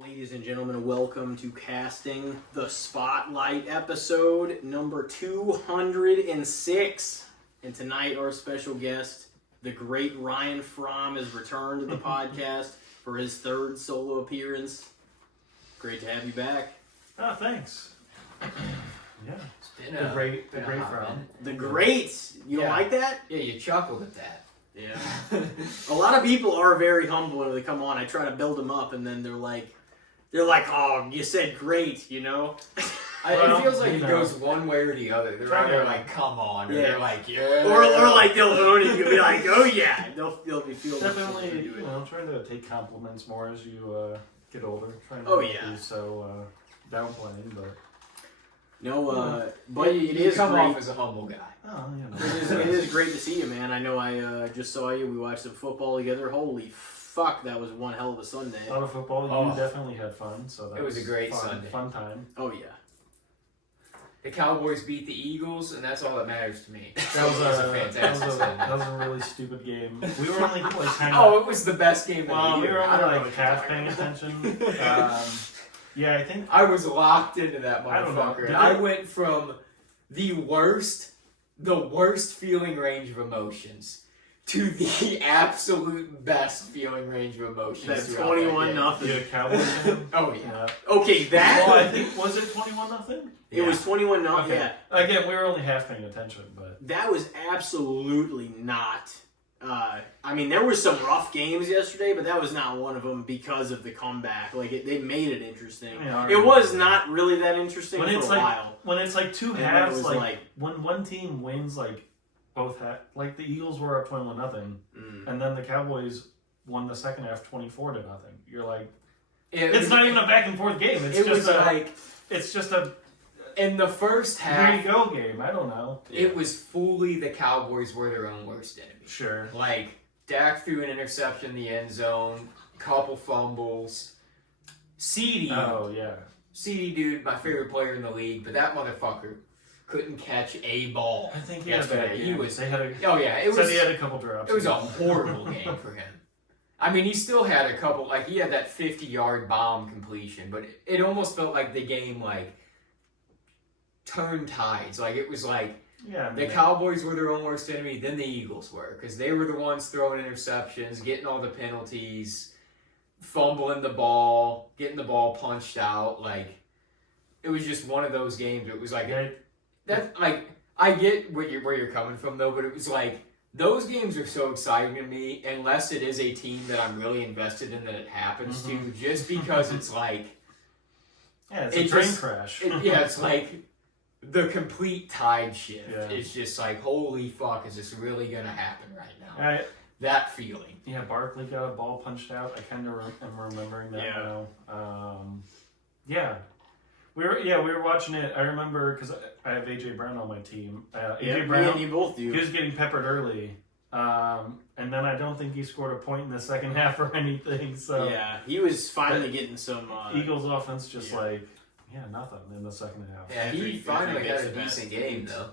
Ladies and gentlemen, welcome to Casting the Spotlight, episode number 206. And tonight, our special guest, the great Ryan Fromm, has returned to the podcast for his third solo appearance. Great to have you back. Oh, thanks. Yeah, It's been the a great been a Fromm. hot minute. The great! You don't like that? Yeah, you chuckled at that. Yeah. A lot of people are very humble when they come on. I try to build them up, and then they're like, oh, you said great, you know? It feels like it goes one way or the other. They're either like, come on, or Yeah. they're like, yeah. Or like they'll own it. You'll be like, oh yeah. They'll be feeling Definitely, trying to take compliments more as you get older. Trying to Oh, not yeah. be so downplaying, but No, but you it is come great. off as a humble guy. oh, you know. It is great to see you, man. I know I just saw you. We watched some football together. Holy fuck, that was one hell of a Sunday. A lot of football. Oh. You definitely had fun, so that It was a great fun, Sunday. Fun time. Oh yeah. The Cowboys beat the Eagles, and that's all that matters to me. That was It was a fantastic Sunday. that was a really stupid game. We were only like kind Oh, of. it was the best game of Well, the we year. were I only don't know like what you're half talking paying about. attention. Yeah, I think. I was locked into that I don't know. motherfucker. Did I they- went from the worst feeling range of emotions to the absolute best feeling range of emotions. That's throughout that 21-0. game. You a Cowboys fan? Oh yeah. Yeah. Okay, that Well, I think was it 21-0? it was 21-0. Okay. Yeah, Again, we were only half paying attention, but that was absolutely not. I mean, there were some rough games yesterday, but that was not one of them because of the comeback. Like they made it interesting. Yeah, It was not really that interesting when for it's a like while. when it's like two And then it halves, was like when one team wins, like both like the Eagles were up 21-0, and then the Cowboys won the second half 24-0. You're like, it's not even a back and forth game. It's just a in the first here half. you go game. I don't know. It was fully the Cowboys were their own worst enemy. Sure. Like Dak threw an interception in the end zone, couple fumbles. CD, Oh yeah. dude, my favorite player in the league, but that motherfucker couldn't catch a ball. I think he had a yesterday. bad He game. was. They had a. Oh yeah, it Said was. he had a couple drops. It was a horrible game for him. I mean, he still had a couple. Like he had that 50-yard bomb completion, but it almost felt like the game turned tides. Like it was like. Yeah. I The mean, Cowboys were their own worst enemy, then the Eagles were, because they were the ones throwing interceptions, getting all the penalties, fumbling the ball, getting the ball punched out. Like, it was just one of those games. It was like I get where you're coming from though, but it was like those games are so exciting to me, unless it is a team that I'm really invested in that it happens to, just because it's like yeah, it's it a train just- crash. it's like. The complete tide shift Yeah. is just like, holy fuck, is this really gonna happen right now? I, That feeling. Yeah, Barkley got a ball punched out. I kind of am remembering that Yeah. now. Yeah, we were watching it. I remember because I have AJ Brown on my team. AJ Yeah, Brown, me and you both he do. was getting peppered early, and then I don't think he scored a point in the second half or anything. So Yeah, he was finally getting some. Eagles offense just yeah. nothing in the second half. Yeah, After he he finally gets had a the best decent game games. though.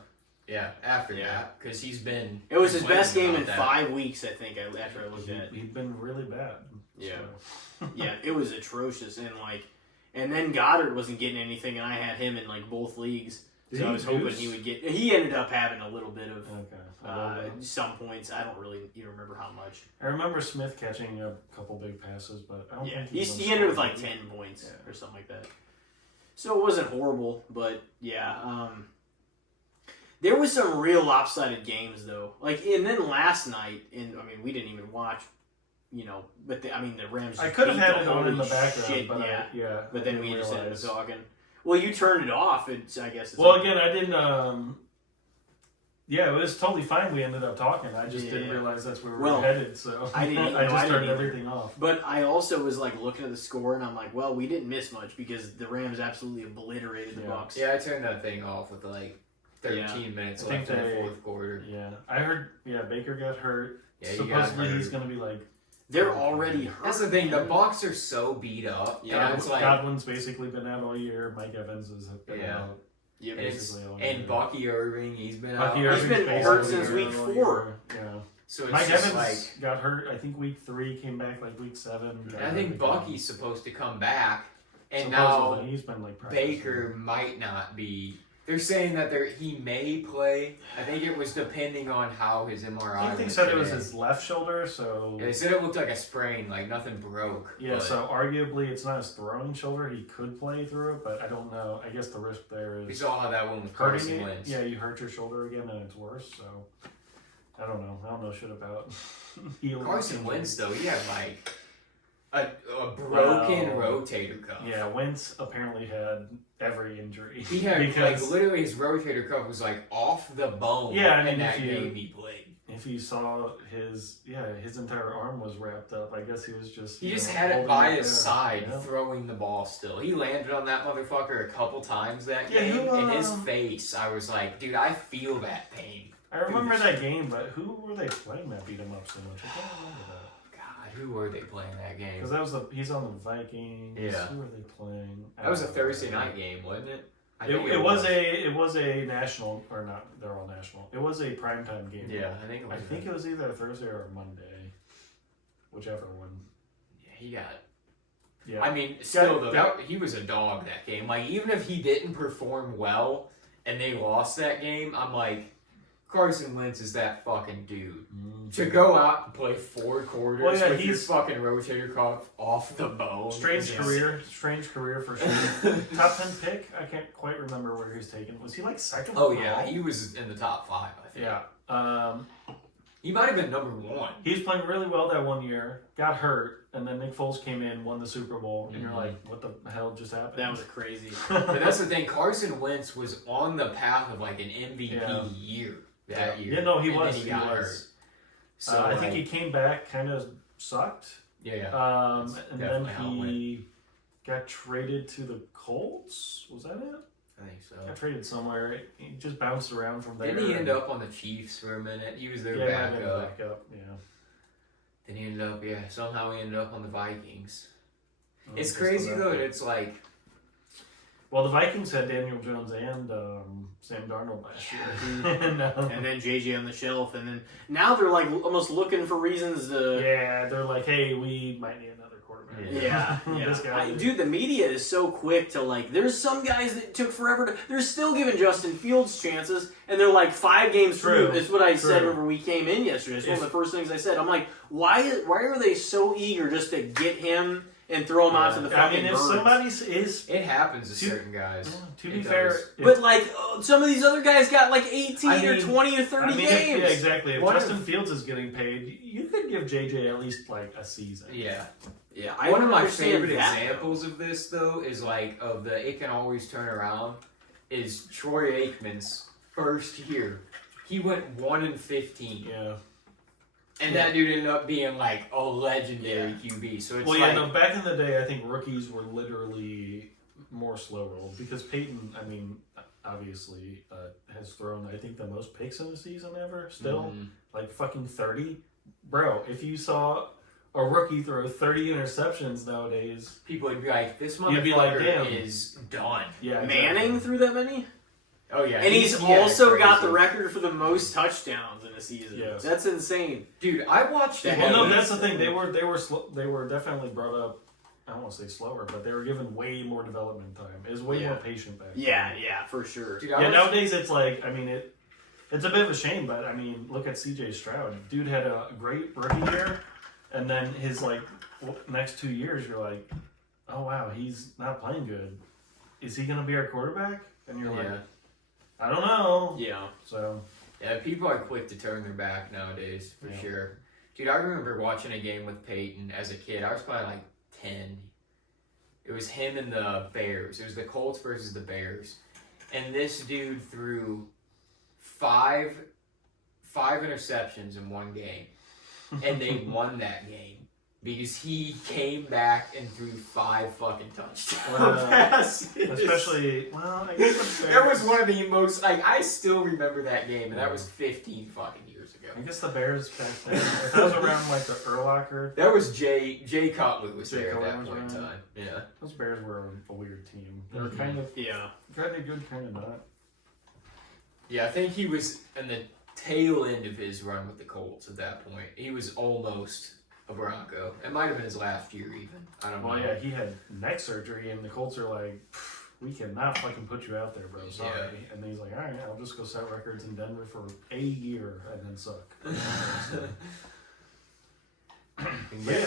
Yeah, after Yeah. that, because he's been. It was his best game in complaining about 5 weeks, I think. After I looked at it. He'd been really bad. Yeah. So. Yeah, it was atrocious, and then Goddard wasn't getting anything, and I had him in both leagues, so I was hoping he would get. He ended up having a little bit of Okay. some points. I don't really even remember how much. I remember Smith catching a couple big passes, but I don't Yeah, think he ended with 10 points or something like that. So it wasn't horrible, but yeah, there was some real lopsided games though. And then last night, we didn't even watch, but the Rams. I just could have beat had the it on in the holy background, shit, but yeah. But I then didn't we just ended up realize. talking. Well, you turned it off. I guess. Well, again, I didn't. Yeah, it was totally fine. We ended up talking. I just didn't Yeah. realize that's where we Well, were headed. So I didn't- I no, just I didn't turned either. everything off. But I also was looking at the score, and I'm like, well, we didn't miss much because the Rams absolutely obliterated the Yeah. Bucs. Yeah, I turned that thing off with 13 minutes I think left in they- the fourth quarter. Yeah, I heard. Yeah, Baker got hurt. Yeah, he got Supposedly he's hurt. going to be like. They're already hurt. That's the thing. The man. Bucs are so beat up. Yeah, and it's like Godwin's basically been out all year. Mike Evans has been Yeah. out. Yep. and, basically all year. and Bucky Irving, he's been Bucky out. Irving's been basically hurt been since out week all 4. year. Yeah. So it's Mike just Evans like got hurt. I think week 3, came back like week 7. I think Bucky's supposed to come back, and Supposedly, now he's been like practicing. Baker might not be. They're saying that he may play. I think it was depending on how his MRI. I think they said it was his left shoulder, so Yeah, they said it looked like a sprain, like nothing broke. yeah. but So arguably, it's not his throwing shoulder. He could play through it, but I don't know. I guess the risk there we is saw how that went with hurting Carson it. Wentz. Yeah, you hurt your shoulder again, and it's worse. So I don't know. I don't know shit about healing. Carson Wentz though, he had like a broken rotator cuff. Yeah, Wentz apparently had every injury. He had because like literally his rotator cuff was like off the bone. Yeah, I mean, in that if you- game he played. if you saw his entire arm was wrapped up. I guess he was just He you just know, had it holding by there. his side, Yeah. throwing the ball still. He landed on that motherfucker a couple times that Yeah, game. who, In his face, I was like, dude, I feel that pain. I remember that game, but who were they playing that beat him up so much? I can't remember that. God, who were they playing that game? Because that was he's on the Vikings. Yeah. Who were they playing? That was a I don't Thursday remember. night game, wasn't it? I It, think it was a national or not? They're all national. It was a primetime game. Yeah, I think it was. I think it was either a Thursday or a Monday, whichever one. Yeah, he got. Yeah. I mean, still though, he was a dog that game. Like even if he didn't perform well and they lost that game, I'm like, Carson Wentz is that fucking dude. To go out and play 4 quarters Well, yeah, with your he's- fucking rotator cuff off the bone. Strange is- career for sure. Top 10 pick. I can't quite remember where he's taken. Was he like second? Oh overall? yeah, he was in the top 5. I think. Yeah. He might have been number 1. He was playing really well that one year. Got hurt, and then Nick Foles came in, won the Super Bowl, and you're Mhm. like, what the hell just happened? That was crazy. But that's the thing. Carson Wentz was on the path of like an MVP Yeah. year that year. Yeah, no, he and was. Then He got was. hurt. So I like, think he came back, kind of sucked. yeah. And That's then definitely how it he got traded to the Colts. Was that it? I think so. Got traded somewhere. He just bounced around from there. Didn't he end and- up on the Chiefs for a minute? He was their Yeah, he might have been backup. backup. Yeah. Then he ended up, somehow he ended up on the Vikings. Oh, It's just crazy the though. backup. It's like, Well, the Vikings had Daniel Jones and Sam Darnold last year. And then JJ on the shelf, and then now they're like almost looking for reasons to. Yeah, they're like, hey, we might need another quarterback. Yeah, This guy. dude, the media is so quick to like. There's some guys that took forever to. They're still giving Justin Fields chances, and they're like 5 games True, through. It's what I said true. whenever we came in yesterday. It's one of If- the first things I said. I'm like, why are they so eager just to get him and throw him out to the I fucking mean, if birds? somebody is. it happens to To- certain guys. To be It fair, does. if- But like some of these other guys got like 18 I or mean- 20 or 30 I mean, games. yeah, exactly. If What Justin if- Fields is getting paid, you could give JJ at least like a season. Yeah. Yeah, One of don't my understand favorite that, examples of this, though, is like of the it can always turn around. Is Troy Aikman's first year? He went 1-15, Yeah. and that dude ended up being like a legendary QB. So it's Well, like, yeah, no, back in the day, I think rookies were literally more slow rolled because Peyton, I mean, obviously has thrown, I think, the most picks in a season ever. Still, like fucking 30, bro. If you saw a rookie throw 30 interceptions nowadays, people would be like, "This You'd be like, motherfucker damn. is done." yeah, Manning threw that many? Oh yeah, And he's yeah, also got crazy. the record for the most touchdowns in a season. Yes. That's insane. Dude, I watched The him. Well, no, heavy- that's the thing. They were definitely brought up. I don't want to say slower, but they were given way more development time. It was way more patient back then. Yeah, for sure. Dude, Yeah, nowadays it's like, I mean, it's a bit of a shame, but I mean, look at CJ Stroud. Dude had a great rookie year, and then his like next 2 years, you're like, oh wow, he's not playing good. Is he gonna be our quarterback? And you're like, I don't know. Yeah. So Yeah, people are quick to turn their back nowadays, for Yeah. sure. Dude, I remember watching a game with Peyton as a kid. I was probably like 10. It was him and the Bears. It was the Colts versus the Bears. And this dude threw five interceptions in one game. And they won that game. Because he came back and threw 5 fucking touchdown Well, passes. especially, well, I guess the That was Bears- one of the most, like, I still remember that game, and that was 15 fucking years ago. I guess the Bears back then. If that was around like the Urlacher, That was Jay Cutler was Jay there at Cutler that was point in around. time. Yeah. those Bears were a weird team. They were Mhm. kind of Yeah. good, kind of not. Yeah, I think he was in the tail end of his run with the Colts at that point. He was almost a Bronco. It might have been his last year even. I don't know. Well, yeah, he had neck surgery, and the Colts are like, we cannot fucking put you out there, bro. Sorry. Yeah. And he's like, all right, I'll just go set records in Denver for a year and then suck.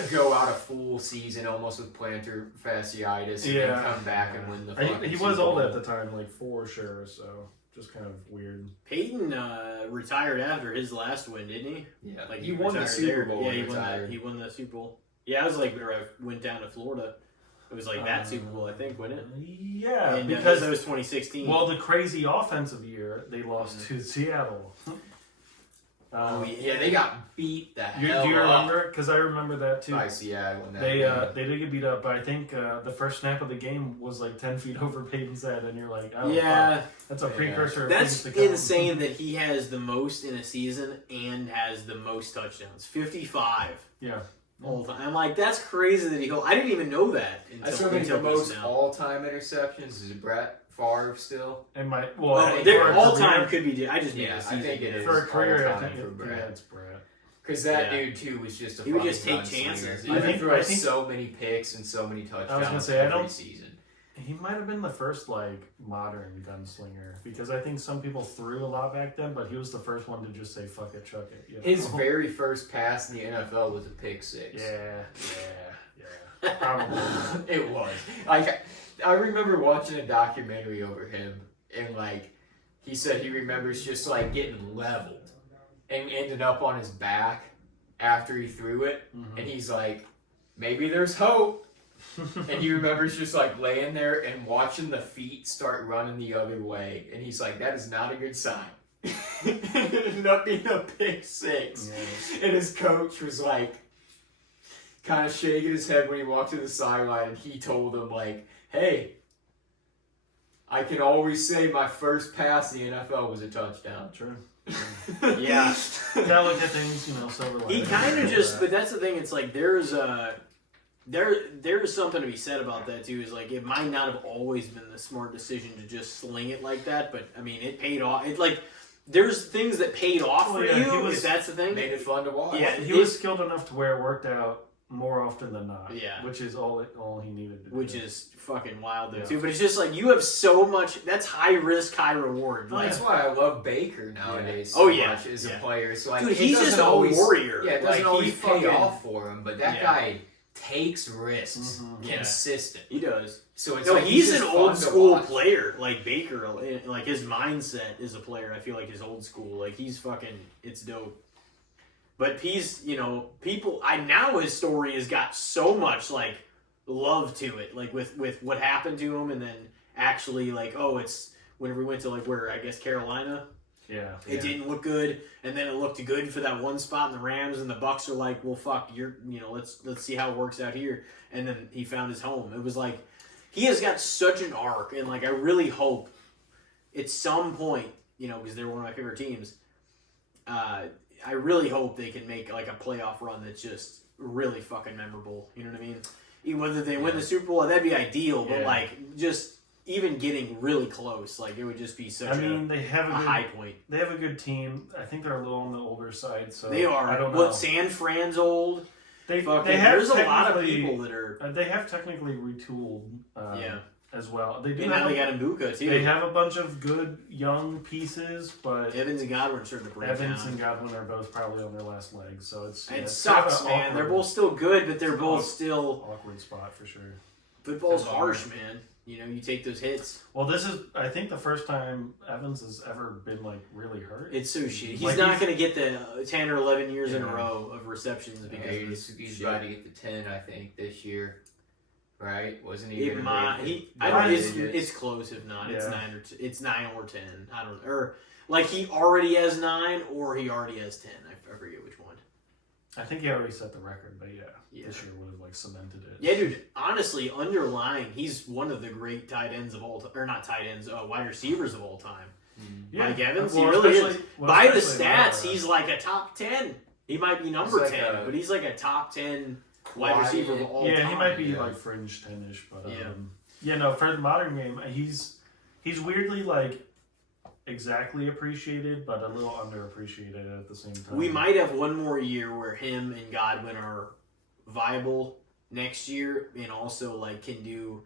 Go out a full season almost with plantar fasciitis and then come back and win the fucking He was old at the time, like for sure, so just kind of weird. Peyton retired after his last win, didn't he? Yeah, like he won the Super Bowl. Yeah, he won the Super Bowl. Yeah, I was like, whenever I went down to Florida, it was like that Super Bowl, I think, wasn't it? Yeah, and, because it was 2016. Well, the crazy offensive year, they lost to Seattle. Yeah, they got beat the hell up. Do you remember? Because I remember that too. By Seattle. They did get beat up, but I think the first snap of the game was like 10 feet over Peyton's head, and you're like, oh, yeah, fuck. That's a precursor. That's insane that he has the most in a season and has the most touchdowns, 55. Yeah. All time. I'm like, that's crazy that he goes. I didn't even know that. I still think the most all-time interceptions is Brett Favre still. And their all-time could be. I just I think it is for a career. I think for Brett. Yeah, it's Brett. Because that dude too was just a. He would just take chances. He would throw so many picks and so many touchdowns. I was gonna say every season. He might have been the first like modern gunslinger because I think some people threw a lot back then, but he was the first one to just say "fuck it, chuck it." You know? His very first pass in the NFL was a pick six. Yeah. Probably it was. Like I remember watching a documentary over him, and like he said he remembers just like getting leveled and ended up on his back after he threw it, and he's like, maybe there's hope. And he remembers just like laying there and watching the feet start running the other way, and he's like, that is not a good sign. It ended up being a pick six. And his coach was like kind of shaking his head when he walked to the sideline, and he told him like, hey, I can always say my first pass in the NFL was a touchdown. True. Yeah. Gotta look at things, silver lining. He kind of just, but that's the thing, it's like there's something to be said about that too, is like it might not have always been the smart decision to just sling it like that, but I mean it paid off. It like there's things that paid off for you, if that's the thing. Made it fun to watch. Yeah, he was skilled enough to where it worked out more often than not. Yeah. Which is all he needed to do. Which is fucking wild though too. But it's just like you have so much, that's high risk, high reward. Like, that's why I love Baker nowadays much as a player. So like, dude, he's just a warrior. Yeah, it doesn't always pay off for him, but that guy takes risks consistent. He does. So it's he's an old school player. Like Baker, like his mindset is a player. I feel like his old school. Like he's fucking, it's dope. But he's, people. Now his story has got so much like love to it. Like with what happened to him, and then actually like, it's whenever we went to like where I guess Carolina. Yeah. It didn't look good, and then it looked good for that one spot in the Rams, and the Bucks are like, well, fuck, let's see how it works out here. And then he found his home. It was like, he has got such an arc, and like, I really hope at some point, because they're one of my favorite teams, I really hope they can make like a playoff run that's just really fucking memorable. You know what I mean? Even whether they win the Super Bowl, that'd be ideal, but like, just even getting really close, like it would just be such they have a high point. They have a good team. I think they're a little on the older side, so they are. I don't know. San Fran's old. They have there's a lot of people that are. They have technically retooled. As well. They do. And now they got Mbuka too. They have a bunch of good young pieces, but Evans and Godwin are starting to break down. Evans and Godwin are both probably on their last legs, so it sucks, man. They're both still good, but they're both still awkward spot for sure. Football's harsh, man. You take those hits. Well, this is, I think, the first time Evans has ever been like really hurt. It's so shitty. He's not going to get the 10 or 11 years in a row of receptions because he's about to get the 10, I think, this year. Right? Wasn't he? It's close. If not, it's 9 or 10. I don't know. Or like he already has 9, or he already has 10. I forget which one. I think he already set the record, but this year would have like cemented it. Yeah, dude. Honestly, underlying, he's one of the great tight ends of all time, or not tight ends, wide receivers of all time. Yeah, Mike Evans, he really is. By the stats, he's like a top 10. He might be number 10, but he's like a top 10. Wide receiver of all time. Yeah, he might be like fringe 10-ish, but for the modern game, he's weirdly like exactly appreciated, but a little underappreciated at the same time. We might have one more year where him and Godwin are viable next year, and also like can do.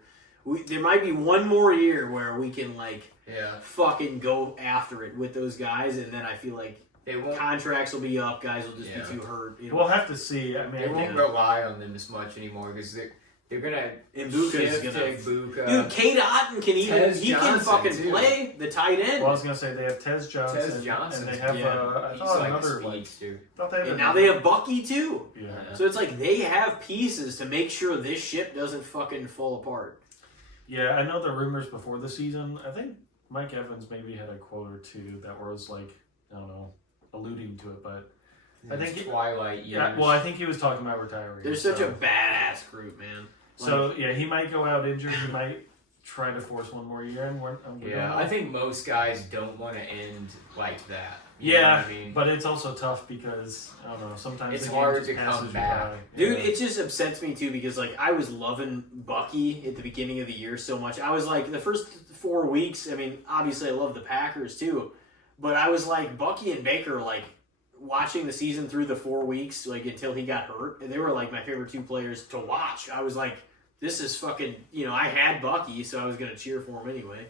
There might be one more year where we can like fucking go after it with those guys, and then I feel like contracts will be up. Guys will just be too hurt. We'll have to see. I mean, they won't rely on them as much anymore because they're gonna shift to Ibuka. Dude, Kate Otten can even can fucking play the tight end. Well, I was gonna say they have Tez Johnson, and they have I thought another too. And now they have Bucky too. Yeah. So it's like they have pieces to make sure this ship doesn't fucking fall apart. Yeah, I know the rumors before the season. I think Mike Evans maybe had a quote or two that was like, I don't know, alluding to it, but I think Twilight years. Yeah, well, I think he was talking about retiring. They're such a badass group, man. So yeah, he might go out injured. He might try to force one more year, and I think most guys don't want to end like that. You know what I mean? But it's also tough because I don't know. Sometimes it's hard to come back, dude. It just upsets me too because like I was loving Bucky at the beginning of the year so much. I was like the first 4 weeks. I mean, obviously I love the Packers too, but I was like Bucky and Baker like watching the season through the 4 weeks like until he got hurt, and they were like my favorite two players to watch. I was like, this is fucking, I had Bucky, so I was going to cheer for him anyway.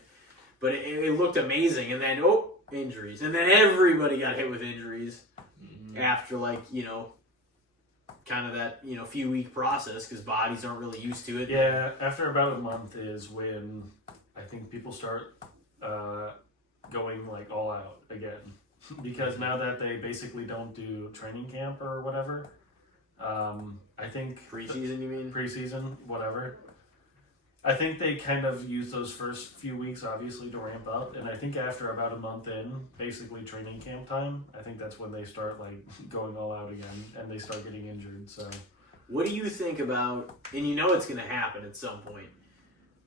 But it looked amazing. And then, injuries. And then everybody got hit with injuries after, like, kind of that, few week process because bodies aren't really used to it. Yeah, after about a month is when I think people start going, like, all out again. Because now that they basically don't do training camp or whatever, I think preseason, you mean? Preseason, whatever. I think they kind of use those first few weeks, obviously, to ramp up. And I think after about a month in, basically training camp time, I think that's when they start like going all out again and they start getting injured. So, what do you think about? And it's going to happen at some point.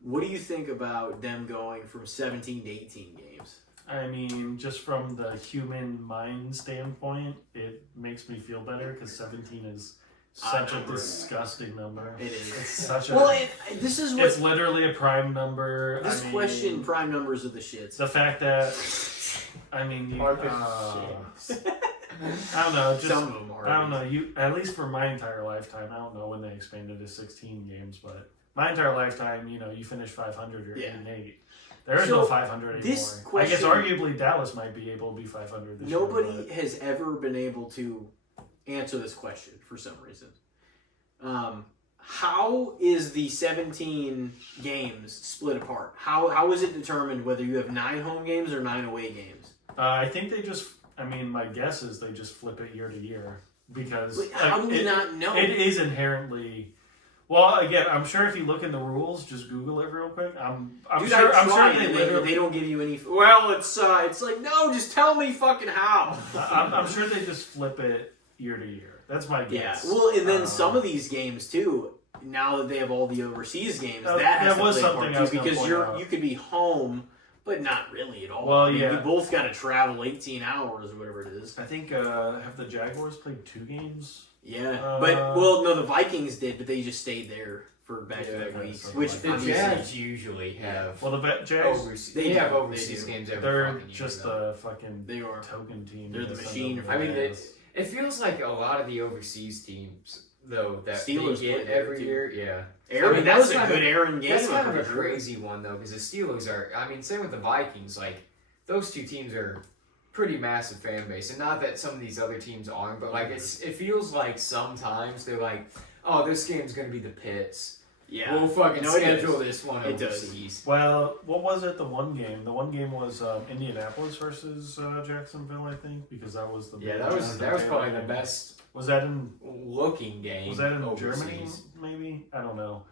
What do you think about them going from 17 to 18 games? I mean, just from the human mind standpoint, it makes me feel better because 17 is such a disgusting number. It is. It's such a. Well, this is what. It's literally a prime number. Question prime numbers are the shits. The fact that. I mean, I don't know. Just, some of them are. I don't know. At least for my entire lifetime, I don't know when they expanded to 16 games, but my entire lifetime, you finish 500 or 8-8. There is no 500 anymore. I guess arguably Dallas might be able to be 500 this year. Nobody has ever been able to answer this question for some reason. How is the 17 games split apart? How is it determined whether you have 9 home games or 9 away games? I think they just. I mean, my guess is they just flip it year to year because. How do we not know? It is inherently. Well, again, I'm sure if you look in the rules, just Google it real quick. I'm sure they don't give you any. Well, it's like no, just tell me fucking how. I'm sure they just flip it year to year. That's my guess. Yeah. Well, and then some of these games too. Now that they have all the overseas games, that was something else because you could be home, but not really at all. Well, you both got to travel 18 hours or whatever it is. I think have the Jaguars played 2 games? Yeah, the Vikings did, but they just stayed there for back-to-back weeks. Which the Jags usually have. Well, the Jags they have overseas games every They're fucking year. just a fucking token team. They're the machine. I mean, it feels like a lot of the overseas teams, though, that Steelers they get every year. Yeah, Aaron, that was a good Aaron game. That's kind of a crazy one though, because the Steelers are. I mean, same with the Vikings. Like those two teams are pretty massive fan base, and not that some of these other teams aren't, but like it feels like sometimes they're like, oh, this game's gonna be the Pits. Yeah, we'll fucking schedule this one overseas. Well, what was it? The one game was Indianapolis versus Jacksonville, I think, because that was the that was probably the best. Was that in looking game? Was that in overseas? Germany? Maybe I don't know.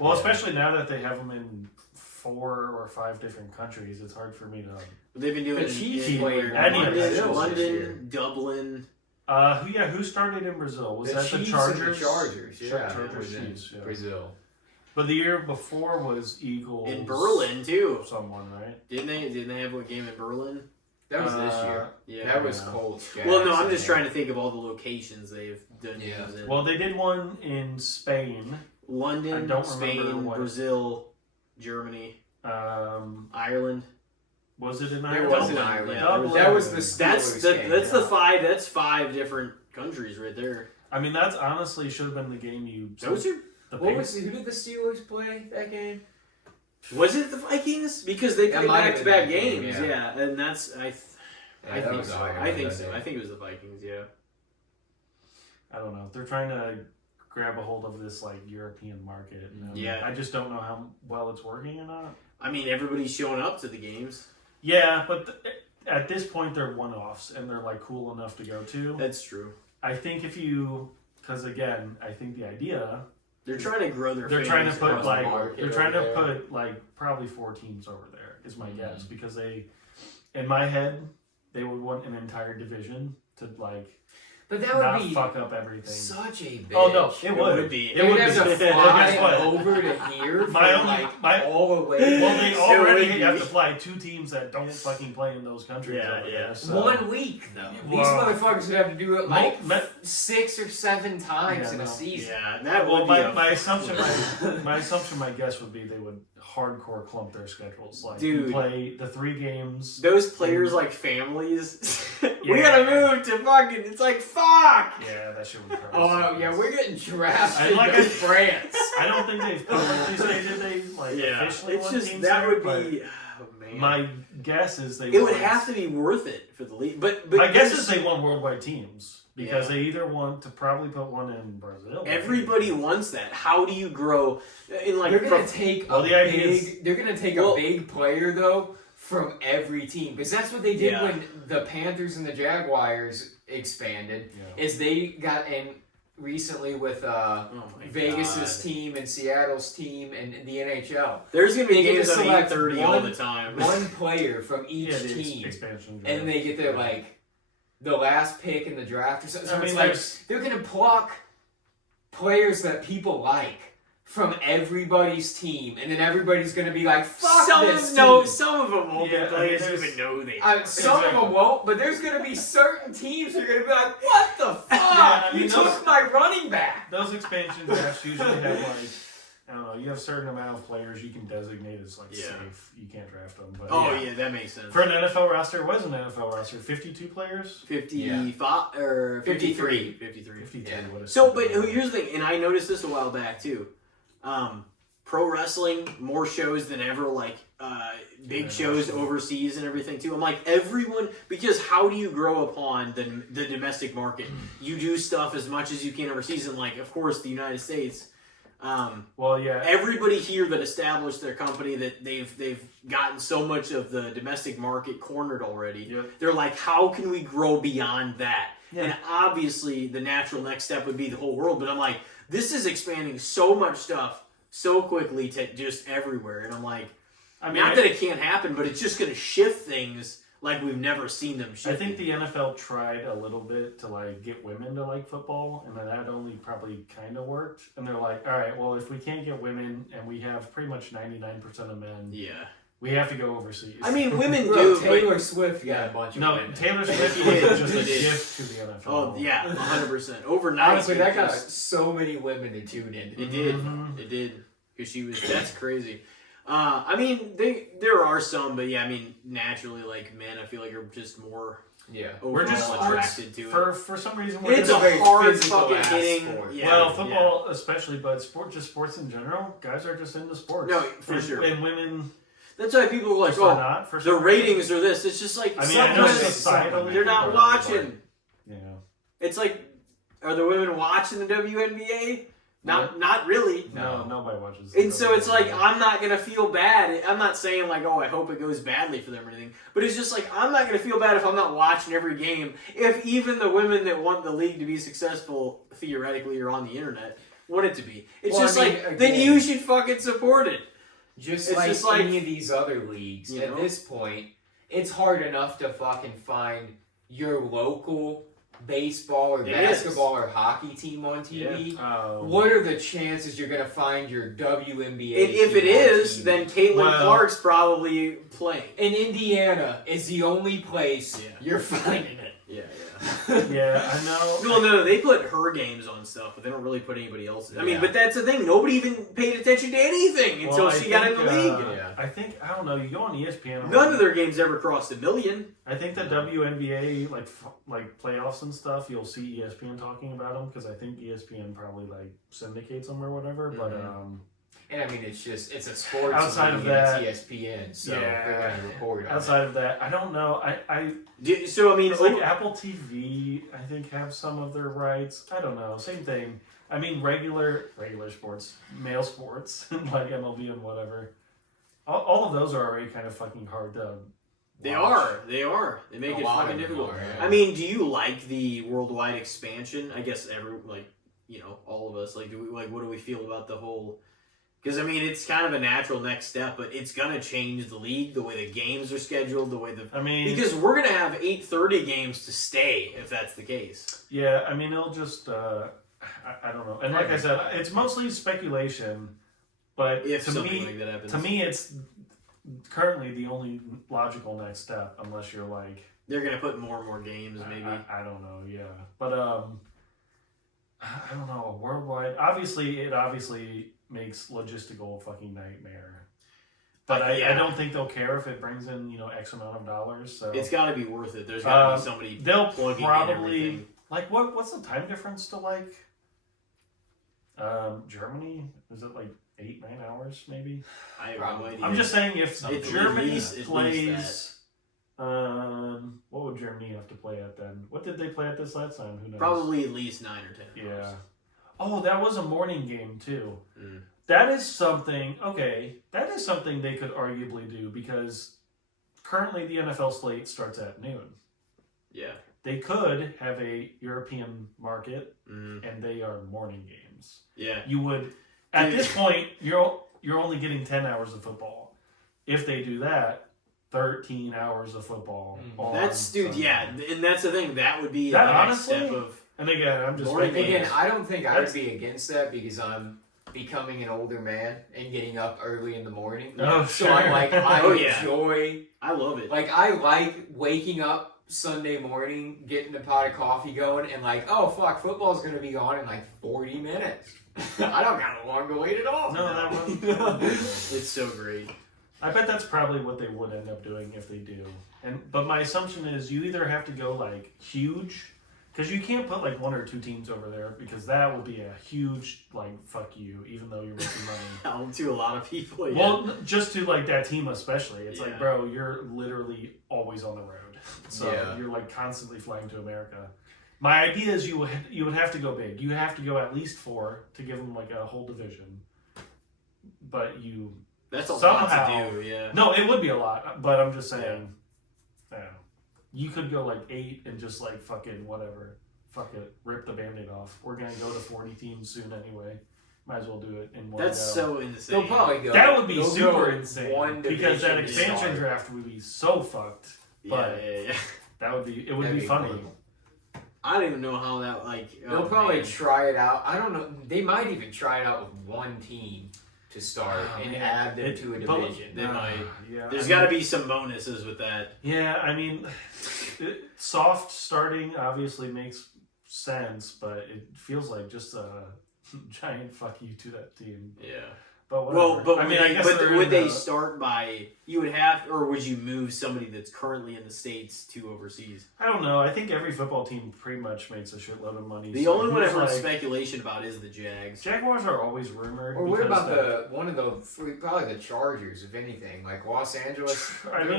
Well, especially now that they have them in 4 or 5 different countries, it's hard for me to. They've been doing the Chiefs London, Dublin. Who started in Brazil? Was the that Chiefs the Chargers? The Chargers, yeah. Chargers, Chiefs, yeah. Brazil. But the year before was Eagles. In Berlin too. Someone, right? Didn't they have a game in Berlin? That was this year. Yeah, that was Colts. Well, no, I'm just trying to think of all the locations they've done. Yeah. Well, they did one in Spain, London, Spain, Brazil, Germany, Ireland. Was it in There Ireland? was in Dublin, Ireland. yeah. That was the Steelers game. That's the five. That's 5 different countries right there. I mean, that's honestly should have been the game you. Those are. The Who Patriots- did the Steelers play that game? Was it the Vikings? Because they That played might have been back-to-back that game, games, yeah. yeah, and that's I that think was so. Ireland, I think I so. think. I think it was the Vikings, yeah. I don't know. They're trying to grab a hold of this like European market. Yeah. I just don't know how well it's working or not. I mean, everybody's showing up to the games. Yeah, but at this point they're one-offs and they're like cool enough to go to. That's true. I think because again, I think the idea They're trying to grow their. they're trying to fans put across like the board. they're trying to over there. put like probably 4 teams over there is my guess because they, in my head, they would want an entire division to like But that not would be fuck up everything. such a bitch. Oh no, it It would would be. It They would would have be. to fly Guess what? over to here My from only- like my- all the way. Well, they It already would have be. to fly 2 teams that don't fucking play in those countries. Yeah, over yeah. there, so. 1 week though. These Wow. motherfuckers would have to do it like Mo- 6 or 7 times Yeah, in a no. season. Yeah, that Well, would my, be. my assumption, my guess would be they would hardcore clump their schedules. Like, Dude. you play the 3 games. Those players like families. We Yeah. gotta move to fucking. It's like fuck. Yeah, that shit would probably. Oh suck. yeah, we're getting drafted I like to it. France. I don't think they've publicly stated they like Yeah, officially it's want just teams that there, would but be. Oh man. my guess is they. It would want- have to be worth it for the league, but My guess there's- is they want worldwide teams because Yeah. they either want to probably put one in Brazil. everybody wants that. How do you grow in like? They're gonna prof- take Well, a the idea big. is- They're gonna take Well- a big player though from every team because that's what they did Yeah. when the Panthers and the Jaguars expanded. Yeah. Is they got in recently with oh my Vegas's God. team and Seattle's team and the NHL. There's gonna be They get games to on select 8:30 all one- the time. One player from each Yeah, the team, expansion. and then they get their like the last pick in the draft or something. So I mean, it's like there's- they're gonna pluck players that people like from everybody's team, and then everybody's gonna be like, "Fuck this team." Some of them won't Yeah, be players I mean, even know they. Some of them won't, but there's gonna be certain teams that are gonna be like, "What the fuck? I mean, you those- took my running back." Those expansion drafts usually have like I don't know. You have a certain amount of players you can designate as like Yeah. safe. You can't draft them. But Oh yeah, that makes sense. For an NFL roster, what is an NFL roster? 52 players. 55 or 53. 53. Yeah. What is So, but here's the thing, and I noticed this a while back too. Pro wrestling, more shows than ever, like big Yeah, shows wrestling. overseas and everything too. I'm like, everyone, because how do you grow upon the domestic market? You do stuff as much as you can overseas, and like, of course, the United States. Well, yeah. Everybody here that established their company, that they've gotten so much of the domestic market cornered already. Yep. They're like, how can we grow beyond that? Yeah. And obviously, the natural next step would be the whole world. But I'm like, this is expanding so much stuff so quickly to just everywhere. And I'm like, I mean, not that it can't happen, but it's just going to shift things like we've never seen them shift. I think the NFL tried a little bit to like get women to like football, and that only probably kind of worked. And they're like, all right, well, if we can't get women, and we have pretty much 99% of men, yeah. we have to go overseas. I mean, women Bro, do. Taylor Swift got a bunch of no, women. Taylor Swift He did, was just he a did. gift to the NFL. Oh yeah, 100%. Overnight, Honestly, that it got just- so many women to tune in. It did. Mhm. It did. Because she was. That's crazy. I mean, there are some, but yeah, I mean, naturally, like men, I feel like are just more Yeah. We're overall just attracted to it. for some reason we're It's just a very hard physical fucking ass hitting. sport. Yeah, well, football especially, but just sports in general. Guys are just into sports. No, for and, sure. And women, Yeah. That's why people are like, just oh, not for the some ratings are this. It's just like I mean, I know sometimes societally they're not people are, watching. You know, It's like, are the women watching the WNBA? Not really. no, nobody watches. And so it's like, I'm not going to feel bad. I'm not saying like, oh, I hope it goes badly for them or anything. But it's just like, I'm not going to feel bad if I'm not watching every game. If even the women that want the league to be successful, theoretically, are on the internet, want it to be. It's Well, just I mean, like, then again- you should fucking support it. Just It's like just like- any of these other leagues, You at know? this point, it's hard enough to fucking find your local baseball or It basketball or hockey team on TV. Oh. What are the chances you're gonna find your WNBA? And if team it on is, TV? then Caitlin Well- Clark's probably playing. in Indiana is the only place Yeah. you're finding it. Yeah. Yeah, I know. Well, no, they put her games on stuff, but they don't really put anybody else's. I mean, Yeah. but that's the thing. Nobody even paid attention to anything until she got in the league. I don't know. You go on ESPN. None of their games ever crossed 1 million. I think the WNBA like playoffs and stuff, you'll see ESPN talking about them because I think ESPN probably like syndicates them or whatever. But and I mean, it's a sports outside of league, that, it's ESPN, so yeah, they're going to report on outside it. of that, I don't know. So I mean, it's like Apple TV, I think, have some of their rights. I don't know. Same thing. I mean, regular sports, male sports, like MLB and whatever. All of those are already kind of fucking hard to. They watch. are. They make A it lot fucking of them difficult. are, yeah. I mean, do you like the worldwide expansion? I guess all of us. Like, what do we feel about the whole? Because I mean, it's kind of a natural next step, but it's gonna change the league, the way the games are scheduled, the way because we're gonna have 8:30 games to stay if that's the case. Yeah, I mean, it'll just I don't know. And like I said, it's mostly speculation. But if something like that happens, to me, it's currently the only logical next step, unless you're like they're gonna put more and more games, maybe. I don't know, yeah, but I don't know. Worldwide, it makes logistical fucking nightmare. But I don't think they'll care if it brings in X amount of dollars. So it's got to be worth it. There's got to be somebody. They'll plugging probably in everything. like what's the time difference to like Germany? Is it like 8-9 hours maybe? I have no idea. I'm just saying if Germany at plays, what would Germany have to play at then? What did they play at this last time? Who knows? Probably at least 9 or 10 hours. Yeah. Oh, that was a morning game too. Mm. That is something. Okay, that is something they could arguably do because currently the NFL slate starts at noon. Yeah. They could have a European market, and they are morning games. Yeah. You would. At this point, you're only getting 10 hours of football. If they do that, 13 hours of football. That's yeah, and that's the thing. That would be that, the next honestly, step of. And again, I'm just Again, I don't think I would be against that because I'm becoming an older man and getting up early in the morning. Oh, so I'm like, enjoy. I love it. Like I like waking up Sunday morning, getting a pot of coffee going, and like, oh fuck, football's gonna be on in like 40 minutes. I don't got long to wait at all. No, that wasn't. It's so great. I bet that's probably what they would end up doing if they do. But my assumption is you either have to go like huge, because you can't put like 1 or 2 teams over there because that would be a huge like fuck you, even though you're making money. To a lot of people. Yeah. Well, just to like that team especially, it's like, bro, you're literally always on the road, so you're like constantly flying to America. My idea is you would have to go big. You have to go at least 4 to give them like a whole division. But that's a somehow, lot to do. Yeah. No, it would be a lot. But I'm just saying, you could go like 8 and just like fucking whatever. Fuck it, rip the Band-Aid off. We're gonna go to 40 teams soon anyway. Might as well do it in one go. That's so insane. They'll probably go. That would be They'll super go insane because that expansion draft would be so fucked. But that would be be funny. Cool. I don't even know how that They'll probably try it out. I don't know. They might even try it out with one team to start and add them to a division. They might. Yeah, There's got to be some bonuses with that. Yeah, I mean, soft starting obviously makes sense, but it feels like just a giant fuck you to that team. Yeah. But whatever. Well, but I mean, I guess would they start by you would have, or would you move somebody that's currently in the States to overseas? I don't know. I think every football team pretty much makes a shitload of money. The only one I've heard speculation about is the Jags. Jaguars are always rumored. Or what about probably the Chargers, if anything, like Los Angeles,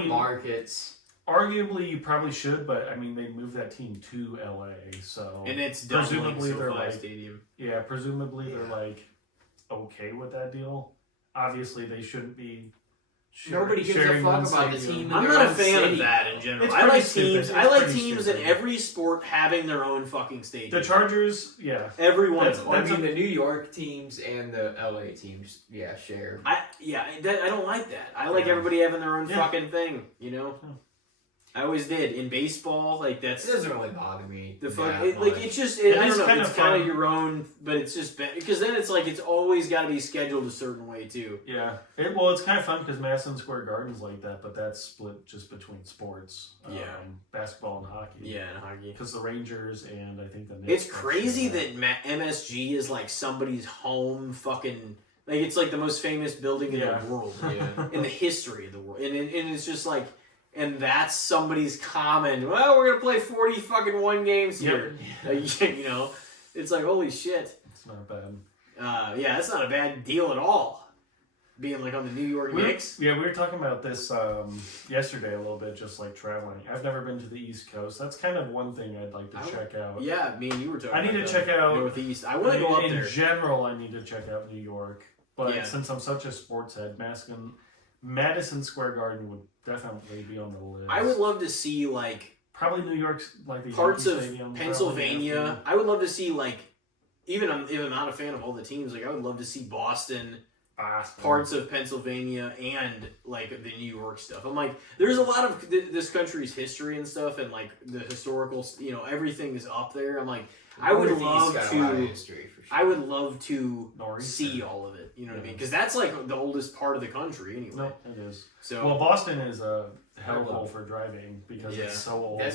markets. Arguably, you probably should, but I mean, they moved that team to LA, so and it's presumably they're like stadium. Yeah, presumably they're like okay with that deal. Obviously, they shouldn't be. Nobody gives a fuck about the team. I'm not a fan of that in general. I like teams. I like teams in every sport having their own fucking stadium. The Chargers, yeah, everyone. I mean, the New York teams and the LA teams, share. I don't like that. I like everybody having their own fucking thing. You know. I always did. In baseball, like It doesn't really bother me. the fuck. that Like much. it's just. It I is don't know. kind It's of kind fun. of your own, but it's just because then it's like it's always got to be scheduled a certain way too. Yeah. It's kind of fun because Madison Square Garden's like that, but that's split just between sports. Yeah. Basketball and hockey. Yeah, in hockey. Because the Rangers and I think the Knicks. It's crazy that MSG is like somebody's home fucking. Like it's like the most famous building in the world, in the history of the world, and it's just like, and that's somebody's common. Well, we're gonna play 40 fucking 1 games here. You know, it's like holy shit. It's not bad. Yeah, that's not a bad deal at all. Being like on the New York Knicks. Yeah, we were talking about this yesterday a little bit, just like traveling. I've never been to the East Coast. That's kind of one thing I'd like to check out. Yeah, me and you were talking. I need about to check out Northeast. I want to go up there. In general, I need to check out New York. But Yeah. since I'm such a sports head, Madison Square Garden would definitely be on the list. I would love to see like probably New York's like the parts Yankee of Stadium, Pennsylvania. I would love to see like even if I'm not a fan of all the teams, like I would love to see Boston, parts of Pennsylvania, and like the New York stuff. I'm like, there's a lot of this country's history and stuff, and like the historical, everything is up there. I'm like, I would love to. I would love to see all of it. You know what I mean? Because that's like the oldest part of the country, anyway. No, it is. So well, Boston is a hellhole for driving because it's so old. They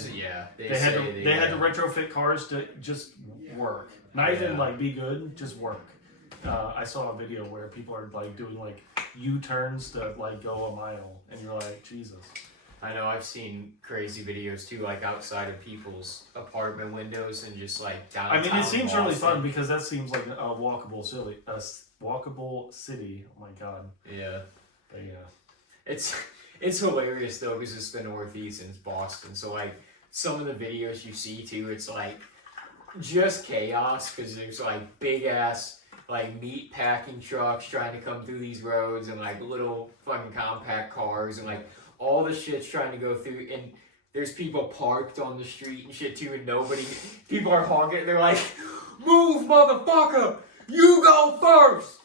had to retrofit cars to just work, not even like be good, just work. I saw a video where people are like doing like U-turns to like go a mile, and you're like, Jesus. I know, I've seen crazy videos too, like outside of people's apartment windows and just like downtown. I mean, it seems Boston. really fun because that seems like a walkable city. Oh my god. Yeah. But yeah. It's hilarious though because it's the Northeast and it's Boston. So like some of the videos you see too, it's like just chaos because there's like big ass like meat packing trucks trying to come through these roads and like little fucking compact cars and like all the shit's trying to go through and there's people parked on the street and shit too and people are honking. They're like, move motherfucker, you go first.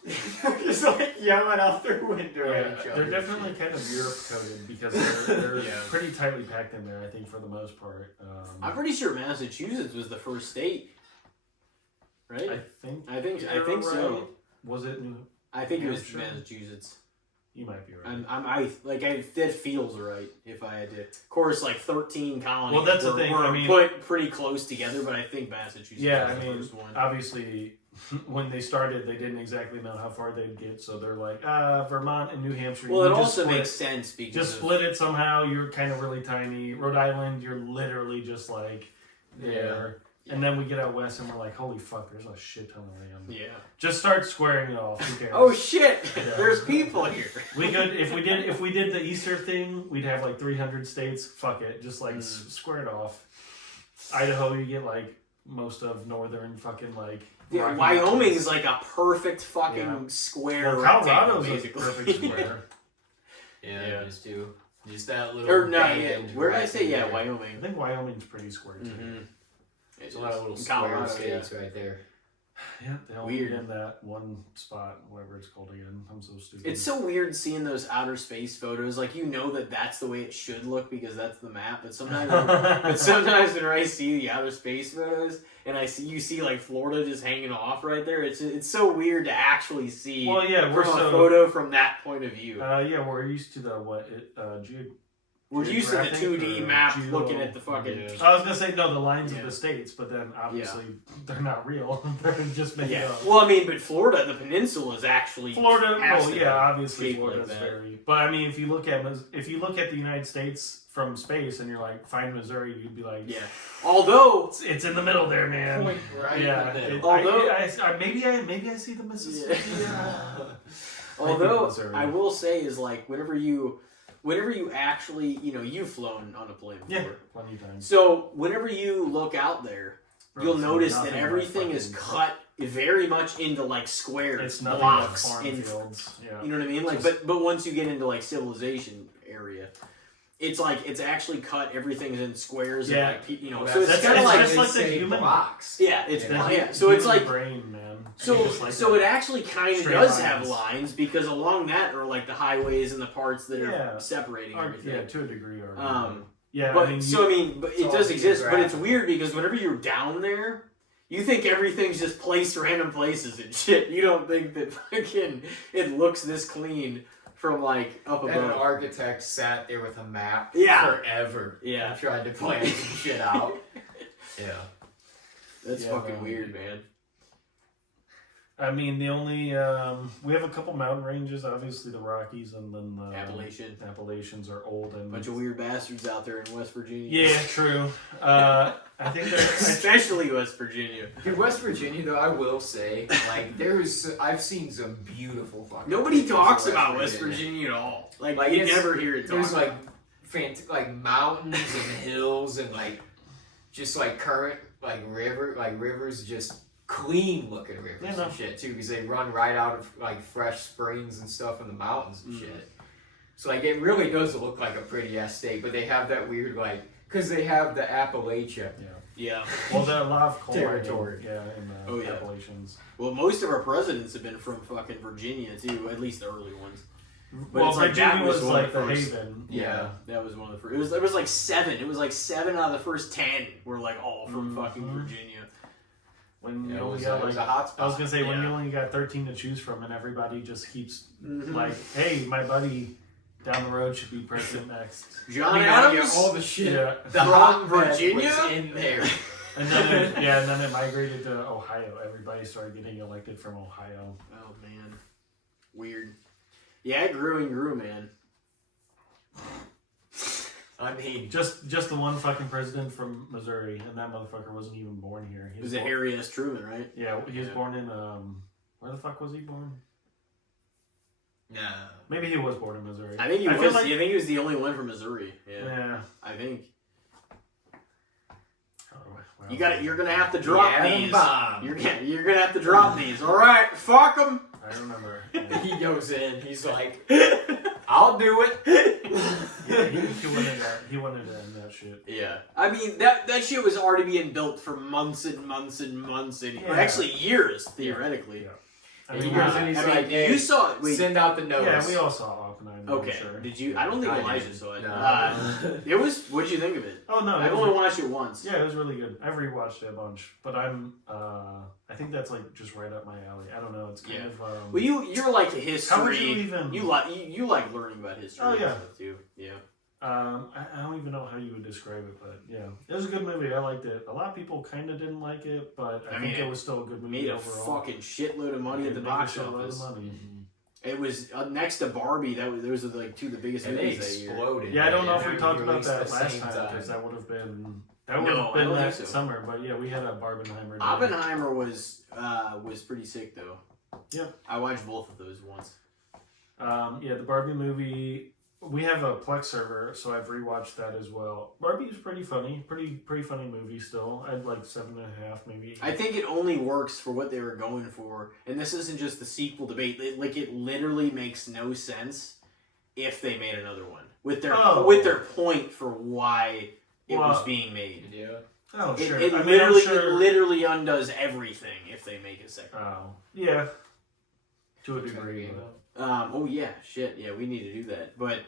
Just like yelling out their window at each other. They're definitely kind of Europe coded because they're pretty tightly packed in there, I think, for the most part. I'm pretty sure Massachusetts was the first state. Right? I think so. Right. Was it New? I think it was Hampshire? Massachusetts. You might be right. That feels right. If I had to, of course, like 13 colonies. Well, that's the thing. Were I mean, put pretty close together, but I think Massachusetts. Yeah, was the I mean, first one. obviously, when they started, they didn't exactly know how far they'd get, so they're like, Vermont and New Hampshire. Well, it also makes sense because just split it somehow. You're kind of really tiny. Rhode Island, you're literally just like there. And then we get out west and we're like, holy fuck, there's a shit ton of land. Yeah. Just start squaring it off. Who cares? Oh shit! There's people here. We could if we did the Easter thing, we'd have like 300 states. Fuck it, just like square it off. Idaho, you get like most of northern fucking like. Yeah, Wyoming is like a perfect fucking square. Well, Colorado's basically. a perfect square. Just too. Just that little. Or no, where did I say? Yeah, Wyoming. I think Wyoming's pretty square too. Mm-hmm. It's a lot of little square states right there. Yeah, they all Weird. meet in that one spot, whatever it's called again. I'm so stupid. It's so weird seeing those outer space photos. Like that's the way it should look because that's the map. But sometimes, when I see the outer space photos and you see like Florida just hanging off right there, it's so weird to actually see. Well, yeah, from a photo from that point of view. We're used to the We're used to the 2D map looking at the fucking. Yeah. I was gonna say no, the lines of the states, but then obviously they're not real. They're just made up. Well, I mean, but Florida, the peninsula is actually Florida. Obviously Florida's like very. But I mean, if you look at the United States from space and you're like, find Missouri, you'd be like, Although it's in the middle there, man. Right. Yeah. Although maybe I see the Mississippi. Although I will say is like whenever you actually, you've flown on a plane before. Yeah, plenty of times. So whenever you look out there, you'll notice that everything is cut very much into like squares, it's nothing blocks, like farm fields. Yeah. You know what I mean? Like, but once you get into like civilization area, it's like it's actually cut. Everything's in squares. Yeah. And like, so it's kind of like just like the human box. Yeah, it's So it's like brain, man. So it actually kind of does have lines because along that are like the highways and the parts that are separating everything. Yeah, to a degree. Yeah, But I mean, but It's it all does exist. But it's geographical. weird because whenever you're down there, you think everything's just placed random places and shit. You don't think that fucking it looks this clean from like up And an above. architect sat there with a map Yeah. forever. Yeah. And tried to plan some shit out. Yeah. That's Yeah, fucking man. weird, man. I mean, the only we have a couple mountain ranges, obviously the Rockies, and then the Appalachians are old and Bunch of weird bastards out there in West Virginia. Yeah, true. I think that Especially West Virginia. Dude, West Virginia, though, I will say, like, I've seen some beautiful fucking. Nobody pictures talks of about West Virginia at all. Like you it's- never hear it talked There's about. like mountains and hills and like just like current like rivers, just clean looking rivers Yeah, no. and shit too, because they run right out of like fresh springs and stuff in the mountains and shit. So like it really does look like a pretty ass state, but they have that weird like because they have the Appalachia. Yeah. well, there are a lot of coal Territory. mining, in the Oh, yeah. Appalachians. Well, most of our presidents have been from fucking Virginia too. At least the early ones. But Well, it's like Virginia that was was one like of the the first. haven. Yeah, that was one of the first. It was like 7. It was like 7 out of the first 10 were like all from fucking Virginia. When Yeah, you it only was, got it was like, a hot spot. I was gonna say when Yeah. you only got 13 to choose from, and everybody just keeps Mhm. like, hey, my buddy down the road should be president next. John Yeah, Adams. all the shit. Yeah. The From hotbed Virginia? was in there. And then it migrated to Ohio. Everybody started getting elected from Ohio. Oh man, weird. Yeah, it grew and grew, man. I mean, Just the one fucking president from Missouri, and that motherfucker wasn't even born here. He It was a born- Harry S. Truman, right? Yeah, he was Yeah. born in where the fuck was he born? nah. Maybe he was born in Missouri. I think he I was. feel like- I think he was the only one from Missouri. Yeah, Yeah. I think. Oh, well, You got it. You're gonna have to drop The atom these. bomb. You're gonna have to drop these. All right, fuck them. I remember. Yeah. He goes in. He's like, "I'll do it." Yeah, he wanted to end that shit. Yeah, I mean that shit was already being built for months and months and months and Yeah. actually years theoretically. Yeah. And he goes in, he's I mean, like, "Hey, you saw it. Wait, send out the notice." Yeah, we all saw Oppenheimer. okay, I'm sure. did you? I don't think I Elijah didn't. saw it. No. It was. What'd you think of it? Oh no, I've it was- only watched it once. Yeah, it was really good. I've rewatched it a bunch, but I think that's like just right up my alley. I don't know. It's kind Yeah. of. Well, you're like a history. How would you even? You like learning about history. Oh, yeah. and stuff too. Yeah. I don't even know how you would describe it, but yeah, it was a good movie. I liked it. A lot of people kind of didn't like it, but I think mean, it was still a good movie Made a overall. fucking shitload of money at the It made a box shitload of office. money. It was next to Barbie. Those are like 2 of the biggest And they movies that year. exploded. Yeah, I don't know if man. we talked They about released that the last same time because that would have been No, I don't that think so. summer. But yeah, we had a Barbenheimer. Day. Oppenheimer was pretty sick though. Yeah. I watched both of those once. Yeah, the Barbie movie. We have a Plex server, so I've rewatched that as well. Barbie's pretty funny, pretty funny movie still. I'd like 7.5, maybe. 8. I think it only works for what they were going for, and this isn't just the sequel debate. It literally makes no sense if they made another one with their point for why it was being made. Yeah. Oh sure. It I mean, I'm sure. literally undoes everything if they make a second. Oh yeah. To a degree. But... Oh yeah, shit. Yeah, we need to do that. But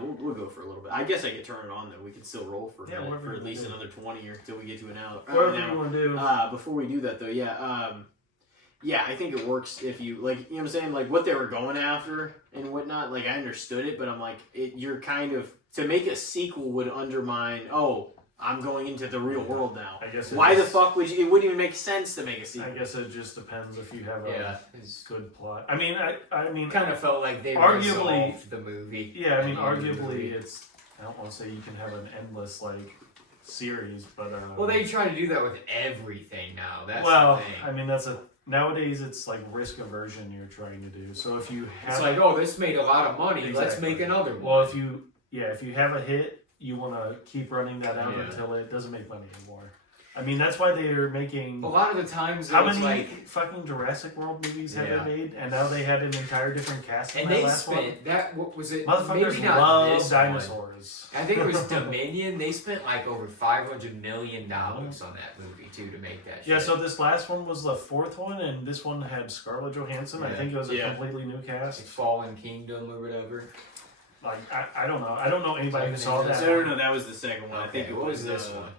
we'll go for a little bit. I guess I could turn it on though. We can still roll for a minute, whatever for you at least wanna do. another 20 or till we get to an hour. Whatever you want to do. Before we do that though, yeah, I think it works if you like. You know what I'm saying? Like what they were going after and whatnot. Like I understood it, but I'm like, you're kind of to make a sequel would undermine. Oh, I'm going into the real world now. I guess. Why the fuck would you? It wouldn't even make sense to make a sequel. I guess it just depends if you have a Yeah. good plot. I mean, I mean, Kind of felt like they Arguably- resolved the movie. yeah. I mean, at the end of the arguably, movie. it's. I don't want to say you can have an endless like series, but Well, they try to do that with everything now. That's well, the thing. I mean, nowadays it's like risk aversion you're trying to do. So if you have, It's like, oh, this made a lot of money. Let's Exactly. make another one. well, if you have a hit, you want to keep running that out Yeah. until it doesn't make money anymore. I mean, that's why they are making. a lot of the times, How it's many like, fucking Jurassic World movies have Yeah. they made? And now they had an entire different cast in and that they last one. spent that. What was it? Motherfuckers Maybe not love this dinosaurs. one. I think it was Dominion. They spent like over $500 million on that movie too to make that. Yeah, shit. so this last one was the 4th one, and this one had Scarlett Johansson. I Yeah. think it was a Yeah. completely new Like cast. Fallen Kingdom or whatever. Like I don't know. I don't know anybody who saw that. No, that was the second one. Okay, I think it what was this one?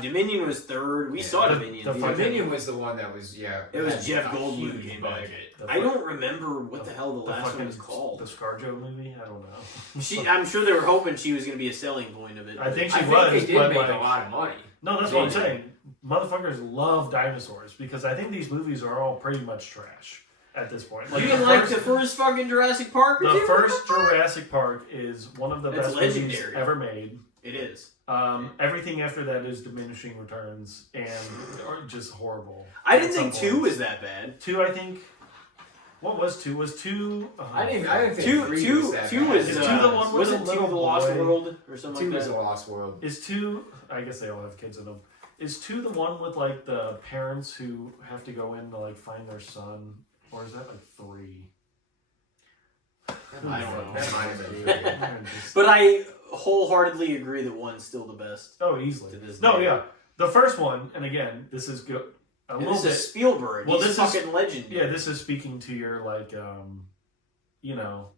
Dominion was third. We saw Dominion. Dominion was the one that was It was Jeff Goldblum came back. I don't remember what the hell the last one was called. The ScarJo movie? I don't know. I'm sure they were hoping she was going to be a selling point of it. I think they did make a lot of money. No, that's what I'm saying. Motherfuckers love dinosaurs because I think these movies are all pretty much trash at this point. Like, you didn't like the first fucking Jurassic Park? The first Jurassic Park is one of the best legendary. movies ever made. It is. Everything after that is diminishing returns and or just horrible. I didn't think 2 was that bad. 2, I think. What was 2? Was 2? I didn't think 2 was that 2 bad. is 2 the one with wasn't 2 the Lost World or something 2 like is that? the Lost World. Is 2? I guess they all have kids in them. Is 2 the one with like the parents who have to go in to like find their son, or is that like 3? I don't know. That might have been 3. But I wholeheartedly agree that 1's still the best. Oh, easily. To this No, day. yeah. The first one, and again, this is good. This is Spielberg. Well, He's this is fucking legend. Yeah, this is speaking to your like, you know,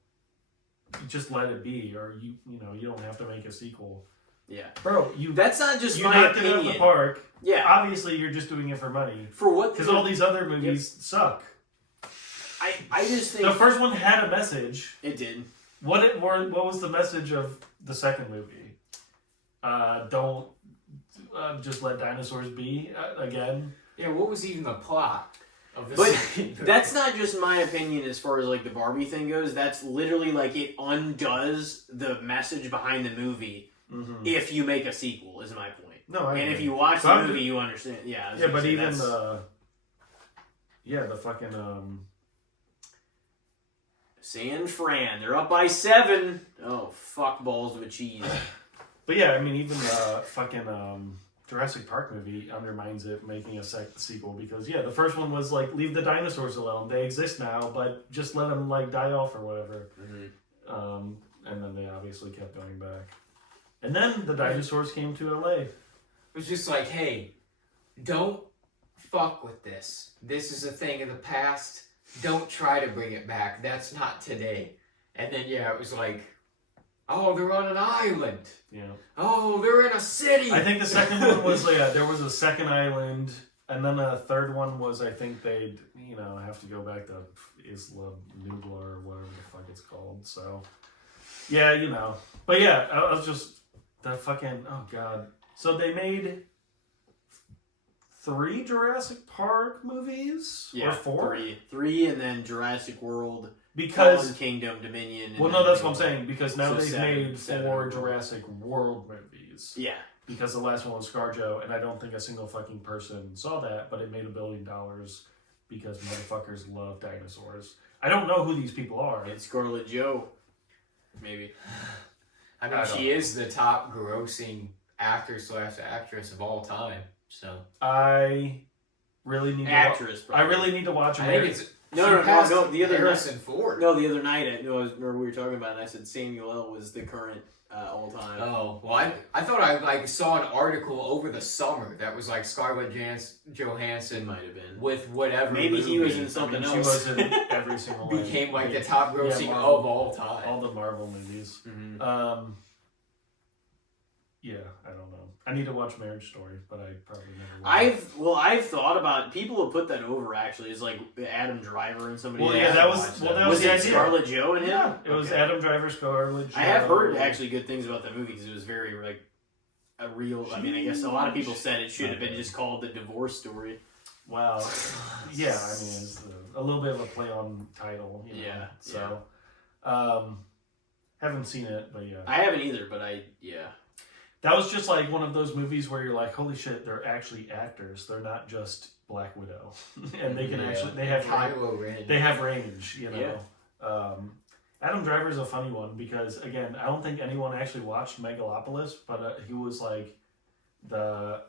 just let it be, or you know, you don't have to make a sequel. Yeah, bro, That's not just you my knocked opinion. it out of the park. Yeah, Obviously, you're just doing it for money. for what? Because all these other movies suck. I just think The first one had a message. it did. What was the message of the second movie? Don't just let dinosaurs be again. Yeah, what was even the plot of this? But that's not just my opinion as far as like the Barbie thing goes. That's literally like it undoes the message behind the movie if you make a sequel. Is my point. No, I and agree. if you watch So the I'm movie, you understand. Yeah, I was Yeah, gonna but say, even that's- the fucking San Fran, they're up by 7. Oh fuck balls with cheese. But yeah, I mean, even the fucking Jurassic Park movie undermines it, making a sequel because the first one was like, leave the dinosaurs alone. They exist now, but just let them like die off or whatever. And then they obviously kept going back. And then the dinosaurs came to LA. It was just like, hey, don't fuck with this. This is a thing of the past. Don't try to bring it back. That's not today. And then it was like, oh, they're on an island. Yeah. Oh, they're in a city. I think the second one was there was a second island, and then a third one was I think they'd have to go back to Isla Nubla or whatever the fuck it's called. So but I was just that fucking oh god. So they made 3 Jurassic Park movies or 4? 3, and then Jurassic World. Because Fallen Kingdom, Dominion. Well, no, that's what I'm saying. Because now they've 7 made 4 overall. Jurassic World movies. Yeah. Because the last one was ScarJo, and I don't think a single fucking person saw that, but it made $1 billion because motherfuckers love dinosaurs. I don't know who these people are. It's Scarlett Joe. Maybe. I mean, she is the top grossing actor/actress of all time. So I really need actress. I really need to watch. I think it's No. The other Harrison Ford. No, the other night, we were talking about it, and I said Samuel L. was the current all-time. Oh, well, I thought I saw an article over the summer that was like Scarlett Johansson might have been with whatever. Maybe movie. he was in something She else. was in every single one. Became like the top grossing Marvel, of all time. All the Marvel movies. Mm-hmm. Yeah, I don't know. I need to watch Marriage Story, but I probably never will. I've thought about people have put that over actually. It's like Adam Driver and somebody. Well, else. yeah, that was Was the it idea. Scarlett Joe and him? Yeah, it was Adam Driver, Scarlett Joe. I have heard actually good things about that movie because it was very like a real. I mean, I guess a lot of people said it should have been just called The Divorce Story. Wow. Yeah, I mean, it's a little bit of a play on title. Yeah. So, haven't seen it, but yeah. I haven't either, but That was just like one of those movies where you're like, holy shit, they're actually actors. They're not just Black Widow, and they can actually they have range. Adam Driver's a funny one because again, I don't think anyone actually watched Megalopolis, but he was like the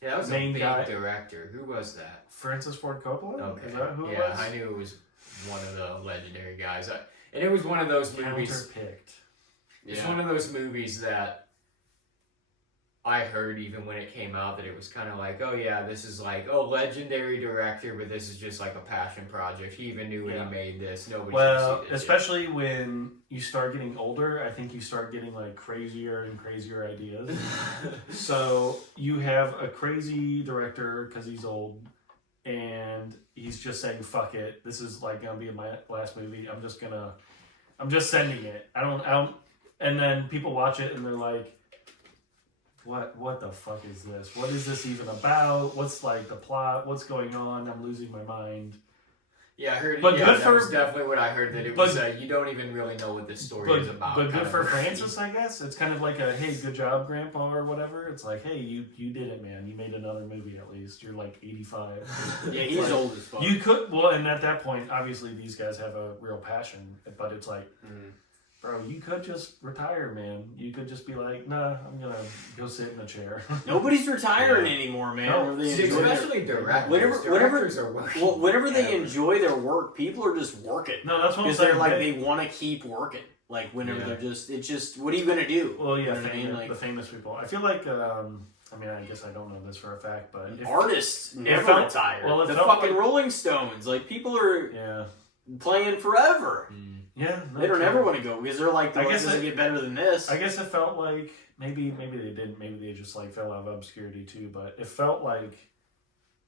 that was main a big guy. director. Who was that? Francis Ford Coppola. Okay. Is that who it yeah, was? I knew it was one of the legendary guys. And it was one of those movies. Counterpicked. It's one of those movies that I heard even when it came out that it was kind of like, oh yeah, this is like, oh, legendary director, but this is just like a passion project. He even knew when he made this. Nobody. Well, especially when you start getting older, I think you start getting like crazier and crazier ideas. So you have a crazy director because he's old, and he's just saying, "Fuck it, this is like gonna be my last movie. I'm just sending it. I don't." And then people watch it and they're like, What the fuck is this? What is this even about? What's like the plot? What's going on? I'm losing my mind. Yeah, I heard. But that was definitely what I heard. That it was. You don't even really know what this story is about. But good for Francis, I guess. It's kind of like a hey, good job, Grandpa, or whatever. It's like hey, you did it, man. You made another movie at least. You're like 85. Yeah, he's old as fuck. You could and at that point, obviously these guys have a real passion. But it's like. Bro, you could just retire, man. You could just be like, nah, I'm going to go sit in a chair. Nobody's retiring anymore, man. No, especially directors. Directors are working. Well, whenever they enjoy their work, people are just working. No, that's what I'm saying. Because they're like, they want to keep working. Like, whenever they're just, it's just, what are you going to do? Well, yeah, you know like, the famous people. I feel like, I mean, I guess I don't know this for a fact, but... Artists never retire. Well, the fucking Rolling Stones. Like, people are playing forever. Yeah, they don't ever want to go because they're like, it doesn't get better than this. I guess it felt like maybe they didn't. Maybe they just like fell out of obscurity too. But it felt like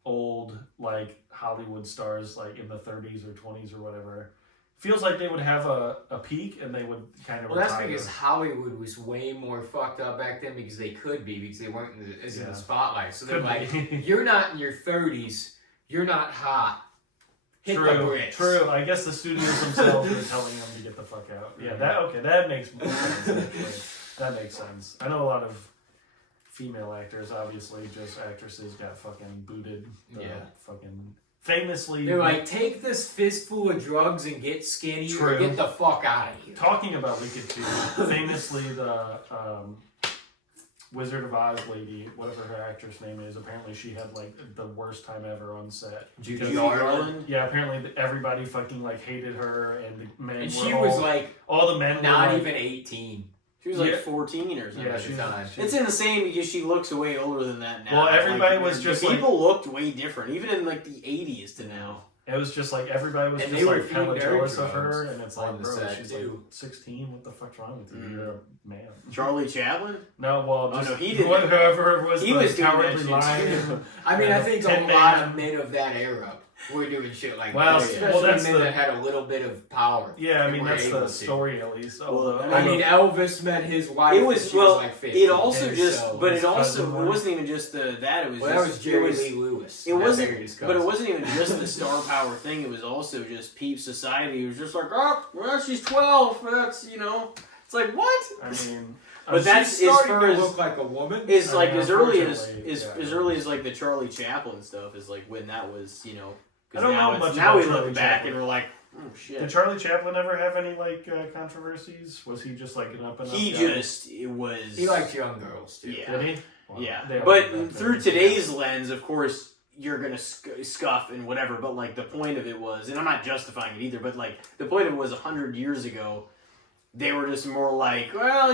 old like Hollywood stars like in the 30s or 20s or whatever. Feels like they would have a peak and they would kind of. Well, that's because Hollywood was way more fucked up back then because they could be because they weren't in the spotlight. So they're like, you're not in your 30s, you're not hot. Hit the bricks. True. I guess the studios themselves are telling them to get the fuck out. Yeah, that makes more sense. Actually. That makes sense. I know a lot of female actors, obviously, just actresses got fucking booted. Fucking famously. They're like, take this fistful of drugs and get skinny or get the fuck out of here. Talking about Wicked 2, famously the Wizard of Oz lady, whatever her actress name is, apparently she had like the worst time ever on set. Judy Garland? Yeah, apparently everybody fucking like hated her and the men and she was like all the men not were even 18. She was like 14 or something at the time. It's insane because she looks way older than that now. Well, everybody was just people looked way different, even in like the 80s to now. It was just like everybody was just like kind of jealous of her, and it's like, bro, she's like 16. What the fuck's wrong with you? You're a man. Charlie Chaplin? No, well, just no, he didn't. Whoever was he was cowardly lion. I mean, I think a lot of men of that era were doing shit like that. Especially that's men that had a little bit of power. Yeah, I mean that's the story at least. I mean, Elvis met his wife. It was she was like 15. It also just, but it wasn't even just that. It was. Well, that was Jerry Lee Lewis. It wasn't, but it wasn't even just the star power thing. It was also just peep society. It was just like, oh, well, she's 12. That's it's like what? I mean. But that's as far as look like a woman. Is like as early as like the Charlie Chaplin stuff is like when that was I don't know much. Now we look back and we're like, oh shit. Did Charlie Chaplin ever have any like controversies? Was he just like an up and up? He liked young girls too. Yeah. Did he? Wow. Yeah. But through today's lens, of course, you're gonna scuff and whatever. But like the point of it was, and I'm not justifying it either. But like the point of it was 100 years ago. They were just more like, well,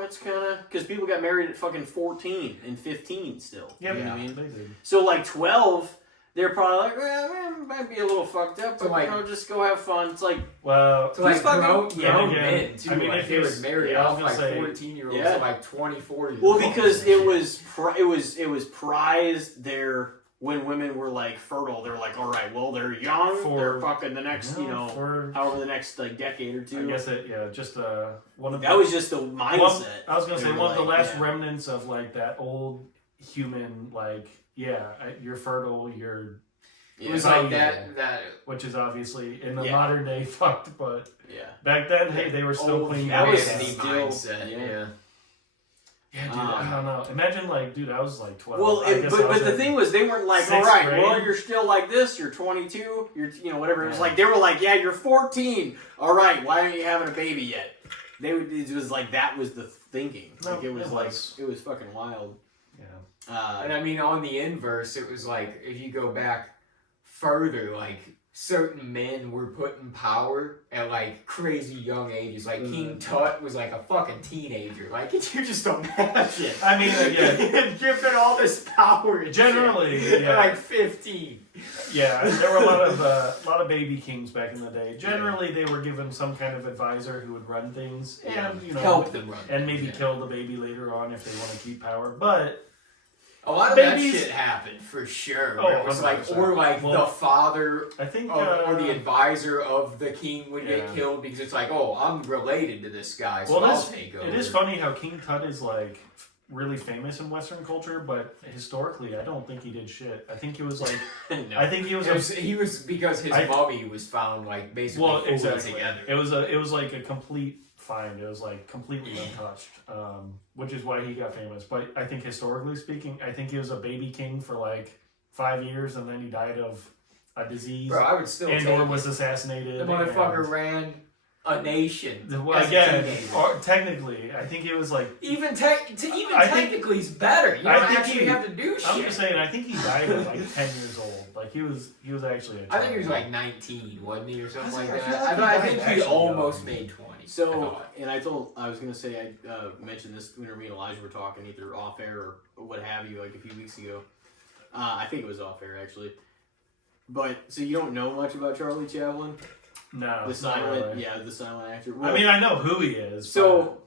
it's kind of because people got married at fucking 14 and 15 still. Yeah, you know what I mean? They did. So like 12, they're probably like, well, it might be a little fucked up, but just go have fun. It's like, well, to like grown men too. I mean, like, if he was married off like 14-year-olds to like 24-year-olds. Well, because it was prized there. When women were like fertile, they're like, all right, well, they're young. They're fucking the next, however the next like decade or two. I guess just one of that was just the mindset. I was gonna say one of the last remnants of like that old human like, you're fertile, you're. It was like that, which is obviously in the modern day fucked, but back then, they were still clean. That was the mindset. Yeah, dude, I don't know. Imagine, like, dude, I was like 12. Well, but the thing was, they weren't like, all right, well, you're still like this, you're 22, you're, whatever. It was like, they were like, yeah, you're 14. All right, why aren't you having a baby yet? It was like, that was the thinking. Like, it was fucking wild. Yeah. And I mean, on the inverse, it was like, if you go back further, like, certain men were put in power at like crazy young ages. Like King Tut was like a fucking teenager. Like, could you just imagine? I mean, again, given all this power. And generally, shit, yeah. like 15. Yeah, there were a lot of baby kings back in the day. Generally, they were given some kind of advisor who would run things and help them run, and maybe kill the baby later on if they want to keep power. But a lot of babies, that shit happened for sure. Oh, It was like, or like the father, I think, or the advisor of the king would get killed because it's like, oh, I'm related to this guy, so I'll take over. It is funny how King Tut is like really famous in Western culture, but historically, I don't think he did shit. I think he was like, No. I think he was because his mummy was found like basically fully together. It was like a complete find. It was like completely untouched, which is why he got famous. But I think historically speaking, I think he was a baby king for like 5 years, and then he died of a disease. Bro, I would still take or was assassinated. The motherfucker ran a nation. Well, again, or technically, I think it was like technically is better. You don't actually have to do shit. I'm just saying, I think he died at like 10 years old. Like he was actually. I think he was like 19, wasn't he, or something like that? I think he almost made 20. So, and I was gonna say, I mentioned this when me and Elijah were talking, either off air or what have you, like a few weeks ago. I think it was off air actually. But so you don't know much about Charlie Chaplin? No, the silent, really. The silent actor. Well, I mean, I know who he is. So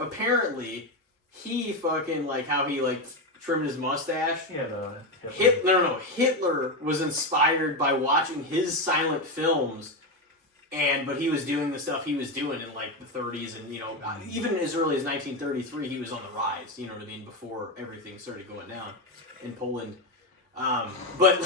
apparently, he fucking like how he like trimmed his mustache. Yeah, Hitler was inspired by watching his silent films, but he was doing the stuff he was doing in like the 30s, and even as early as 1933, he was on the rise. You know what I mean? Before everything started going down in Poland, but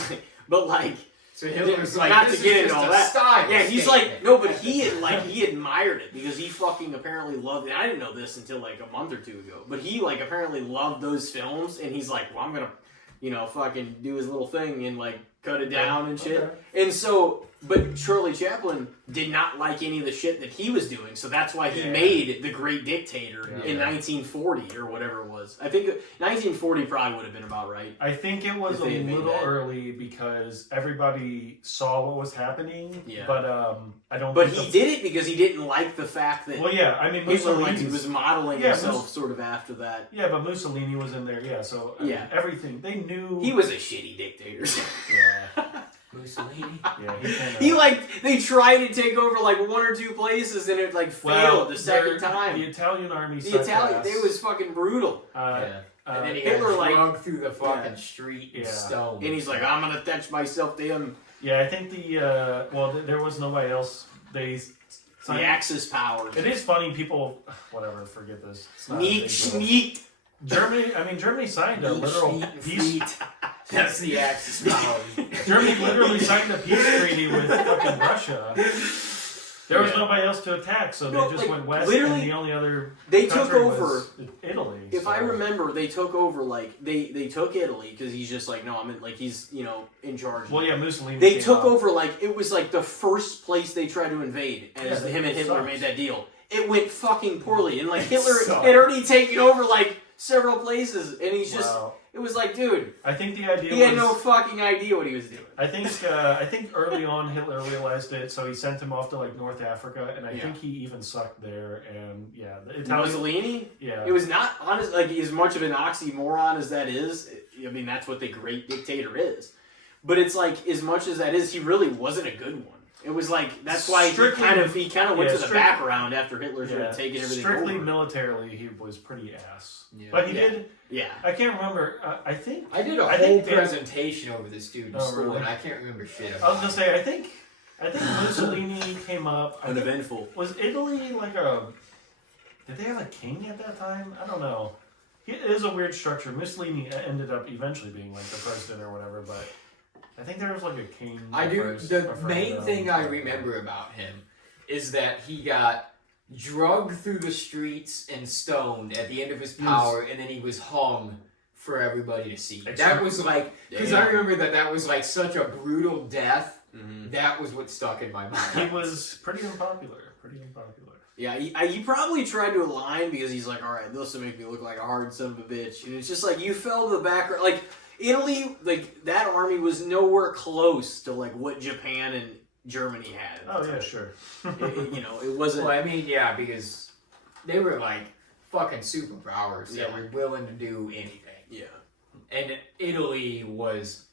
like. So Hitler's like, not this to get is into just all a that. style Yeah, he's statement. like, no, but he admired it because he fucking apparently loved it. I didn't know this until like a month or two ago, but he like apparently loved those films, and he's like, well, I'm gonna, fucking do his little thing and like cut it down and shit. Okay. And so, but Charlie Chaplin did not like any of the shit that he was doing, so that's why he made The Great Dictator in 1940 or whatever it was. I think 1940 probably would have been about right. I think it was a little early because everybody saw what was happening. Yeah. But I don't. But he did it because he didn't like the fact that. Well, yeah. I mean, Mussolini was modeling himself sort of after that. Yeah, but Mussolini was in there. Yeah. So I mean, everything they knew. He was a shitty dictator. Yeah. Mussolini. Yeah, they tried to take over like one or two places and it like failed the second time. The Italian army. It was fucking brutal. And then he Hitler got drug through the fucking street and stoned. And he's like, I'm gonna attach myself to him. Yeah, I think there was nobody else. The Axis powers. It is funny. People, whatever. Forget this. Sneak. Germany signed a literal peace. That's the Axis power. Germany literally signed a peace treaty with fucking Russia. There was nobody else to attack, so they just went west, and the only other took over was Italy. If I remember, they took over they took Italy because he's just like he's in charge. Well, yeah, Mussolini. They took over it was like the first place they tried to invade as him and Hitler made that deal. It went fucking poorly, and Hitler had already taken over several places, and he's just. Wow. It was like, dude. I think the idea he had no fucking idea what he was doing. I think early on Hitler realized it, so he sent him off to North Africa, and I think he even sucked there. And the Italian Mussolini. Yeah, it was not honest. As much of an oxymoron as that is, I mean that's what the great dictator is. But it's as much as that is, he really wasn't a good one. It was that's why he kind of went to the background after Hitler had taken everything strictly over. Militarily, he was pretty ass. Yeah. But he did. Yeah. I can't remember. I think I did a whole presentation over this dude in school, and I can't remember shit about it. I was gonna say I think Mussolini came up. Uneventful. Was Italy did they have a king at that time? I don't know. It is a weird structure. Mussolini ended up eventually being the president or whatever, but. I think there was a king. The main thing I remember about him is that he got drugged through the streets and stoned at the end of his power, and then he was hung for everybody to see. That was because I remember that was such a brutal death. Mm-hmm. That was what stuck in my mind. He was pretty unpopular. Yeah, he probably tried to align because he's like, all right, this will make me look like a hard son of a bitch, and it's just you fell to the background. Italy, like that army was nowhere close to like what Japan and Germany had. Oh yeah, sure. It wasn't. Well, I mean, yeah, because they were like fucking superpowers that Yeah. were willing to do anything. Yeah. And Italy was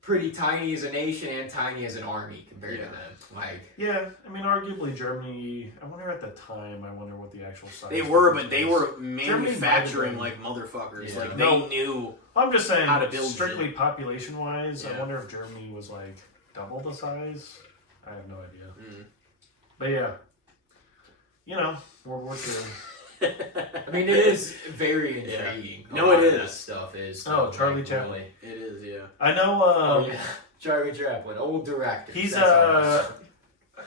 pretty tiny as a nation and tiny as an army compared to them. Like, Yeah, I mean, arguably Germany. I wonder at the time. I wonder what the actual size. They were, but was. they were Germany manufacturing might have like motherfuckers. Yeah. Like No. they knew. I'm just saying, how to build strictly population-wise. I Yeah. wonder if Germany was like double the size. I have no idea. Mm. But yeah, World War II. I mean, it is very intriguing. No, A it lot of is. That stuff is. Oh, Charlie like, Chaplin. really- It is, yeah. I know. Oh yeah, Charlie Chaplin, old director. He's That's all I'm saying.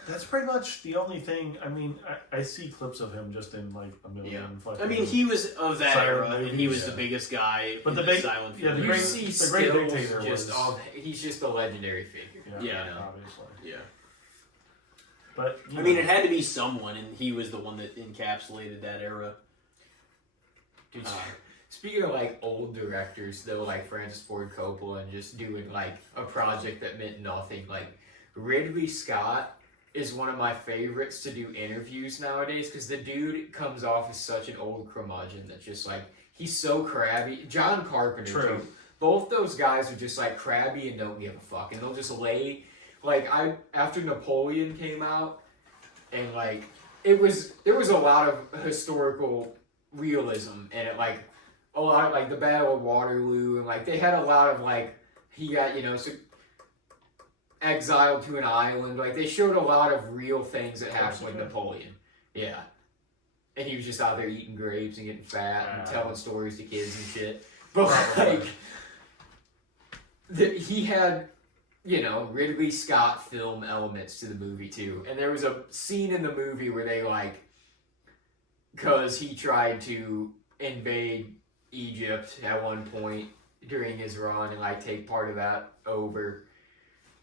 That's pretty much the only thing. I mean, I see clips of him just in like a million. Yeah. Fucking, I mean, he was of that Silent era, and he was movies, the biggest guy But in the the big- silent yeah, film. the You great- see the great stills dictator just was- he's just a legendary figure. Yeah, you know? obviously. Yeah. But I mean, it had to be someone, and he was the one that encapsulated that era. Dude, speaking of like old directors though, like Francis Ford Coppola and just doing like a project that meant nothing, like Ridley Scott is one of my favorites to do interviews nowadays because the dude comes off as such an old curmudgeon that just like he's so crabby. John Carpenter True. too. Both those guys are just like crabby and don't give a fuck, and they'll just lay like after Napoleon came out, and like there was a lot of historical realism in it, like a lot of like the Battle of Waterloo, and like they had a lot of like he got exiled to an island. Like they showed a lot of real things that happened with Napoleon. Yeah, and he was just out there eating grapes and getting fat and telling stories to kids and shit. But like he had Ridley Scott film elements to the movie too, and there was a scene in the movie where they like. Because he tried to invade Egypt at one point during his run and like take part of that over,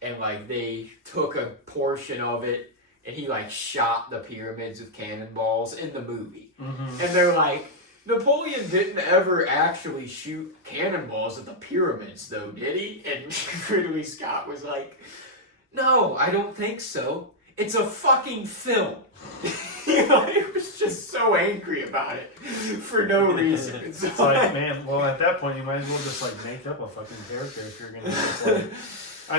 and like they took a portion of it and he like shot the pyramids with cannonballs in the movie. Mm-hmm. And they're like, Napoleon didn't ever actually shoot cannonballs at the pyramids though, did he? And Ridley Scott was like, no, I don't think so. It's a fucking film. He was just so angry about it for no reason. It's like, man, well, at that point, you might as well just like make up a fucking character if you're gonna just like.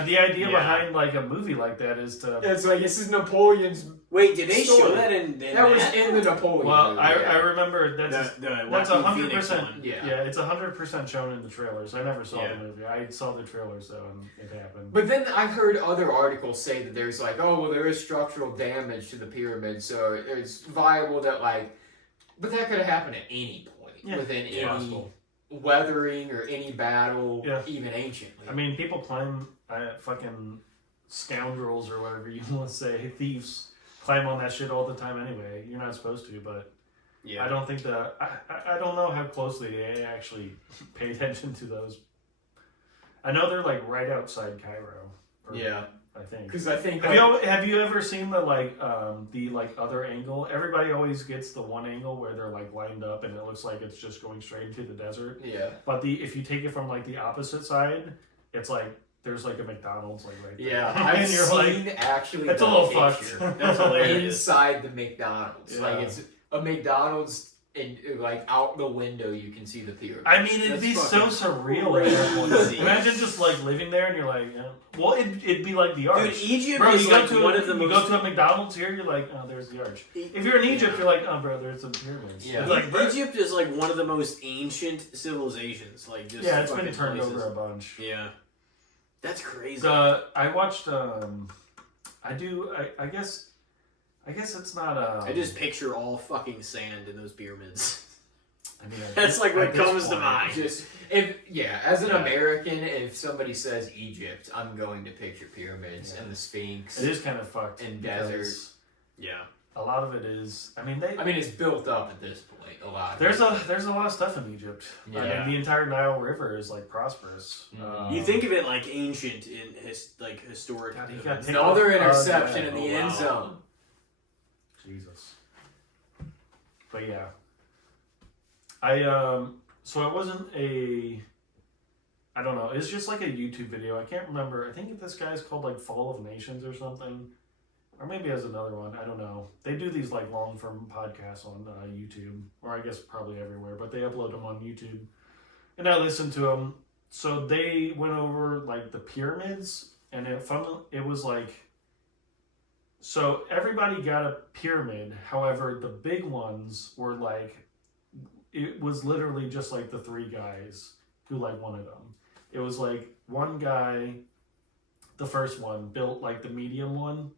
The idea behind like a movie like that is to. It's like this is Napoleon's. Wait, did they story. show that in That was in the Napoleon. Well, movie, I remember that's the that's Joaquin 100%. one? Yeah. It's 100% shown in the trailers. I never saw Yeah. the movie. I saw the trailers though, and it happened. But then I heard other articles say that there's like, oh well, there is structural damage to the pyramid, so it's viable that like, but that could have happened at any point within any possible. weathering or any battle, even anciently. I mean, people climb fucking scoundrels or whatever you want to say, thieves climb on that shit all the time anyway. You're not supposed to, but I don't think that I don't know how closely they actually pay attention to those. I know they're like right outside Cairo. I think. Because I think have you ever seen the other angle? Everybody always gets the one angle where they're like lined up and it looks like it's just going straight into the desert. Yeah. But if you take it from like the opposite side, it's like there's like a McDonald's like right there. Yeah, I've and you're seen like, actually. it's a little fucked. That's hilarious. Inside the McDonald's, Yeah. like it's a McDonald's, and like out the window you can see the pyramid. I mean, it'd That's be so fucking surreal at that point. crazy. Imagine just like living there and you're like, well, it'd be like the arch. Dude, Egypt Bro, is you go like to one of the you most. go to a McDonald's here, you're like, oh, there's the arch. If you're in Egypt, you're like, oh, bro, there's some pyramids. Yeah. It's like, bro, Egypt is like one of the most ancient civilizations. Like, just yeah, it's been fucking turned places. over a bunch. Yeah, that's crazy. I watched. I guess it's not. I just picture all fucking sand in those pyramids. I mean, That's like what at this comes to point, mind. Just as an American, if somebody says Egypt, I'm going to picture pyramids and the Sphinx. It is kind of fucked. And because deserts. Yeah. A lot of it is. I mean, it's built up at this point. A lot. There's a lot of stuff in Egypt. Yeah. I mean, the entire Nile River is like prosperous. Mhm. You think of it like ancient in historic. God, you got events. Another Oh, interception yeah. in the Oh, end wow. zone. Jesus. But yeah. So it wasn't a I don't know. It's just like a YouTube video. I can't remember. I think this guy's called like Fall of Nations or something. Or maybe has another one. I don't know. They do these like long form podcasts on YouTube, or I guess probably everywhere, but they upload them on YouTube. And I listened to them. So they went over like the pyramids, and it was like, so everybody got a pyramid. However, the big ones were like, it was literally just like the three guys who like wanted them. It was like one guy, the first one, built like the medium one,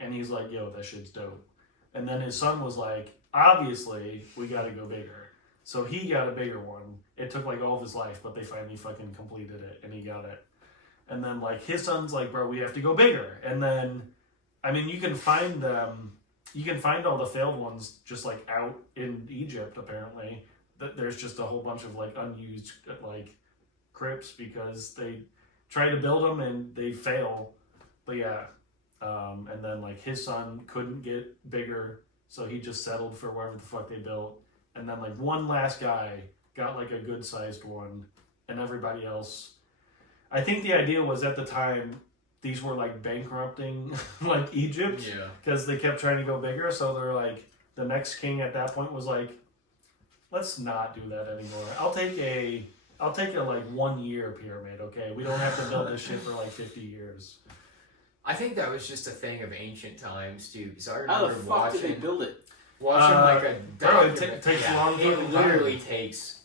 and he's like, yo, that shit's dope. And then his son was like, obviously, we gotta go bigger. So he got a bigger one. It took like all of his life, but they finally fucking completed it, and he got it. And then like his son's like, bro, we have to go bigger. And then, I mean, you can find all the failed ones just like out in Egypt, apparently. There's just a whole bunch of like unused like crypts because they try to build them and they fail. But yeah, and then like his son couldn't get bigger, so he just settled for wherever the fuck they built. And then like one last guy got like a good sized one, and everybody else. I think the idea was at the time these were like bankrupting like Egypt, because they kept trying to go bigger. So they're like, the next king at that point was like, let's not do that anymore. I'll take a like 1 year pyramid, okay? We don't have to build this shit for like 50 years. I think that was just a thing of ancient times too. Because I How remember the fuck did they build it? watching like a document. It takes a long It fucking literally time. takes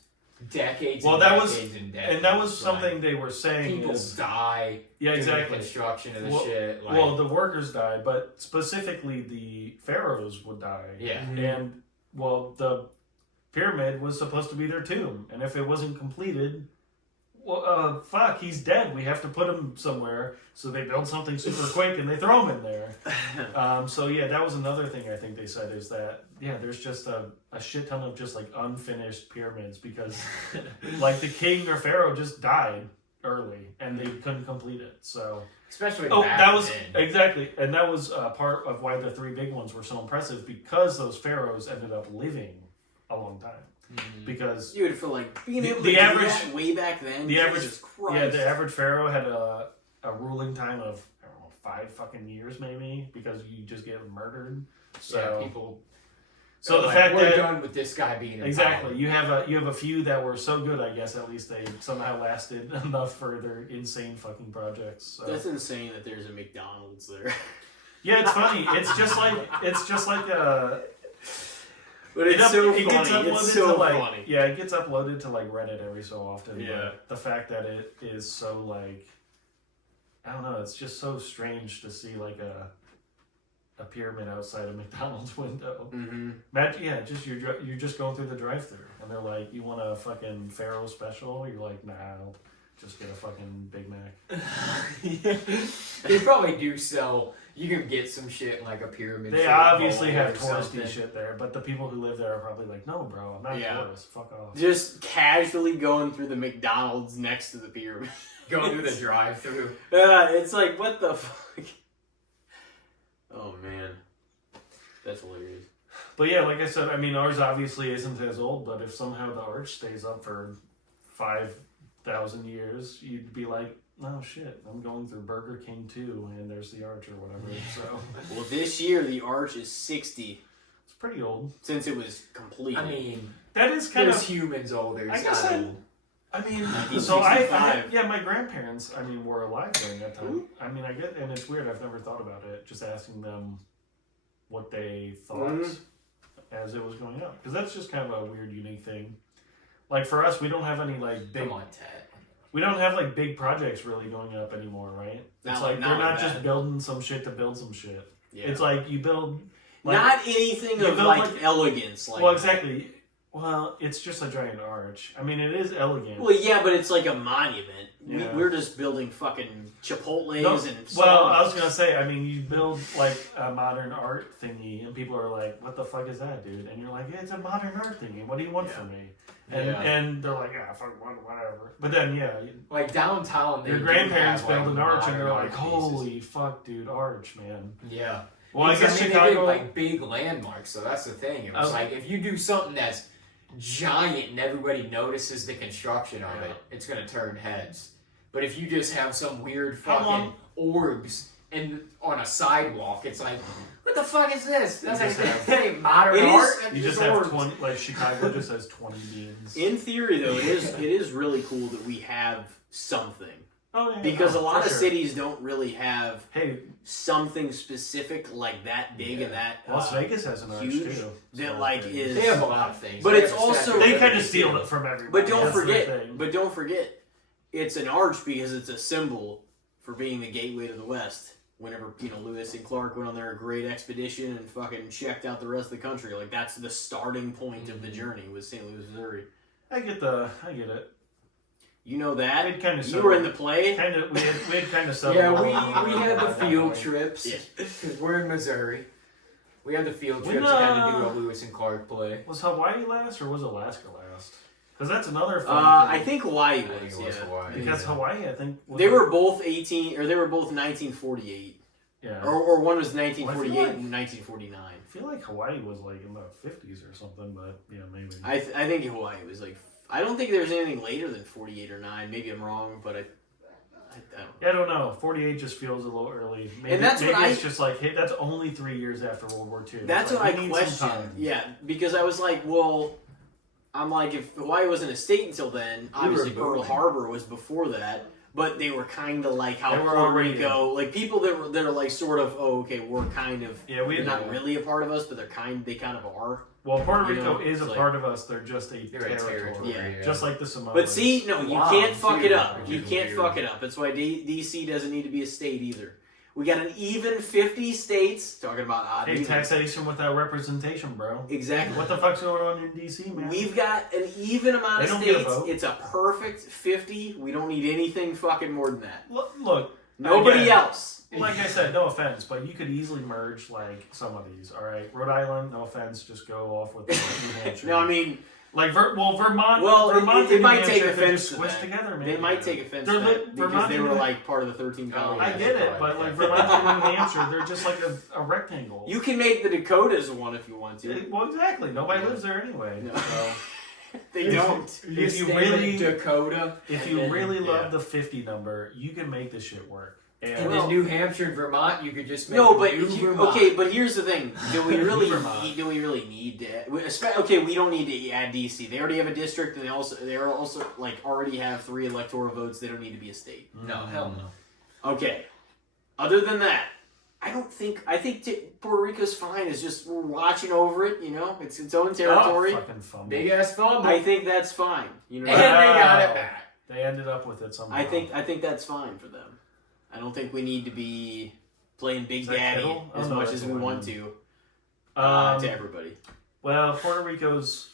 decades. Well, and that was decades and decades. and that was something they were saying. People die. Yeah, doing exactly. The construction of the Well- shit. Like, Well, the workers die, but specifically the pharaohs would die. yeah. And well, the pyramid was supposed to be their tomb, and if it wasn't completed, well, fuck, he's dead. We have to put him somewhere. So they build something super quick and they throw him in there. So yeah, that was another thing I think they said is that there's just a shit ton of just like unfinished pyramids because like the king or pharaoh just died early and they couldn't complete it. So Especially that was then. exactly, and that was part of why the three big ones were so impressive, because those pharaohs ended up living a long time. Mhm. Because You would feel like being able to the do average- that way back then. the average- Jesus Christ. yeah, the average pharaoh had a ruling time of, I don't know, 5 fucking years maybe, because you just get murdered. So Yeah, people. so the like, fact we're that done with this guy being in exactly, power. you have a few that were so good, I guess at least they somehow lasted enough for their insane fucking projects. So. That's insane that there's a McDonald's there. Yeah, it's funny. It's just like a. But it's so it gets funny. uploaded It's so to like funny. yeah, it gets uploaded to like Reddit every so often. Yeah. But the fact that it is so like, I don't know, it's just so strange to see like a pyramid outside a McDonald's window. Mm-hmm. Imagine, yeah, just you're just going through the drive-thru and they're like, you want a fucking Pharaoh special? You're like, nah, I'll just get a fucking Big Mac. They probably do sell. You can get some shit in like a pyramid. They shaped obviously bowl have or touristy something. shit there, but the people who live there are probably like, no, bro, I'm not a Yeah. tourist. Fuck off. Just casually going through the McDonald's next to the pyramid. Going through the drive-through. It's like, what the fuck? Oh, man. That's hilarious. But yeah, like I said, I mean, ours obviously isn't as old, but if somehow the arch stays up for 5,000 years, you'd be like, oh shit, I'm going through Burger King too, and there's the arch or whatever. So Well, this year the arch is 60 it's pretty old. since it was completed. I mean, That is kind there's of. humans older. I guess I mean, 1965. so yeah, my grandparents, I mean, were alive during that time. I mean, I get, and it's weird. I've never thought about it. Just asking them what they thought as it was going up, because that's just kind of a weird, unique thing. Like for us, we don't have any like big. Come on, Ted. We don't have like big projects really going up anymore, right? It's like they're not just building some shit to build some shit. Yeah. It's like you build. Like, not anything you of build, like elegance. Like well, exactly. Well, it's just a giant arch. I mean, it is elegant. Well, yeah, but it's like a monument. Yeah. We're just building fucking Chipotle's No, and. well, I was gonna say, I mean, you build like a modern art thingy, and people are like, "What the fuck is that, dude?" And you're like, yeah, "It's a modern art thingy. What do you want from me?" And they're like, "Yeah, fuck, whatever." But then, yeah, Like downtown, they your do grandparents have, build like, an arch, and modern they're art like, pieces. "Holy fuck, dude, arch, man." Yeah. Well, I guess They did, Chicago. like big landmarks, so that's the thing. It was like if you do something that's giant and everybody notices the construction of it, it's gonna turn heads. But if you just have some weird How fucking long- orbs on a sidewalk, it's like, what the fuck is this? That's just have- hey, modern It is- art. That's You just orbs. have 20, like Chicago just has 20 beans. In theory, though, it is really cool that we have something. Oh, yeah, Because no, a lot for of sure. cities don't really have Hey, something specific like that big and that Las Vegas has an arch huge too. that so, like yeah. is. They have a lot of things. But They it's have a also- Statue of They kind Liberty, of steal too. it from everybody. But don't That's their forget. thing. But don't forget, it's an arch because it's a symbol for being the gateway to the West. Whenever Lewis and Clark went on their great expedition and fucking checked out the rest of the country, like that's the starting point of the journey was St. Louis, Missouri. I get it. You know that. We'd kind of You were in the play. we had kind of settled. Yeah, on we had the that field point. trips Yeah. because we're in Missouri. We had the field When, trips that had to do a Lewis and Clark play. Was Hawaii last or was Alaska last? Because that's another fun I thing. think Hawaii I think was. it was Yeah. Hawaii. Because Hawaii, I think They were both 1948, yeah. or one was 1948 Well, I feel like- and 1949. I feel like Hawaii was like in the 50s or something, but yeah, maybe. I think Hawaii was like. I don't think there was anything later than 48 or 9. Maybe I'm wrong, but I don't know. Yeah, I don't know. 48 just feels a little early. Maybe, And that's maybe what it's just like, hey, that's only 3 years after World War II. That's It's what like, I we need some questioned. time. Yeah, because I was like, well, I'm like, if Hawaii wasn't a state until then, obviously booming. Pearl Harbor was before that. But they were kind of like how They were Puerto already Rico, like people that are like sort of, oh, okay, we're kind of, Yeah, they're not really a part of us, but they kind of are. Well, Puerto You know, Rico is a it's part of us. They're just They're a Yeah. territory. Yeah. Just like the Samoans. But see, no, you Wow, can't fuck it up. dude, You which is can't weird. fuck it up. That's why DC doesn't need to be a state either. We got an even 50 states. Talking about odd. Hey, even. taxation without representation, bro. Exactly. What the fuck's going on in DC, man? We've got an even amount They of don't get a states. vote. It's a perfect 50. We don't need anything fucking more than that. Look, Nobody again, else. like I said, no offense, but you could easily merge like some of these. All right, Rhode Island, no offense, just go off with New Hampshire. No, I mean, like Vermont. well, Vermont it and might New take Hampshire could offense just to squish that. together, man. They might take offense They're to li- that because Vermont they and were New- like part of the 13 Oh, colonies. I get it, but like Vermont and New Hampshire, they're just like a rectangle. You can make the Dakotas one if you want to. Well, exactly. Nobody lives there anyway. No. So. They If- don't. If you Stay in really, Dakota, if and you then- really yeah. love the 50 number, you can make this shit work. And And Well- then New Hampshire and Vermont, you could just make No, a but new Vermont. okay. But here's the thing: do we really Vermont. need? Do we really need to? Okay, we don't need to add DC. They already have a district, and they are also like already have 3 electoral votes. They don't need to be a state. No, hell no. Okay. Other than that, I think Puerto Rico's fine. It's just we're watching over it. You know, it's its own territory. fucking fumble. Big ass fumble. I think that's fine. You know, And they got Wow. it back. They ended up with it somehow. I think that's fine for them. I don't think we need to be playing Big Is that Daddy Kittle? Oh, as no, much that's as we the want one. to everybody. Well, Puerto Rico's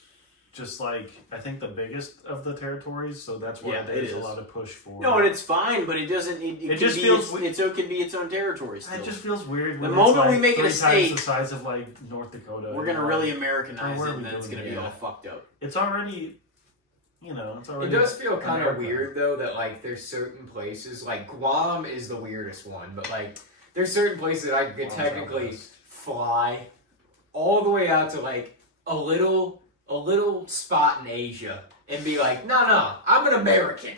just like I think the biggest of the territories, so that's why Yeah, it there's a is. lot of push for. No, and it's fine, but it doesn't. It It can just be feels it can be its own territory still. It just feels weird. The When moment it's like we make it a 3 times state- the size of like North Dakota. We're gonna you know? really Americanize Oh, where it, are and we then it's doing gonna it? be Yeah. all fucked up. It's already, it's It already. does feel kind of America. weird though that like there's certain places like Guam is the weirdest one, but like there's certain places that I could Guam's technically outpost. fly all the way out to like a little spot in Asia and be like, no, I'm an American.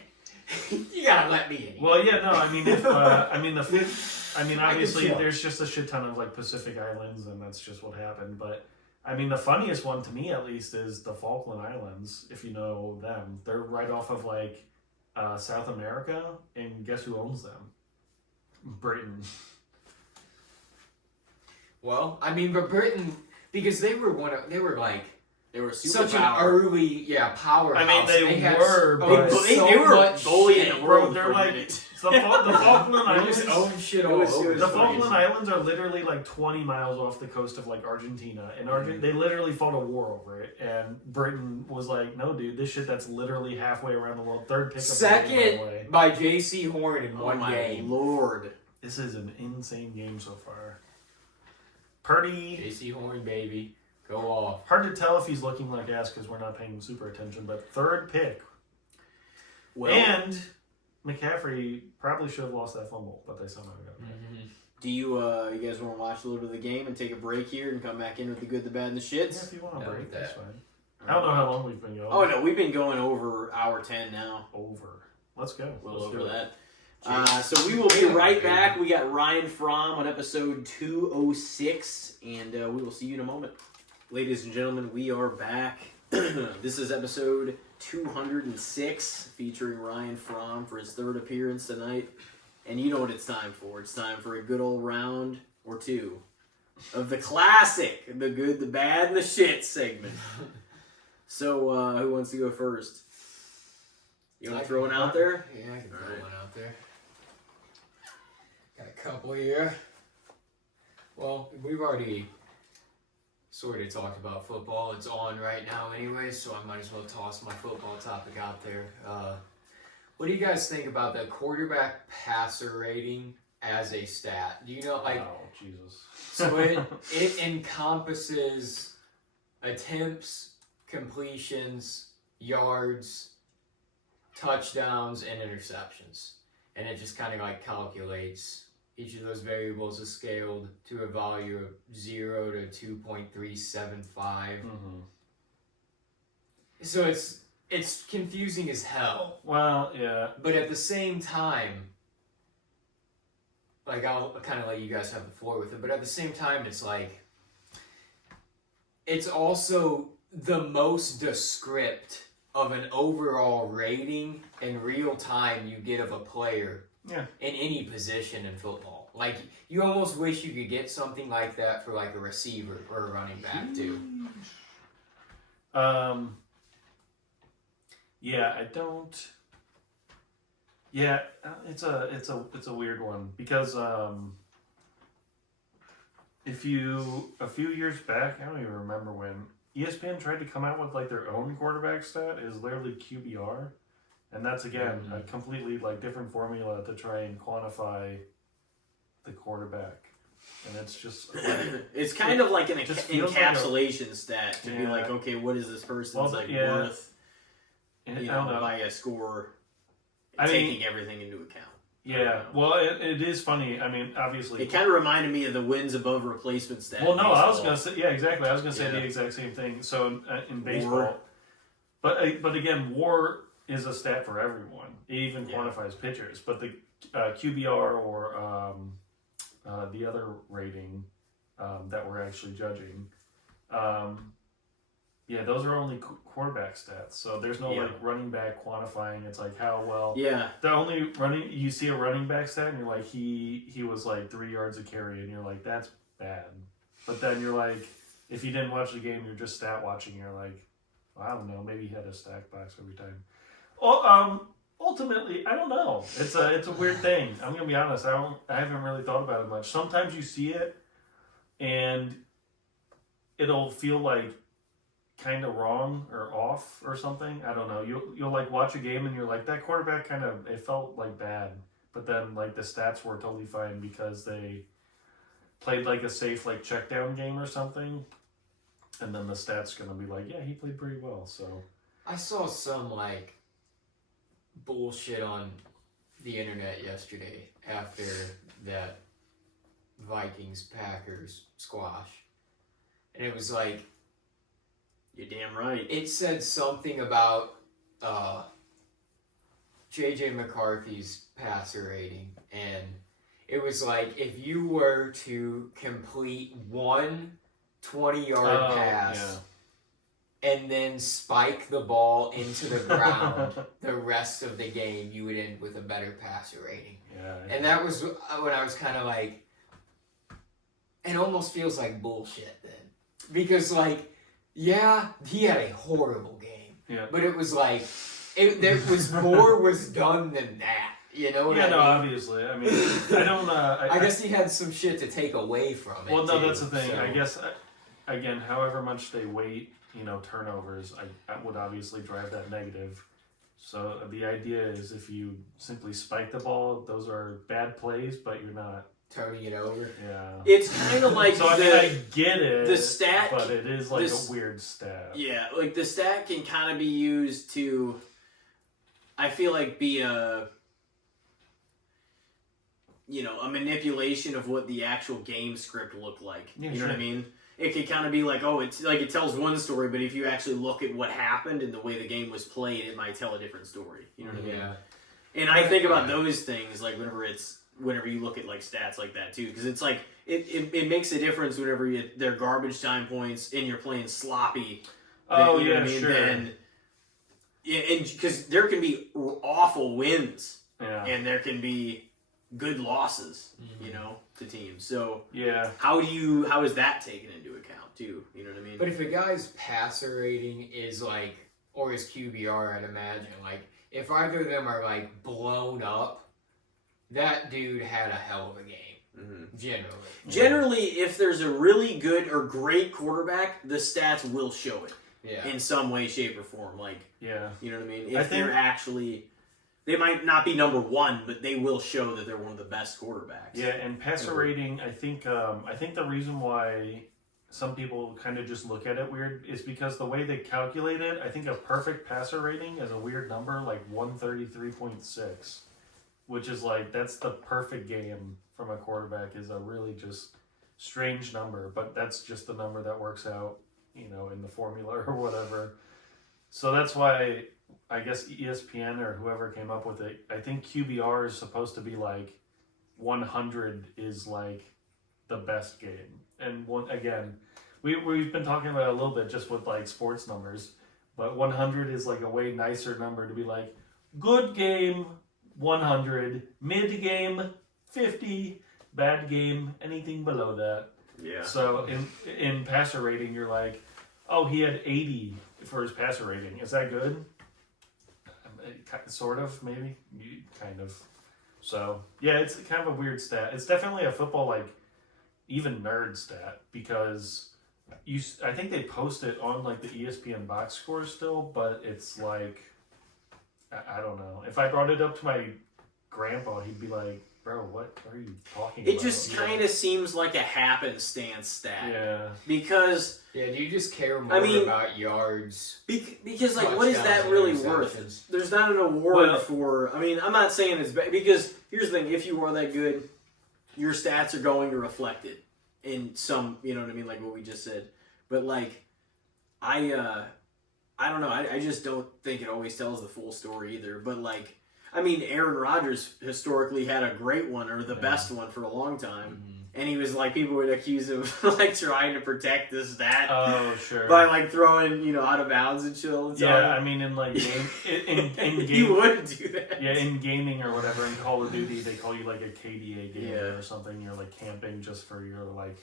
You gotta let me in. Well, yeah, no, I mean, if obviously chill. there's just a shit ton of like Pacific Islands, and that's just what happened. But I mean, the funniest one to me, at least, is the Falkland Islands. If you know them, they're right off of like South America, and guess who owns them? Britain. Well, I mean, but Britain, because they were like They were such an superpower. early powerhouse. I mean, they had were, so but- They were much bullying shit. the Bro, world they're for a like minute. the Falkland They Islands. just own shit It all was- it over was The the funny. place. Falkland Islands are literally like 20 miles off the coast of like Argentina, and they literally fought a war over it. And Britain was like, "No, dude, this shit that's literally halfway around the world." Third pick. Second by J.C. Horn in Oh one my game. lord! This is an insane game so far. Purdy. J.C. Horn, baby, go off. Hard to tell if he's looking like ass because we're not paying super attention. But third pick, Well, and McCaffrey probably should have lost that fumble, but they somehow got it. do you guys want to watch a little bit of the game and take a break here and come back in with the good, the bad, and the Yeah, shits? if you want Yeah, to break, with that's that. fine. I don't know how long we've been going. Oh no, we've been going over hour 10 now. Over. Let's go. Well Let's over do that. So we will be right back. We got Ryan Fromm on episode 206, and we will see you in a moment. Ladies and gentlemen, we are back. This is episode 206, featuring Ryan Fromm for his third appearance tonight. And you know what it's time for. It's time for a good old round or two of the classic, the good, the bad, and the shit segment. So, who wants to go first? You want to throw one out there? Yeah, I can throw one out there. Got a couple here. Well, we've already sort of talked about football. It's on right now anyway, so I might as well toss my football topic out there. What do you guys think about the quarterback passer rating as a stat? Do you know, like... Oh, Jesus. So it encompasses attempts, completions, yards, touchdowns, and interceptions. And it just kind of like calculates each of those variables is scaled to a value of 0 to 2.375. Mm-hmm. So it's confusing as hell. Well, yeah. But at the same time, like I'll kind of let you guys have the floor with it, but at the same time, it's like, it's also the most descript of an overall rating in real time you get of a player in any position in football. Like, you almost wish you could get something like that for like a receiver or a running back too. Yeah, I don't. Yeah, it's a weird one because a few years back, I don't even remember when, ESPN tried to come out with like their own quarterback stat is literally QBR, and that's again a completely like different formula to try and quantify the quarterback, and it's just like, it's kind of like an encapsulation stat to be like, okay, what is this person's worth? By a score, taking everything into account. Yeah, well, it is funny. I mean, obviously, it kind of reminded me of the wins above replacement stat. Well, no, I was gonna say exactly. I was gonna say the exact same thing. So in baseball, but again, WAR is a stat for everyone. It even quantifies pitchers. But the QBR or the other rating that we're actually judging, those are only quarterback stats. So there's no like running back quantifying. It's like how well. Yeah. The only you see a running back stat and you're like he was like 3 yards a carry and you're like that's bad. But then you're like if you didn't watch the game you're just stat watching. You're like well, I don't know, maybe he had a stack box every time. Well, ultimately I don't know. It's a weird thing. I'm gonna be honest. I haven't really thought about it much. Sometimes you see it and it'll feel like kind of wrong or off or something. I don't know. You'll like watch a game and you're like that quarterback kind of it felt like bad, but then like the stats were totally fine because they played like a safe like check down game or something, and then the stats gonna be like he played pretty well. So I saw some like bullshit on the internet yesterday after that Vikings-Packers squash, and it was like. You're damn right. It said something about J.J. McCarthy's passer rating, and it was like if you were to complete one 20-yard pass and then spike the ball into the ground the rest of the game, you would end with a better passer rating. And that was when I was kind of like, it almost feels like bullshit then. Because like, yeah, he had a horrible game. But it was like, there was more was done than that. You know what I mean? Obviously. I mean, I don't... I guess he had some shit to take away from it. Well, no, that's the thing. So. I guess, again, however much they weight, turnovers, I would obviously drive that negative. So the idea is if you simply spike the ball, those are bad plays, but you're not... turning it over. Yeah. It's kind of like so I get it. The stat, but it is like a weird stat. Yeah, like the stat can kind of be used to, I feel like, be a manipulation of what the actual game script looked like. Yeah, you know what I mean? It could kind of be like, it's like it tells one story, but if you actually look at what happened and the way the game was played, it might tell a different story. You know what I mean? And I think about those things like whenever you look at like stats like that too, because it's like it makes a difference whenever they're garbage time points and you're playing sloppy. Oh, you know yeah, what I mean? sure. And because there can be awful wins, and there can be good losses, you know, to teams. So yeah, how is that taken into account too? You know what I mean? But if a guy's passer rating is like, or his QBR, I'd imagine, like if either of them are like blown up, that dude had a hell of a game. Generally, if there's a really good or great quarterback, the stats will show it. Yeah. In some way, shape, or form. Like, yeah. You know what I mean? If they're actually... They might not be number one, but they will show that they're one of the best quarterbacks. Yeah, and passer rating, I think the reason why some people kind of just look at it weird is because the way they calculate it, I think a perfect passer rating is a weird number, like 133.6, which is like, that's the perfect game from a quarterback, is a really just strange number, but that's just the number that works out, you know, in the formula or whatever. So that's why I guess ESPN or whoever came up with it, I think QBR is supposed to be like 100 is like the best game. And we've been talking about it a little bit just with like sports numbers, but 100 is like a way nicer number to be like good game 100, mid game 50, bad game anything below that. Yeah. So in passer rating, you're like, oh, he had 80 for his passer rating. Is that good? Sort of, maybe. Kind of. So, yeah, it's kind of a weird stat. It's definitely a football, like, even nerd stat, because I think they post it on, like, the ESPN box score still, but it's like, I don't know. If I brought it up to my grandpa, he'd be like, bro, what are you talking about? It just kind of seems like a happenstance stat. Yeah. Because... Yeah, do you just care more about yards? Because, like, what is that really worth? There's not an award for... I mean, I'm not saying it's bad. Because, here's the thing. If you are that good, your stats are going to reflect it in some... You know what I mean? Like what we just said. But, like, I don't know. I just don't think it always tells the full story either. But, like... I mean, Aaron Rodgers historically had a great one, or the best one for a long time. And he was like, people would accuse him of like trying to protect this stat. Oh, sure. By like throwing, you know, out of bounds and shit all the time. Yeah, I mean, in like in game, he would do that. Yeah, in gaming or whatever, in Call of Duty, they call you like a KDA gamer or something. You're like camping just for your like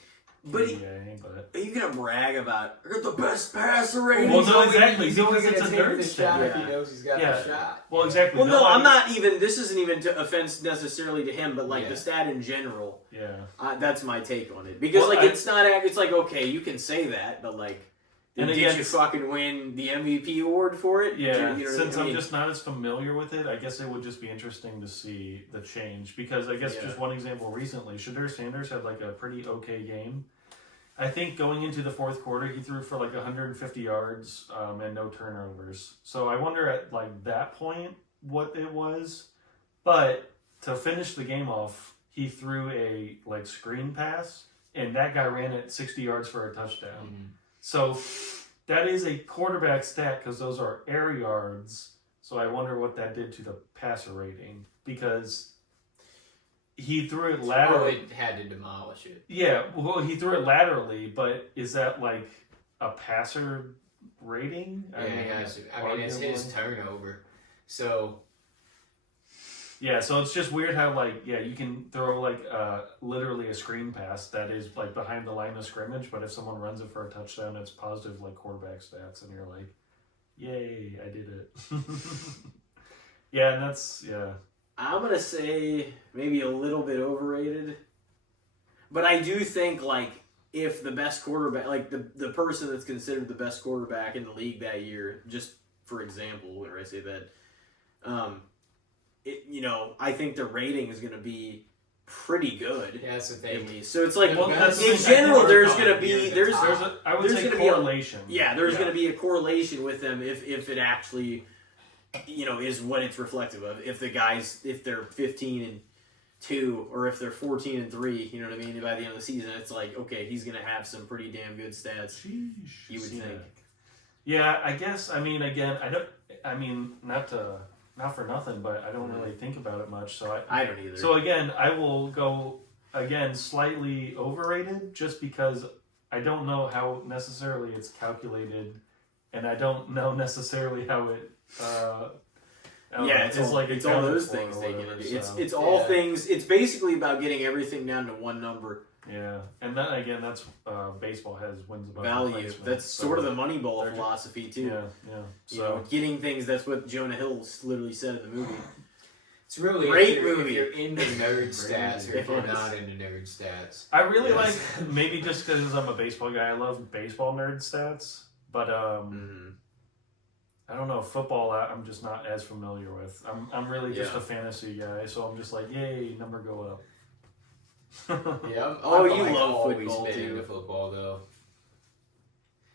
KDA. But you gonna brag about the best passer rating? Well, no, exactly. He's Because only it's a nerd shot stat. if he knows he's got the shot. Well, exactly. Well, no, I'm not even. This isn't even to offense necessarily to him, but like the stat in general. Yeah. That's my take on it, because like it's not. It's like, okay, you can say that, but like. And did you fucking win the MVP award for it? Yeah, you know since I'm just not as familiar with it, I guess it would just be interesting to see the change. Because I guess just one example recently, Shadur Sanders had like a pretty okay game. I think going into the fourth quarter, he threw for like 150 yards and no turnovers. So I wonder at like that point what it was. But to finish the game off, he threw a like screen pass, and that guy ran it 60 yards for a touchdown. So that is a quarterback stat because those are air yards. So I wonder what that did to the passer rating, because he threw it laterally. Or it had to demolish it. Yeah, well, he threw it laterally, but is that like a passer rating? Yeah, I mean, it's his turnover. So... Yeah, so it's just weird how, like, you can throw, like, literally a screen pass that is, like, behind the line of scrimmage, but if someone runs it for a touchdown, it's positive, like, quarterback stats, and you're like, yay, I did it. And that's, I'm going to say maybe a little bit overrated, but I do think, like, if the best quarterback, like, the person that's considered the best quarterback in the league that year, just for example, whenever I say that, I think the rating is going to be pretty good. Yeah, that's the thing. So it's like, in general, there's going to be there's a correlation. There's going to be a correlation with them if it actually, is what it's reflective of. If the guys, if they're 15-2, or if they're 14-3, you know what I mean. By the end of the season, it's like, okay, he's going to have some pretty damn good stats. Sheesh, you would think. Yeah, I guess. I mean, again, not to not for nothing, but I don't really think about it much. So I don't either. So again, I will go slightly overrated, just because I don't know how necessarily it's calculated, and I don't know necessarily how it. It's all those things they get into. It's all things. It's basically about getting everything down to one number. Yeah, and then again, that's baseball has wins above Value. replacement, That's so sort of the Moneyball philosophy too. Yeah. So getting things. That's what Jonah Hill literally said in the movie. It's really Great if movie. you're into nerd stats or if you're not into nerd stats. I really like, maybe just because I'm a baseball guy, I love baseball nerd stats, but I don't know, football I'm just not as familiar with. I'm really just a fantasy guy, so I'm just like, yay, number go up. Yeah, you love always football been too. into football though.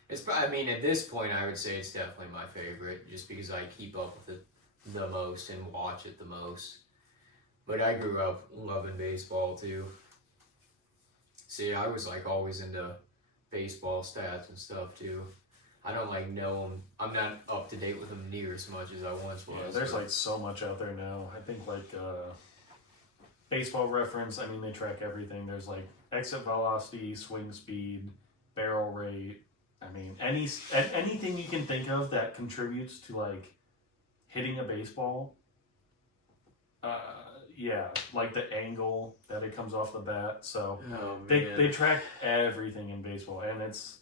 It's I mean at this point I would say it's definitely my favorite just because I keep up with it the most and watch it the most. But I grew up loving baseball too. See, I was like always into baseball stats and stuff too. I don't like know them. I'm not up to date with them near as much as I once was. Yeah, there's like so much out there now. I think like Baseball Reference, I mean, they track everything. There's like exit velocity, swing speed, barrel rate. I mean, anything you can think of that contributes to like hitting a baseball. Like the angle that it comes off the bat. So they track everything in baseball, and it's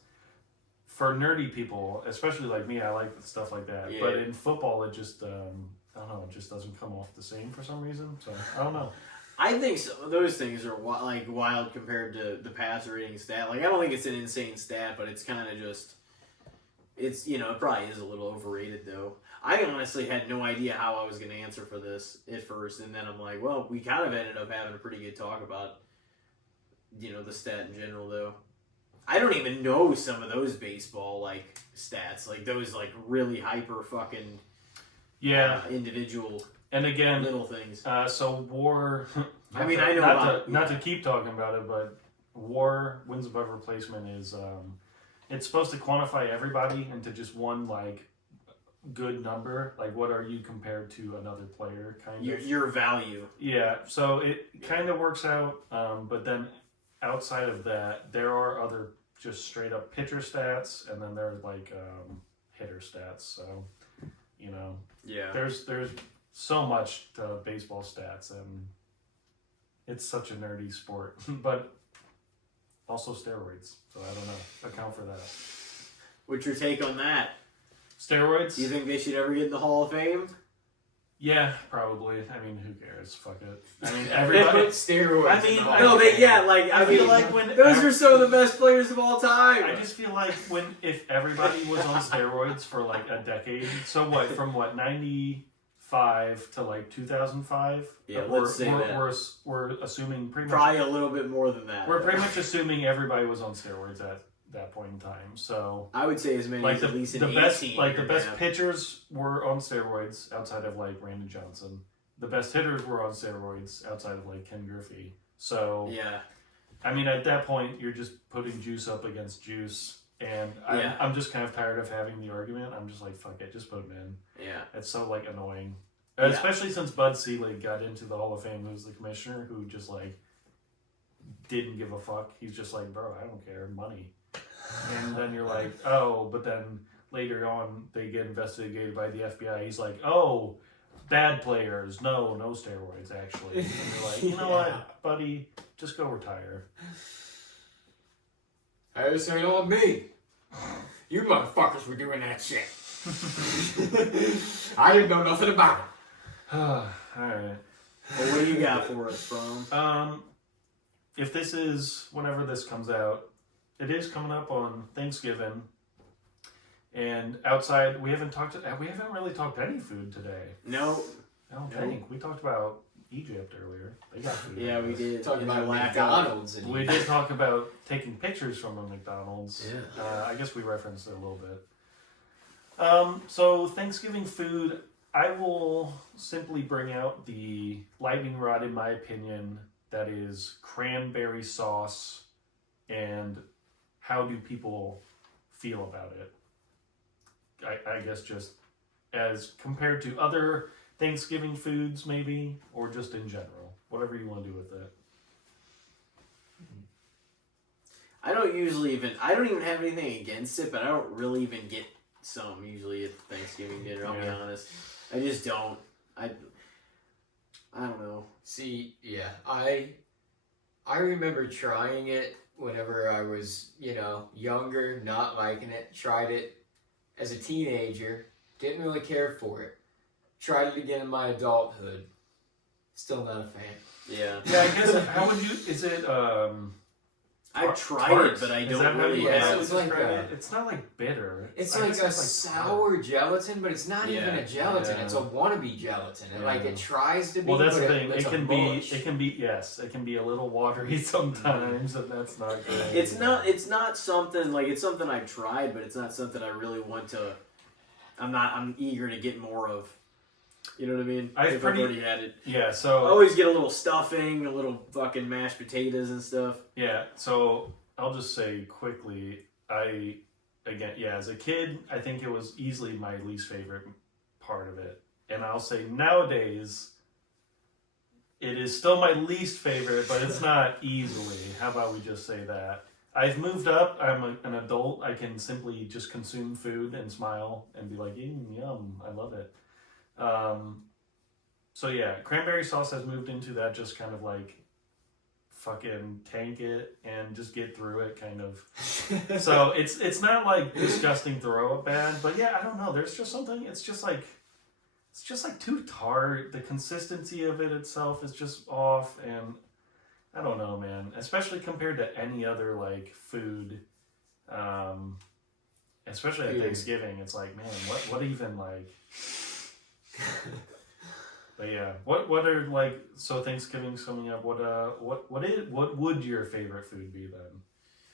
for nerdy people, especially like me. I like stuff like that. Yeah. But in football, it just I don't know. It just doesn't come off the same for some reason. So I don't know. I think some of those things are wild compared to the passer rating stat. Like I don't think it's an insane stat, but it's kind of just. It's it probably is a little overrated though. I honestly had no idea how I was going to answer for this at first, and then I'm like, well, we kind of ended up having a pretty good talk about, the stat in general though. I don't even know some of those baseball like stats, like those like really hyper fucking individual and again little things. So WAR. I mean, I know not to keep talking about it, but WAR wins above replacement is it's supposed to quantify everybody into just one like good number, like what are you compared to another player, kind of your value. Yeah, so it kind of works out, but then outside of that, there are other just straight up pitcher stats, and then there's like hitter stats. So there's so much to baseball stats, and it's such a nerdy sport, but also steroids. So I don't know, account for that. What's your take on that? Steroids? Do you think they should ever get in the Hall of Fame? Yeah, probably. I mean, who cares? Fuck it. I mean, everybody. Steroids. I mean, I feel like when those are some of the best players of all time. I just feel like if everybody was on steroids for like a decade, so what? From 95 to like 2005? Yeah, let's say that. We're assuming pretty much. Probably a little bit more than that. We're pretty much assuming everybody was on steroids at that point in time. So I would say as many as at least the 18. best pitchers were on steroids outside of like Brandon Johnson. The best hitters were on steroids outside of like Ken Griffey. So yeah, I mean at that point you're just putting juice up against juice, and I'm just kind of tired of having the argument. I'm just like, fuck it, just put him in. Yeah, it's so like annoying, especially since Bud Selig got into the Hall of Fame, who's the commissioner, who just like didn't give a fuck. He's just like, bro, I don't care, money. And then you're like, oh, but then later on they get investigated by the FBI. He's like, oh, bad players, no steroids actually. And you're like, you know what, buddy, just go retire. Hey, so you know what, me? You motherfuckers were doing that shit. I didn't know nothing about it. All right. Well, what do you got for us, Fromm? If this is whenever this comes out. It is coming up on Thanksgiving, and outside we haven't really talked any food today. No, I don't think we talked about Egypt earlier. They got food. Yeah, we did. Talking about McDonald's. We did talk about taking pictures from a McDonald's. Yeah. I guess we referenced it a little bit. So Thanksgiving food, I will simply bring out the lightning rod, in my opinion. That is cranberry sauce, and how do people feel about it? I guess just as compared to other Thanksgiving foods, maybe, or just in general, whatever you want to do with it. I don't even have anything against it, but I don't really even get some usually at Thanksgiving dinner. I'll be honest. I just don't. I don't know. See, yeah, I remember trying it whenever I was, younger, not liking it. Tried it as a teenager, didn't really care for it. Tried it again in my adulthood, still not a fan. Yeah. Yeah, I guess, how would you, is it, I've tried tarts? it, but I Is don't that how really you have. It's like it's not like bitter. It's I like guess a it's sour gelatin, but it's not even a gelatin. Yeah. It's a wannabe gelatin. And Yeah. it tries to be. Well, that's but the thing. it's It can a be. mush. It can be. Yes, it can be a little watery sometimes, and that's not good. It's not something like it's something I've tried, but it's not something I really want to. I'm eager to get more of. You know what I mean? I've already had it. Yeah. I So always get a little stuffing, a little fucking mashed potatoes and stuff. yeah. So I'll just say quickly. As a kid, I think it was easily my least favorite part of it, and I'll say nowadays. It is still my least favorite, but it's not easily. How about we just say that? I've moved up. I'm an adult. I can simply just consume food and smile and be like, yum, I love it. So yeah, cranberry sauce has moved into that just kind of like fucking tank it and just get through it kind of. So it's not like disgusting throw up bad, but yeah, I don't know. There's just something, it's just like too tart. The consistency of it itself is just off, and I don't know, man. Especially compared to any other like food, especially at Thanksgiving, it's like, man, what even like. But yeah, what are like, so Thanksgiving's coming up. What would your favorite food be then?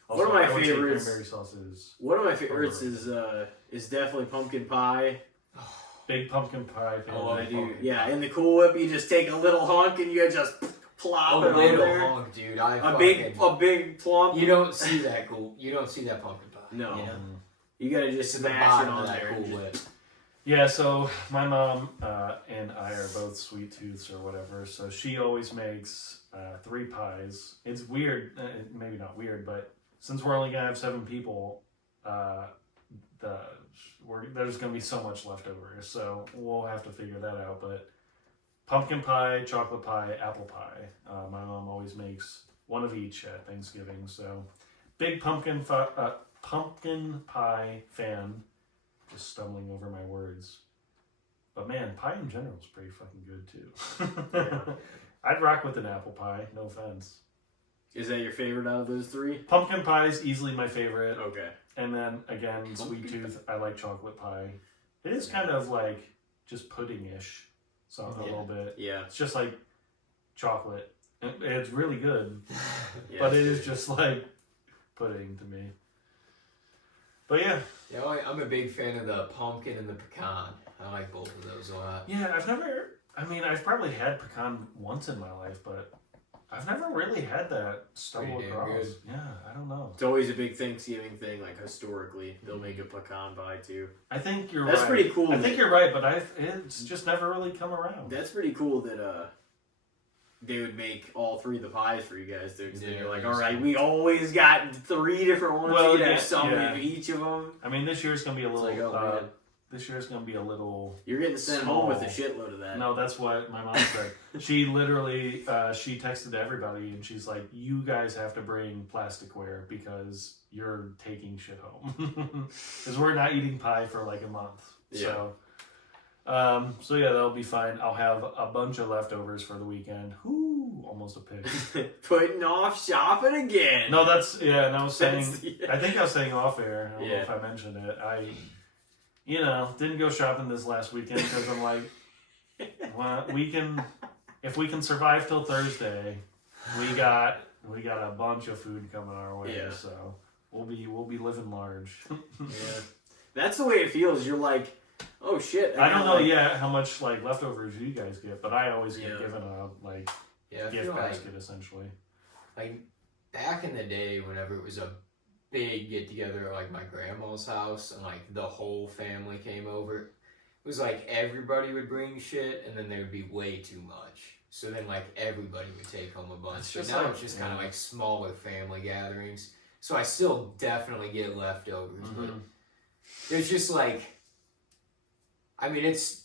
Also, One of my favorites. Cranberry sauce is. One of my favorites is definitely pumpkin pie. Big pumpkin pie. I do. Yeah, in the Cool Whip, you just take a little hunk and you just plop it on little there. hunk, dude. A big plump. You don't see that cool. You don't see that pumpkin pie. No. You know? You gotta just It's at the smash it bottom on of that there. Cool and Whip. Yeah, so my mom and I are both sweet tooths or whatever, so she always makes 3 pies. It's weird, maybe not weird, but since we're only gonna have 7 people, there's gonna be so much left over, so we'll have to figure that out. But pumpkin pie, chocolate pie, apple pie. My mom always makes one of each at Thanksgiving, so big pumpkin pie fan. Just stumbling over my words. But man, pie in general is pretty fucking good too. Yeah. I'd rock with an apple pie, no offense. Is that your favorite out of those 3? Pumpkin pie is easily my favorite. Okay. And then again, sweet tooth, I like chocolate pie. It is kind of like just pudding-ish, so a little bit. Yeah. It's just like chocolate. It's really good, Yeah, but it is just like pudding to me. But yeah. Yeah, I'm a big fan of the pumpkin and the pecan. I like both of those a lot. Yeah, I've probably had pecan once in my life, but I've never really had that stumble Pretty damn across. good. Yeah, I don't know. It's always a big Thanksgiving thing, like historically. They'll make a pecan pie too. I think you're That's right. pretty cool. I think you're right, but it's just never really come around. That's pretty cool that they would make all 3 of the pies for you guys. They're Yeah, like, yeah. all right, we always got 3 different ones. Well, You'd have yeah, some yeah. of each of them. I mean, this year's gonna be a It's little. like, oh, man. This year's gonna be a little. You're getting sent Small. home with a shitload of that. No, that's what my mom said. She literally, she texted everybody and she's like, "You guys have to bring plasticware because you're taking shit home because we're not eating pie for like a month." Yeah. So yeah, that'll be fine. I'll have a bunch of leftovers for the weekend. Whoo, almost a pig. Putting off shopping again. No, that's yeah. And I was saying, That's- I think I was saying off air. I don't know Yeah. if I mentioned it. I, didn't go shopping this last weekend because I'm like, well, if we can survive till Thursday, we got a bunch of food coming our way. Yeah. So we'll be living large. Yeah. That's the way it feels. You're like, oh shit. I don't know like, yet how much like leftovers you guys get, but I always get Yeah. given a like Yeah, I gift feel basket essentially. like back in the day, whenever it was a big get together at like my grandma's house and like the whole family came over, was like everybody would bring shit, and then there would be way too much. So then like everybody would take home a bunch. But now it's just kind of like smaller family gatherings. So I still definitely get leftovers, but there's just like, I mean, it's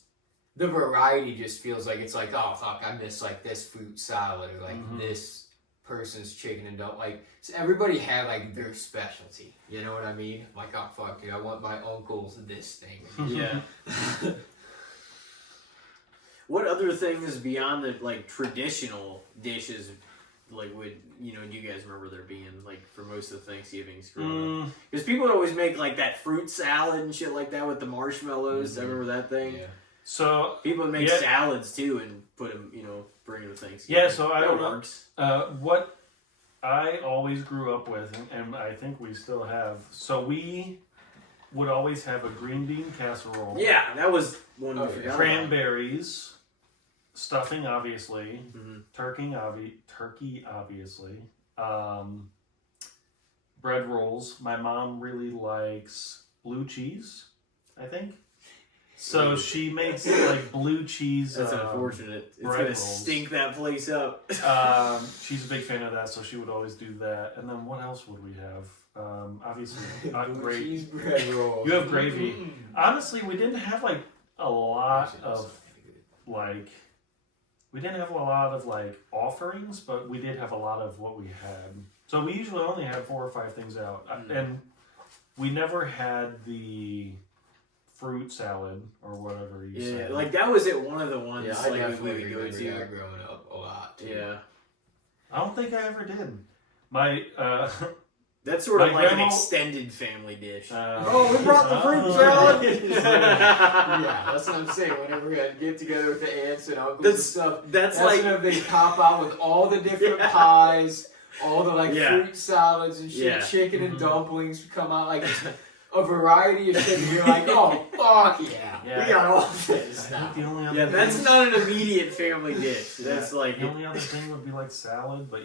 the variety just feels like it's like, oh fuck, I miss like this fruit salad or like this person's chicken and dump. Like, so everybody had like their specialty. You know what I mean? Like, oh fuck, dude, I want my uncle's this thing. Yeah. What other things beyond the like traditional dishes, like would do you guys remember there being like for most of the Thanksgivings growing up? Because people would always make like that fruit salad and shit like that with the marshmallows. I remember that thing. Yeah. So people would make salads too and put them, bring them to Thanksgiving. Yeah. So I don't know what I always grew up with, and I think we still have. So we would always have a green bean casserole. Yeah, that was one we forgot. Cranberries. Stuffing, obviously. Turkey, obviously. Bread rolls. My mom really likes blue cheese, I think. So she makes like blue cheese. That's unfortunate. It's going to stink that place up. She's a big fan of that, so she would always do that. And then what else would we have? Obviously, blue cheese bread rolls. You have gravy. Honestly, we didn't have like a lot of like... We didn't have a lot of like offerings, but we did have a lot of what we had. So we usually only had 4 or 5 things out, and we never had the fruit salad or whatever you said. Yeah, like that was one of the ones. Yeah, I like definitely we would go to growing up a lot. Too. Yeah, I don't think I ever did. My that's sort of like grandma... an extended family dish. We brought the fruit salad. Yeah, that's what I'm saying. Whenever we get together with the aunts and uncles and stuff, that's like whenever they pop out with all the different pies, all the like fruit salads and shit, chicken and dumplings come out like a variety of shit. And you're like, oh fuck yeah, we got all this. That's not an immediate family dish. That's like the only other thing would be like salad, but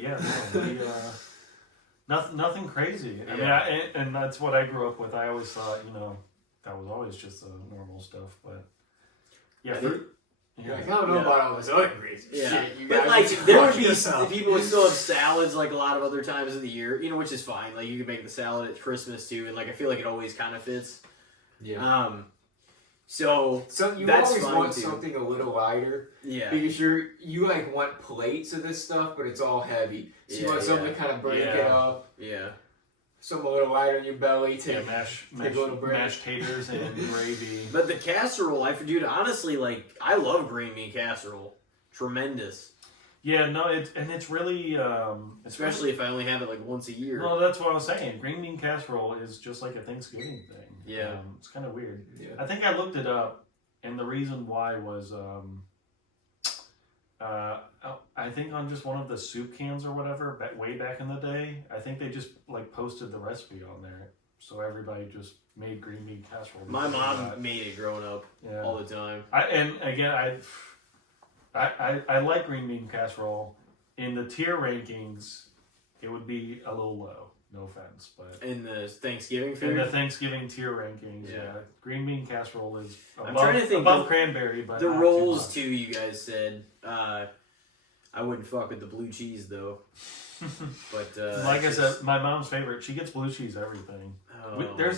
nothing crazy. I mean, and that's what I grew up with. I always thought, that was always just the normal stuff. But fruit. Yeah. I don't know about all this other crazy shit. You but like, there would be people would still have salads like a lot of other times of the year, which is fine. Like you can make the salad at Christmas too, and like I feel like it always kind of fits. Yeah. So you that's always fine want too. Something a little lighter. Yeah. Because you like want plates of this stuff, but it's all heavy. So you want something to kind of break it up. Yeah. Something a little lighter in your belly. Mashed taters and gravy. But the casserole, dude, honestly, like I love green bean casserole. Tremendous. Yeah, no, it's really especially if I only have it like once a year. Well, that's what I was saying. Green bean casserole is just like a Thanksgiving thing. Yeah, it's kind of weird. Yeah. I think I looked it up, and the reason why was I think on just one of the soup cans or whatever, way back in the day, I think they just like posted the recipe on there, so everybody just made green bean casserole. My mom made it growing up all the time. I like green bean casserole. In the tier rankings, it would be a little low. No offense, but in the Thanksgiving food, in the Thanksgiving tier rankings, green bean casserole is above, I'm trying to think above cranberry, but the not rolls too too. You guys said I wouldn't fuck with the blue cheese though. But like I said, my mom's favorite. She gets blue cheese everything. There's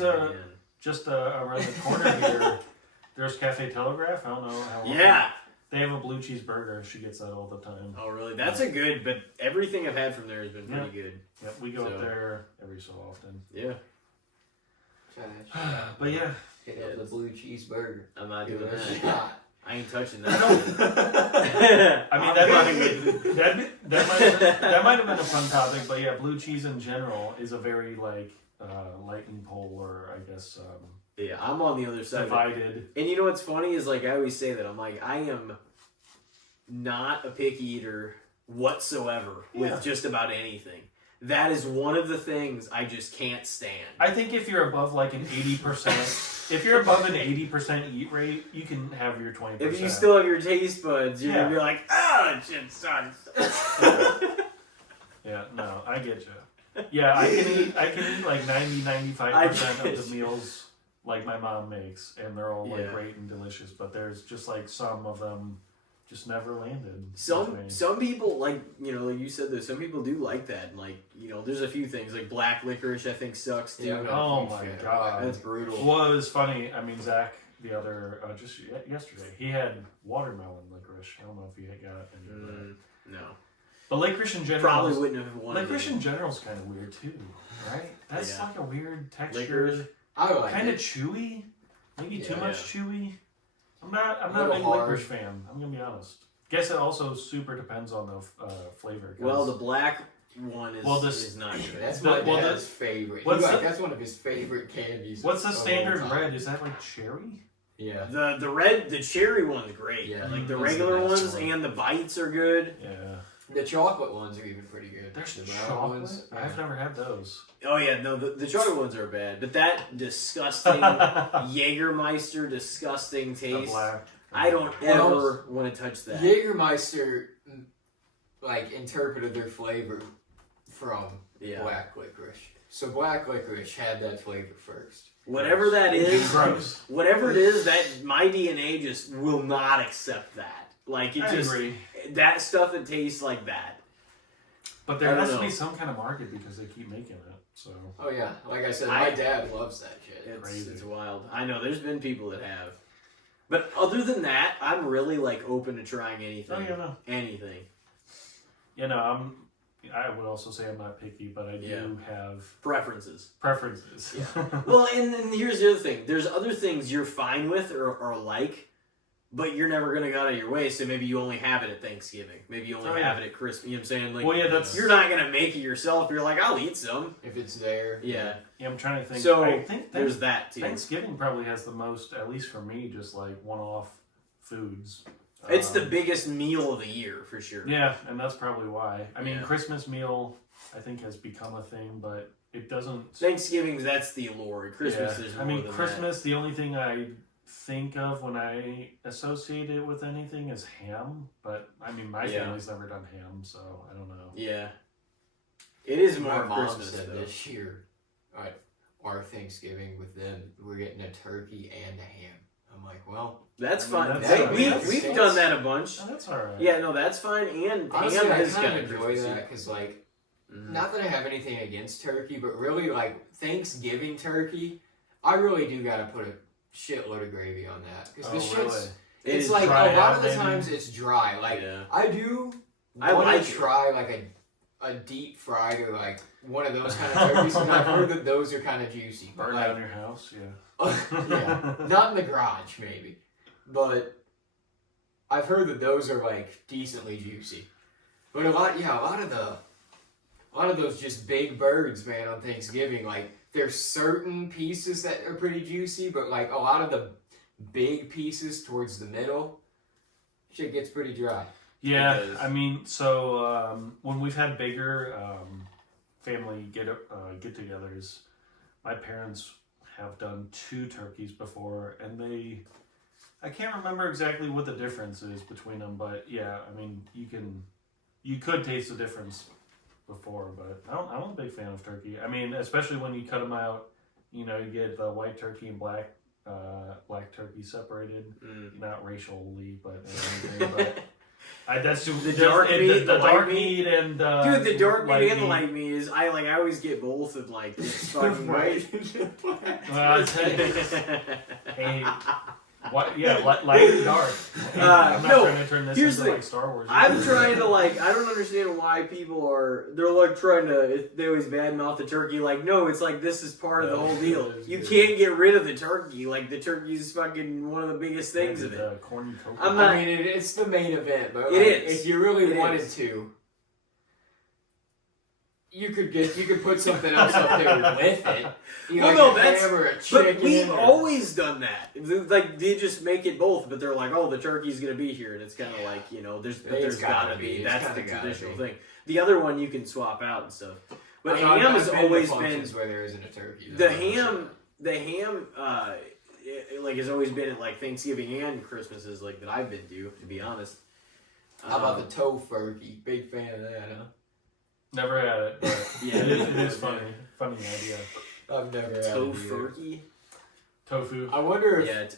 just around the corner here. There's Cafe Telegraph. I don't know how. Yeah. They have a blue cheese burger. She gets that all the time. Oh, really? That's a good, but everything I've had from there has been pretty good. Yep, we go up there every so often. Yeah. But yeah. Hit up the blue cheeseburger. I'm not doing that. I ain't touching that. I mean, that might have been a fun topic, but yeah, blue cheese in general is a very like lightning pole, or I guess. Yeah, I'm on the other side. Divided. And you know what's funny is like I always say that I'm like I am not a picky eater whatsoever with just about anything. That is one of the things I just can't stand. I think if you're above like an 80%, if you're above an 80% eat rate, you can have your 20%. If you still have your taste buds, you're gonna be like, oh, shit sucks. Yeah, no, I get you. Yeah, I can eat like 90-95% of the meals like my mom makes, and they're all like Yeah. great and delicious. But there's just like some of them just never landed. with Some me. some people like like you said, though, some people do like that. And, like there's a few things like black licorice. I think sucks too. Yeah, I'm not a Oh huge my fan of God. That's brutal. Well, it was funny. I mean, Zach, the other just yesterday, he had watermelon licorice. I don't know if he had got any of that. No, But licorice in general, probably wouldn't have wanted. licorice in general is kind of weird too, right? That's Yeah. like a weird texture, Licorice? I like kind of it. chewy, maybe too Yeah. much chewy. I'm not a Little big hard. licorice fan. I'm gonna be honest. Guess it also super depends on the flavor. 'Cause- Well, the black one is, Well, this- is not good. That's The- my well, dad's favorite. what's the- That's one of his favorite candies. What's the of all standard time. red? Is that like cherry? Yeah. the cherry one's great. Yeah, Like the that's regular the best ones one. and the bites are good. Yeah. The chocolate ones are even pretty good. There's the brown chocolate. ones. I've never had those. Oh yeah, no, the chocolate ones are bad, but that disgusting Jägermeister disgusting The taste. black. I don't Well, ever want to touch that. Jägermeister, interpreted their flavor from Yeah. black licorice. So black licorice had that flavor first. Whatever that is, Gross. whatever it is, that my DNA just will not accept that. Like it I just agree. that stuff that tastes like that. But I there don't has to know. be some kind of market because they keep making it. So Oh yeah, like I said, I- my dad loves that shit. Crazy. It's wild. I know there's been people that have, but other than that, I'm really like open to trying anything. oh yeah, no. Anything. I would also say I'm not picky, but I do Yeah. have Preferences. preferences. Well, and then here's the other thing. There's other things you're fine with or like, but you're never gonna go out of your way. So maybe you only have it at Thanksgiving. Maybe you only Oh, yeah. have it at Christmas. You know what I'm saying? Like, Well, yeah, that's- you're not gonna make it yourself. You're like, I'll eat some. If it's there. Yeah. Yeah, I'm trying to think. So, I think There's that too. Thanksgiving probably has the most, at least for me, just like one-off foods. It's the Um, biggest meal of the year for sure. Yeah, and that's probably why. I mean, Yeah. Christmas meal, I think, has become a thing, but it doesn't. Thanksgiving's that's the allure. Christmas Yeah. is. I More mean, than Christmas. The only thing I think of when I associate it with anything is ham. But I mean, my Yeah. family's never done ham, so I don't know. That. Yeah. It is My more mom Christmas said though. this year, our Thanksgiving with them, we're getting a turkey and a ham. I'm like, well, That's I fine. mean, that's- We've that's- done that a bunch. Oh, that's all right. Yeah, no, that's fine. And honestly, ham I is kind kind of enjoy Christmassy. that because, Mhm. not that I have anything against turkey, but really, Thanksgiving turkey, I really do got to put a shitload of gravy on that because the Oh, shit's. really? It It's is like dry a lot out, of the maybe? times it's dry. Like Yeah. I do I want like to it. try a deep fried or one of those kind of turkeys. And I've heard that those are kind of juicy. But Burn down your house, yeah. yeah, not in the garage maybe, but I've heard that those are decently juicy. But a lot of those just big birds, man, on Thanksgiving. There's certain pieces that are pretty juicy, but a lot of the big pieces towards the middle, shit gets pretty dry. Yeah, It does. I mean, so when we've had bigger family get-togethers, my parents have done 2 turkeys before, and I can't remember exactly what the difference is between them, but yeah, I mean, you could taste the difference before, but I'm a big fan of turkey. I mean, especially when you cut them out, you get the white turkey and black turkey separated, not racially, but anything, but. That's The dark meat, the the light dark meat. meat, and Dude, the dark light meat and the light meat is I always get both of it's fucking Right. Well, I'd say, hey, what? Yeah, light and dark. Hey, I'm not no, trying to turn this here's into the like Star Wars. I'm trying to I don't understand why people are trying to they always badmouth the turkey no, it's this is part of the Yeah, whole deal. it is You good. can't get rid of the turkey. The turkey's fucking one of the biggest things of it. Corny coconut. I'm not- I mean, it's the main event, but It is. if you really It wanted is. to, you could put something else up there with it. Well, no, a that's- ham or a chicken. But we've or- always done that. They just make it both, but they're oh, the turkey's gonna be here, and it's kind of there's gotta be. It's That's the kinda gotta traditional be. thing. The other one you can swap out and stuff. But I've ham has been to always functions been where there isn't a turkey. the though, ham. The ham, has always been at Thanksgiving and Christmases that I've been to be honest. How about the tofurkey? Big fan of that, huh? Never had it, but Yeah, it is funny idea. I've never had it either. tofurkey? Tofu. I wonder if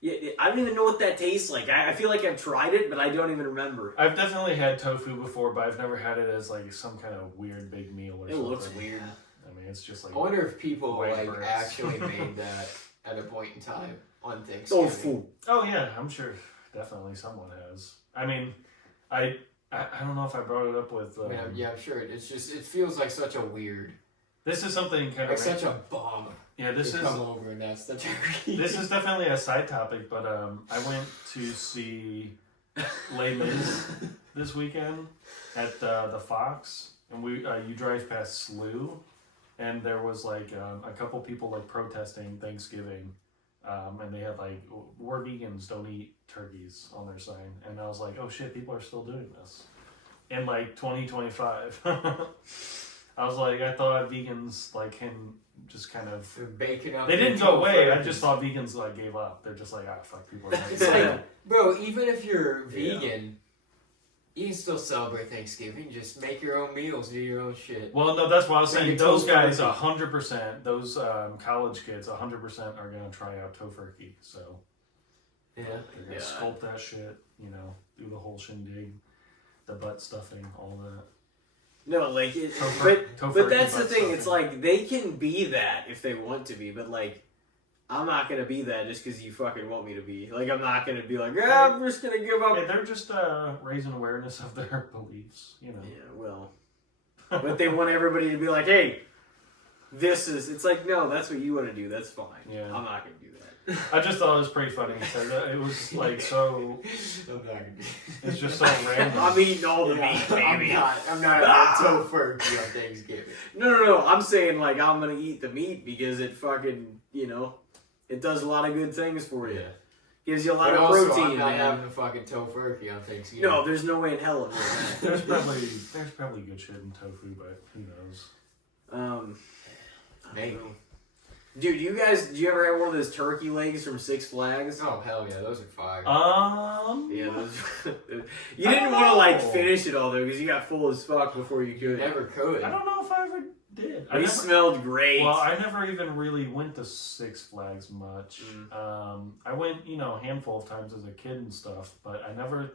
Yeah, I don't even know what that tastes like. I feel like I've tried it, but I don't even remember. I've definitely had tofu before, but I've never had it as like some kind of weird big meal or It something. looks weird. I mean, it's just like. I wonder if people white like breads. actually made that at a point in time on Thanksgiving. Tofu. Oh yeah, I'm sure. Definitely someone has. I mean, I don't know if I brought it up with. I mean, I'm sure it's just it feels like such a weird, This is something kind like of such a bum. Yeah, this to is come over and that's the turkey. this is definitely a side topic, but I went to see Les Mis this weekend at the Fox, and you drive past Slough, and there was like a couple people like protesting Thanksgiving, and they had like "We're vegans, don't eat turkeys" on their sign, and I was like, oh shit, people are still doing this in like 2025. I was like, I thought vegans like can just kind of. They're baking up. They didn't go away. I just thought vegans like gave up. They're just like, fuck, people are. It's like, bro, even if you're vegan, you can still celebrate Thanksgiving. Just make your own meals, do your own shit. Well, no, that's what I was saying. Make Those tofu. guys, 100%. Those college kids, 100% are gonna try out tofurkey. So Yeah. they're gonna sculpt that shit. You know, do the whole shindig, the butt stuffing, all that. No, like it, Tofurkey but that's the butt thing. stuffing. It's like they can be that if they want to be, but like I'm not gonna be that just because you fucking want me to be. Like I'm not gonna be like, I'm just gonna give up. Yeah, they're just raising awareness of their beliefs. You know. Yeah, well, but they want everybody to be like, hey, this is. It's like no, that's what you want to do. That's fine. Yeah. I'm not gonna do that. I just thought it was pretty funny because it was like so. It's just so random. I'm eating all the meat, baby. I'm not having tofurkey on Thanksgiving. No. I'm saying like I'm gonna eat the meat because it fucking it does a lot of good things for you. Gives you a lot But of also, protein. I'm not man. having a fucking tofurkey on Thanksgiving. No, there's no way in hell I'm doing that. There's probably good shit in tofu, but who knows? Maybe. I don't know. Dude, did you ever have one of those turkey legs from Six Flags? Oh hell yeah, those are fire. Yeah, those. You didn't want to like finish it all though because you got full as fuck before you You could. never could. I don't know if I ever did. They smelled great. Well, I never even really went to Six Flags much. I went, a handful of times as a kid and stuff, but I never.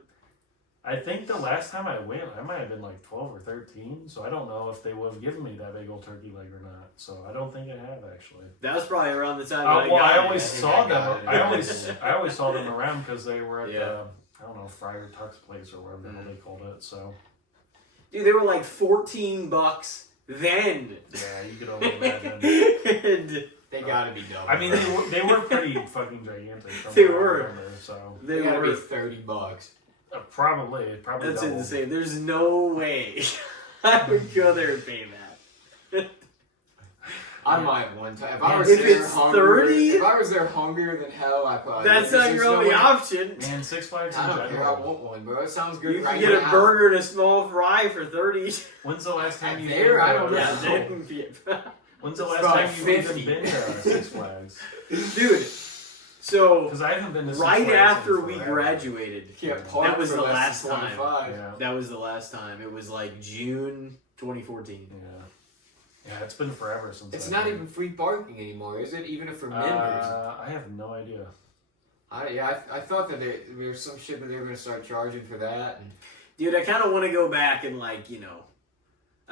I think the last time I went, I might have been like 12 or 13, so I don't know if they would have given me that big old turkey leg or not. So I don't think I have actually. That was probably around the time. I got always it. saw them. I I always saw them around because they were at Yeah. I don't know, Friar Tuck's place or whatever the hell they called it. So Dude, they were like $14 then. yeah, you could only imagine. And They gotta be double. I mean, they were pretty fucking gigantic. From They what I were. remember, so they gotta be $30. probably that's doubled. insane. There's no way I would go there and pay that. I might one time. If Man, I was if there it's hungry, 30? if I was there hungrier than hell, I probably. That's would, 'cause not your there's only no way- option. Man, Six Flags in I don't care. I general. want one, bro. It sounds good. You right can get now. a burger and a small fry for 30. When's the last time you've There, been I don't to- know. Yeah, When's the It's last probably time you've even 50. been to Six Flags? dude. So Because I haven't been to Six right Flags after in we forever. graduated, You can't park That was for the less last than time. 25. Yeah, that was the last time. It was like June 2014. yeah, it's been forever since. It's I've not been. even free parking anymore, is it? Even if for members. I have no idea. I thought that there was some shit that they were gonna start charging for that. And Dude, I kind of want to go back and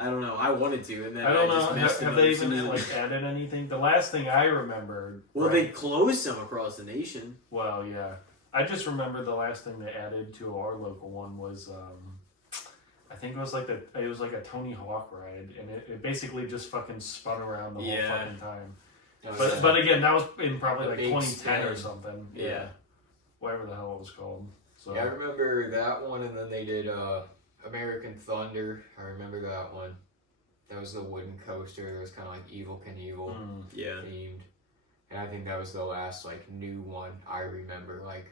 I don't know. I wanted to, and then I don't just know. missed Have another they even season. like added anything? The last thing I remembered. Well, right, they closed some across the nation. Well, yeah. I just remember the last thing they added to our local one was, I think it was like a Tony Hawk ride, and it basically just fucking spun around the whole Yeah. fucking time. Oh, yeah. But again, that was in probably The like big 2010 or spin. something. Yeah. Whatever the hell it was called. So Yeah, I remember that one, and then they did American Thunder. I remember that one. That was the wooden coaster. It was kind of like Evil Knievel Yeah. themed, and I think that was the last like new one I remember like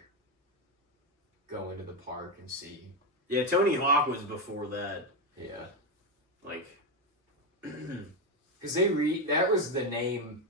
going to the park and seeing. Yeah, Tony Hawk was before that. Yeah, Like, because that was the name.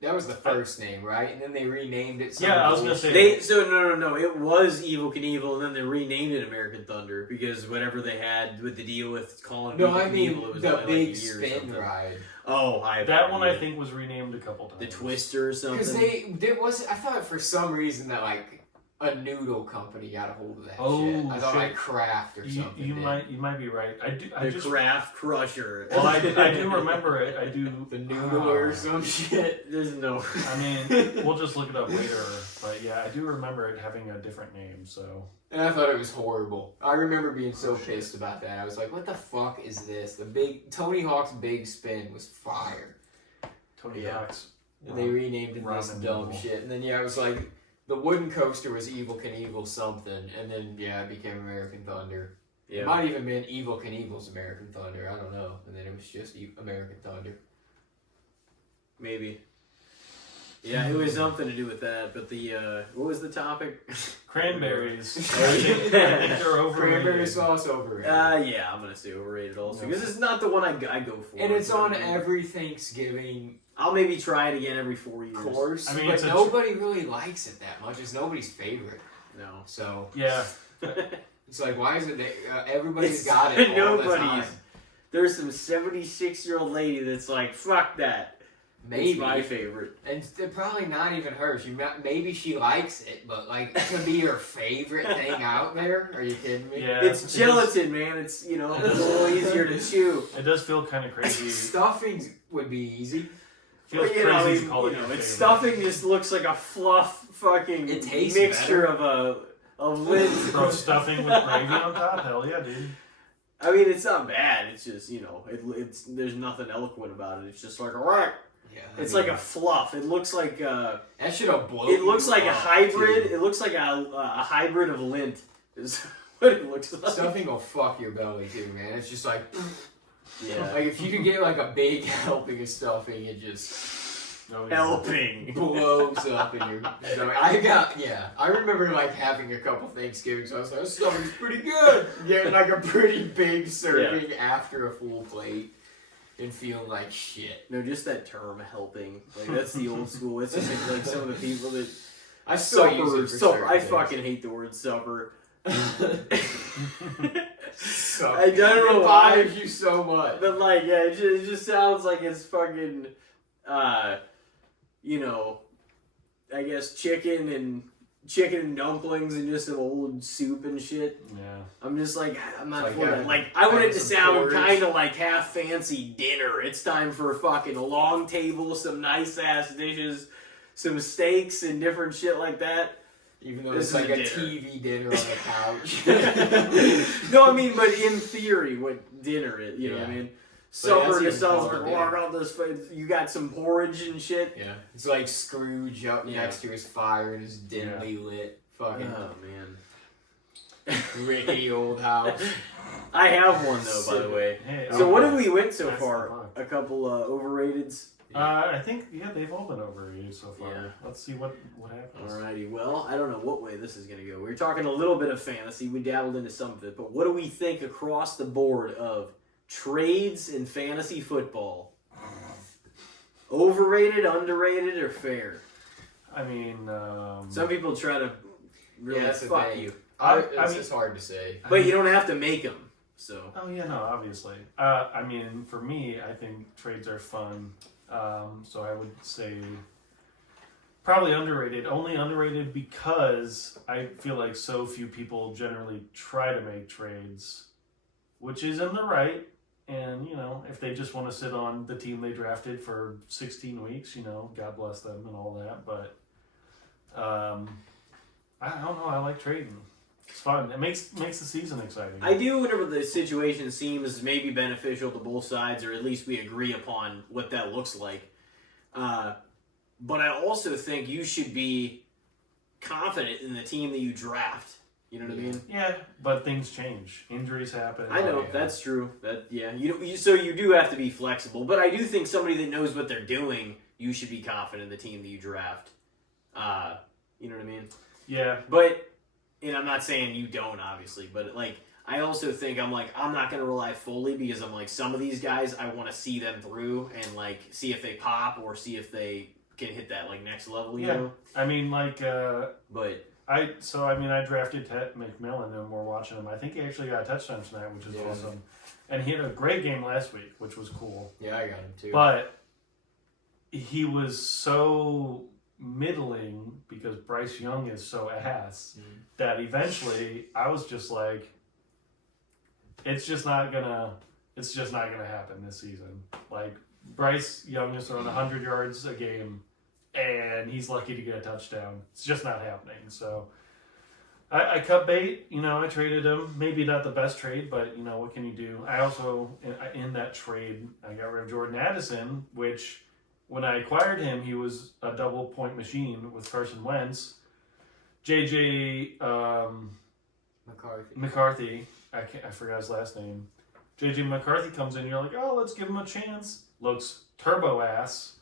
That was the first name, right? And then they renamed it. some Yeah, I was gonna say- bullshit. no. It was Evil Knievel, and then they renamed it American Thunder because whatever they had with the deal with calling it No, Evil I mean Knievel, it was the only big like a year or spin something. ride. Oh, that one I think was renamed a couple times. The Twister or something. Because I thought for some reason that like a noodle company got a hold of that shit. I thought shit. like Kraft or something. You might be right. The Kraft Crusher. Well, I do remember it. I do the noodle or some shit. There's no. I mean, we'll just look it up later. But yeah, I do remember it having a different name. So. And I thought it was horrible. I remember being so pissed about that. I was like, "What the fuck is this?" The big Tony Hawk's Big Spin was fire. Tony Hawk's. And they renamed it this dumb shit. And then it was like. The wooden coaster was Evil Knievel something, and then, it became American Thunder. Yeah. It might even been Evil Knievel's American Thunder, I don't know. And then it was just American Thunder. Maybe. Yeah, it was something to do with that, but what was the topic? Cranberries. I think they're overrated. Cranberry sauce overrated. Yeah, I'm going to say overrated also, because it's not the one I go for. And it's on every Thanksgiving. I'll maybe try it again every 4 years. Course, I mean, but nobody really likes it that much. It's nobody's favorite. No. So yeah, it's like, why is it? Everybody's got it. All the time. There's some 76-year-old lady that's like, fuck that. Maybe it's my favorite, and it's probably not even her. Maybe she likes it, but like to be her favorite thing out there. Are you kidding me? Yeah, it's gelatin, man. It's it's a little easier to chew. It does feel kind of crazy. Stuffing would be easy. Feels crazy to call it it's stuffing just looks like a fluff fucking mixture of lint. Throw stuffing with gravy on top? Hell yeah, dude. I mean, it's not bad. It's just, it's there's nothing eloquent about it. It's just like, all right. Yeah, it's like a fluff. It looks like that shit'll blow. It looks like a hybrid. Too. It looks like a hybrid of lint. Is what it looks like. Stuffing will fuck your belly too, man. It's just like. Yeah. Like if you can get like a big helping of stuffing, it just helping blows up in your stomach. I remember like having a couple Thanksgivings. So I was like, this stuffing's pretty good. Getting like a pretty big serving after a full plate. And feeling like shit. No, just that term helping. Like that's the old school. It's just like some of the people that I still use it for supper. I things. fucking hate the word supper. So, I don't know why you so much, but like, it just sounds like it's fucking, I guess chicken and dumplings and just some old soup and shit. Yeah, I'm just like, I'm not for that. Like, I want it to sound kind of like half fancy dinner. It's time for a fucking long table, some nice ass dishes, some steaks and different shit like that. Even though it's like a TV dinner on the couch. No, I mean, but in theory, what dinner is, you know what I mean? Supper just sounds like, oh, I got this, you got some porridge and shit. Yeah. It's like Scrooge up next to his fire and his dimly lit fucking. Oh, man. Rickety old house. I have one, though, by the way. Hey, so what have we went so far? A couple overrateds? I think, they've all been overrated so far. Yeah. Let's see what happens. Alrighty, well, I don't know what way this is going to go. We were talking a little bit of fantasy. We dabbled into some of it. But what do we think across the board of trades in fantasy football? Overrated, underrated, or fair? I mean, some people try to really fuck you. It's hard to say. But you don't have to make them. So. Oh, yeah, no, obviously. I mean, for me, I think trades are fun. So I would say probably underrated. Only underrated because I feel like so few people generally try to make trades, which is in the right. And, if they just want to sit on the team they drafted for 16 weeks, God bless them and all that. But I don't know. I like trading. It's fun. It makes the season exciting. I do whenever the situation seems maybe beneficial to both sides, or at least we agree upon what that looks like. But I also think you should be confident in the team that you draft. You know what I mean? Yeah, but things change. Injuries happen. I know, that's true. So you do have to be flexible. But I do think somebody that knows what they're doing, you should be confident in the team that you draft. You know what I mean? Yeah. But... And I'm not saying you don't, obviously, but I also think I'm not going to rely fully because I'm some of these guys, I want to see them through and see if they pop or see if they can hit that next level, you know? I mean, but I drafted Ted McMillan and we're watching him. I think he actually got a touchdown tonight, which is awesome. And he had a great game last week, which was cool. Yeah, I got him too. But he was so middling because Bryce Young is so ass that eventually I was just like, it's just not gonna happen this season. Like, Bryce Young is throwing 100 yards a game, and he's lucky to get a touchdown. It's just not happening. So I cut bait. I traded him. Maybe not the best trade, but what can you do? I also, in that trade, I got rid of Jordan Addison, which when I acquired him, he was a double point machine with Carson Wentz. JJ McCarthy. I forgot his last name. JJ McCarthy comes in. You're like, oh, let's give him a chance. Looks turbo ass.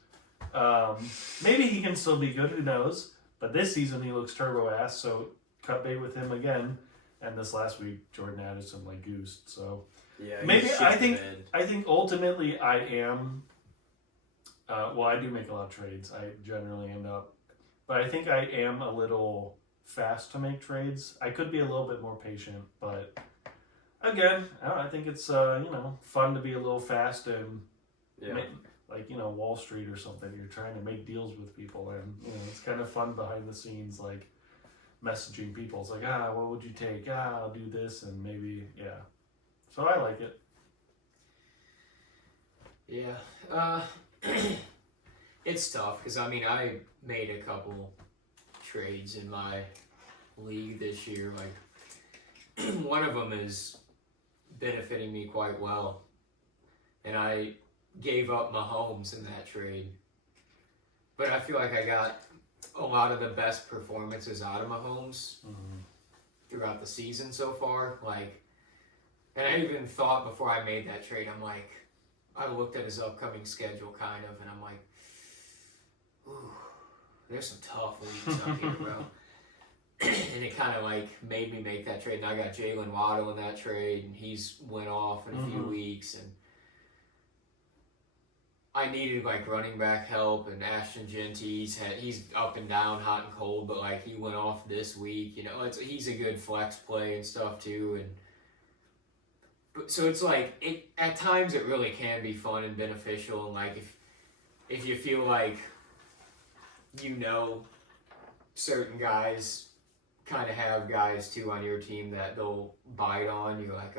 Maybe he can still be good. Who knows? But this season he looks turbo ass. So cut bait with him again. And this last week, Jordan Addison goosed. So yeah, maybe I think ultimately I am. I do make a lot of trades. I generally end up, but I think I am a little fast to make trades. I could be a little bit more patient, but again, I think it's fun to be a little fast and like Wall Street or something. You're trying to make deals with people, and it's kind of fun behind the scenes, like messaging people. It's like, what would you take? I'll do this, and maybe So I like it. Yeah. It's tough because I made a couple trades in my league this year. Like, one of them is benefiting me quite well, and I gave up Mahomes in that trade. But I feel like I got a lot of the best performances out of Mahomes throughout the season so far. Like, and I even thought before I made that trade, I looked at his upcoming schedule kind of, and I'm like, ooh, there's some tough weeks up here, bro. And it kind of made me make that trade. And I got Jalen Waddle in that trade, and he's went off in a few weeks. And I needed running back help, and Ashton Genty, he's up and down, hot and cold, but he went off this week. He's a good flex play and stuff too, and. So it's at times it really can be fun and beneficial, and if you feel like certain guys kind of have guys too on your team that they'll bite on, you're like,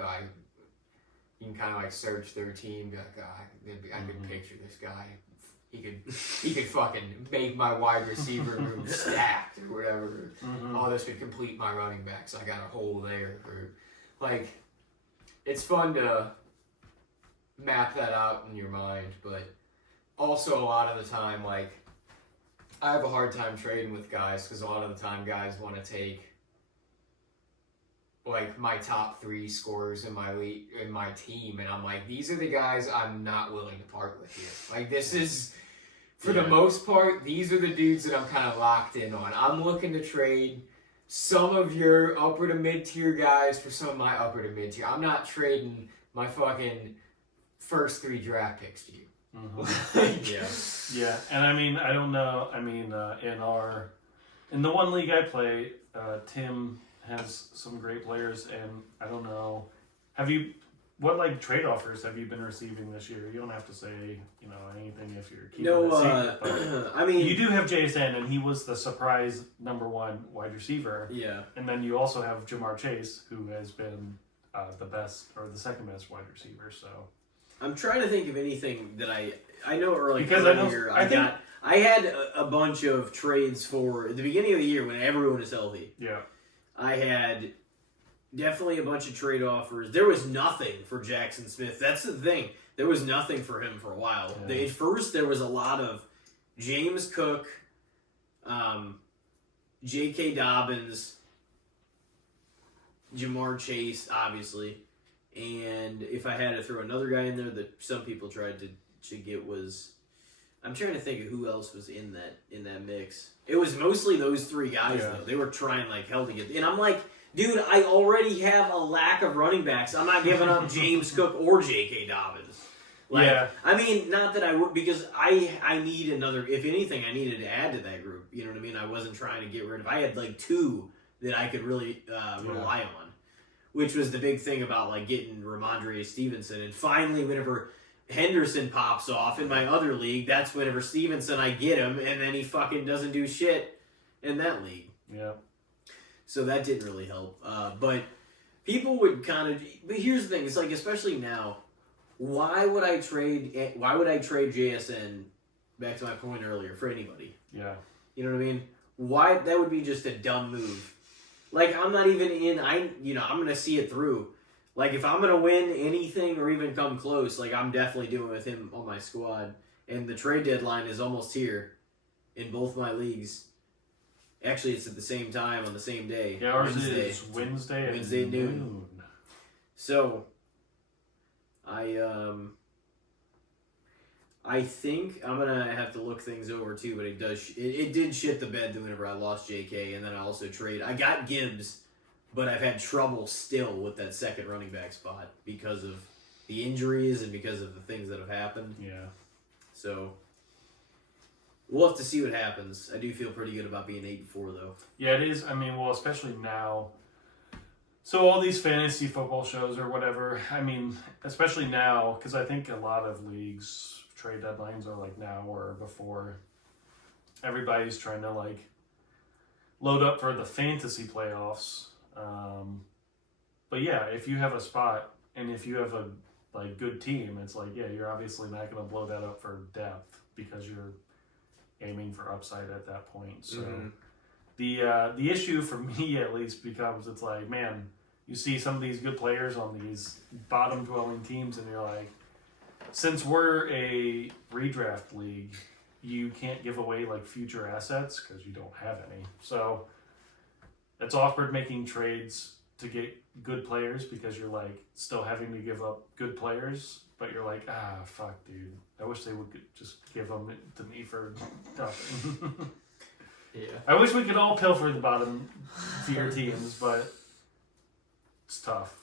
you can kind of search their team, be like, I could picture this guy. He could fucking make my wide receiver room stacked or whatever. Oh, this could complete my running backs. I got a hole there, or it's fun to map that out in your mind, but also a lot of the time, I have a hard time trading with guys because a lot of the time guys want to take my top 3 scorers in my league, in my team, and I'm like, these are the guys I'm not willing to part with here. This is, for the most part, these are the dudes that I'm kind of locked in on. I'm looking to trade some of your upper to mid-tier guys for some of my upper to mid-tier. I'm not trading my fucking first 3 draft picks to you. Yeah, and I don't know. In the one league I play, Tim has some great players, and I don't know. What trade offers have you been receiving this year? You don't have to say anything if you're keeping it secret. But you do have JSN, and he was the surprise number 1 wide receiver. Yeah, and then you also have Jamar Chase, who has been the best or the second best wide receiver. So I'm trying to think of anything that I know early because earlier. I had a bunch of trades for at the beginning of the year when everyone was healthy. Yeah, I had. Definitely a bunch of trade offers. There was nothing for Jackson Smith. That's the thing. There was nothing for him for a while. Yeah. At first, there was a lot of James Cook, J.K. Dobbins, Jamar Chase, obviously. And if I had to throw another guy in there that some people tried to get was... I'm trying to think of who else was in that mix. It was mostly those 3 guys, though. They were trying hell to get... And I'm like... Dude, I already have a lack of running backs. I'm not giving up James Cook or J.K. Dobbins. Not that I would, because I need another, if anything, I needed to add to that group. You know what I mean? I wasn't trying to get rid of, I had 2 that I could really rely on. which was the big thing about like getting Ramondre Stevenson. And finally, whenever Henderson pops off in my other league, that's whenever Stevenson, I get him, and then he fucking doesn't do shit in that league. Yeah. So that didn't really help. But people would kind of. But here's the thing: it's like, especially now, why would I trade JSN? Back to my point earlier, for anybody. Yeah. You know what I mean? Why? That would be just a dumb move. Like, I'm not even in. I'm gonna see it through. Like, if I'm gonna win anything or even come close, like, I'm definitely doing with him on my squad. And the trade deadline is almost here in both my leagues. Actually, it's at the same time on the same day. Yeah, ours is Wednesday at noon. So, I think I'm gonna have to look things over too, but it did shit the bed whenever I lost JK, and then I also I got Gibbs, but I've had trouble still with that second running back spot because of the injuries and because of the things that have happened. Yeah. So we'll have to see what happens. I do feel pretty good about being 8-4 though. Yeah, it is. I mean, well, especially now. So all these fantasy football shows or whatever, I mean, especially now, because I think a lot of leagues trade deadlines are like now or before. Everybody's trying to like load up for the fantasy playoffs. But yeah, if you have a spot and if you have a like good team, it's like, yeah, you're obviously not going to blow that up for depth because you're aiming for upside at that point. So the issue for me at least becomes, it's like, man, you see some of these good players on these bottom dwelling teams and you're like, since we're a redraft league, you can't give away like future assets because you don't have any. So it's awkward making trades to get good players because you're like still having to give up good players, but you're like, fuck, dude. I wish they would just give them to me for nothing. Yeah. I wish we could all pilfer the bottom tier teams, but it's tough.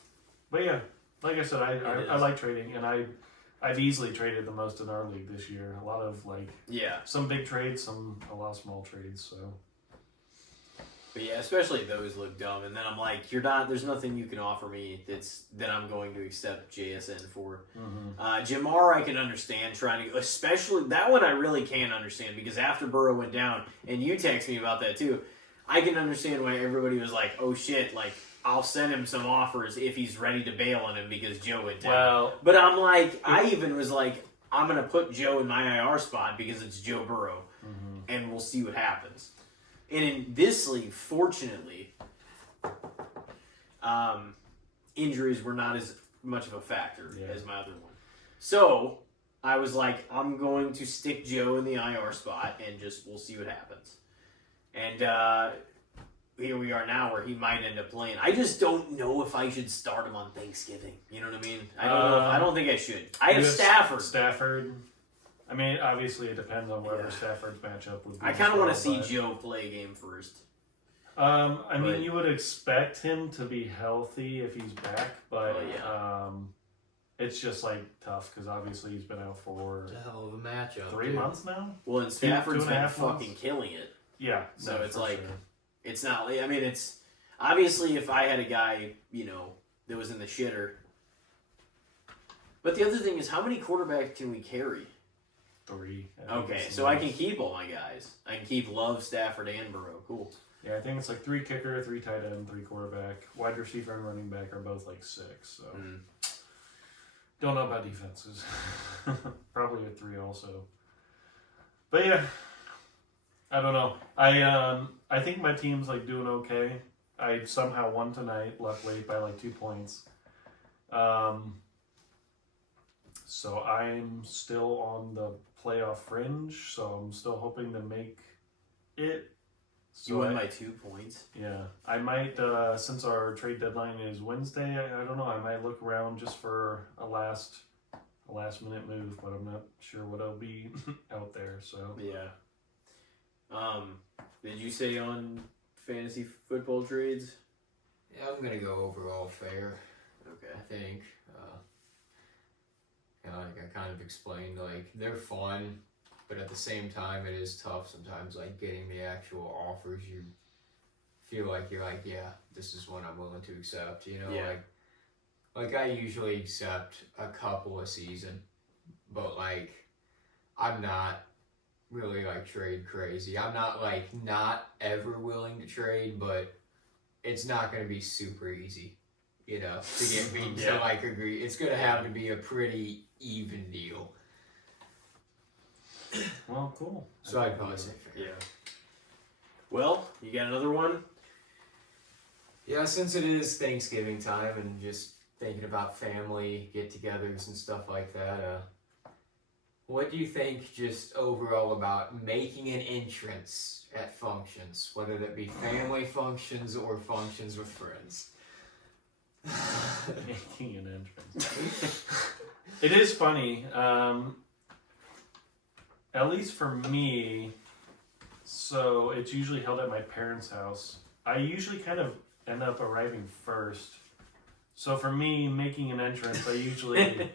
But yeah, like I said, I like trading, and I've easily traded the most in our league this year. A lot of like some big trades, a lot of small trades. So, but yeah, especially those look dumb, and then I'm like, there's nothing you can offer me that I'm going to accept JSN for. Jamar, I can understand especially that one I really can understand because after Burrow went down, and you text me about that too, I can understand why everybody was like, oh shit, like, I'll send him some offers if he's ready to bail on him because Joe went down. Well, but I'm like, I even was like, I'm going to put Joe in my IR spot because it's Joe Burrow, and we'll see what happens. And in this league, fortunately, injuries were not as much of a factor as my other one. So I was like, I'm going to stick Joe in the IR spot and we'll see what happens. And here we are now where he might end up playing. I just don't know if I should start him on Thanksgiving. You know what I mean? I don't know. I don't think I should. I have Stafford. I mean, obviously it depends on whether Stafford's matchup would be. I kind of want to see Joe play a game first. I mean, you would expect him to be healthy if he's back, but it's just like tough because obviously he's been out for it's a hell of a matchup. 3 months now. Well, and Stafford's been fucking killing it. Yeah, so it's like it's not. I mean, it's obviously if I had a guy that was in the shitter. But the other thing is, how many quarterbacks can we carry? 3. Okay, so I can keep all my guys. I can keep Love, Stafford, and Burrow. Cool. Yeah, I think it's like 3 kicker, 3 tight end, 3 quarterback. Wide receiver and running back are both like 6. So don't know about defenses. Probably a 3 also. But yeah, I don't know. I think my team's like doing okay. I somehow won tonight, left late by like 2 points. So I'm still on the playoff fringe, so I'm still hoping to make it. So you won by 2 points? Yeah. I might, since our trade deadline is Wednesday, I don't know, I might look around just for a last minute move, but I'm not sure what I'll be out there, so. Yeah. Did you say on fantasy football trades? Yeah, I'm going to go overall fair. Okay. I think. Like I kind of explained, like they're fun, but at the same time it is tough sometimes, like getting the actual offers you feel like you're like, yeah, this is one I'm willing to accept. You know, Yeah. like I usually accept a couple a season, but like I'm not really like trade crazy. I'm not like not ever willing to trade, but it's not going to be super easy, you know, to get me to like agree. It's going to have to be a pretty even deal. Well, cool. So I'd probably say fair. Yeah. Well, you got another one? Yeah, since it is Thanksgiving time and just thinking about family get-togethers and stuff like that, what do you think just overall about making an entrance at functions, whether that be family functions or functions with friends? Making an entrance. It is funny. At least for me, so it's usually held at my parents' house. I usually kind of end up arriving first. So for me, making an entrance, I usually,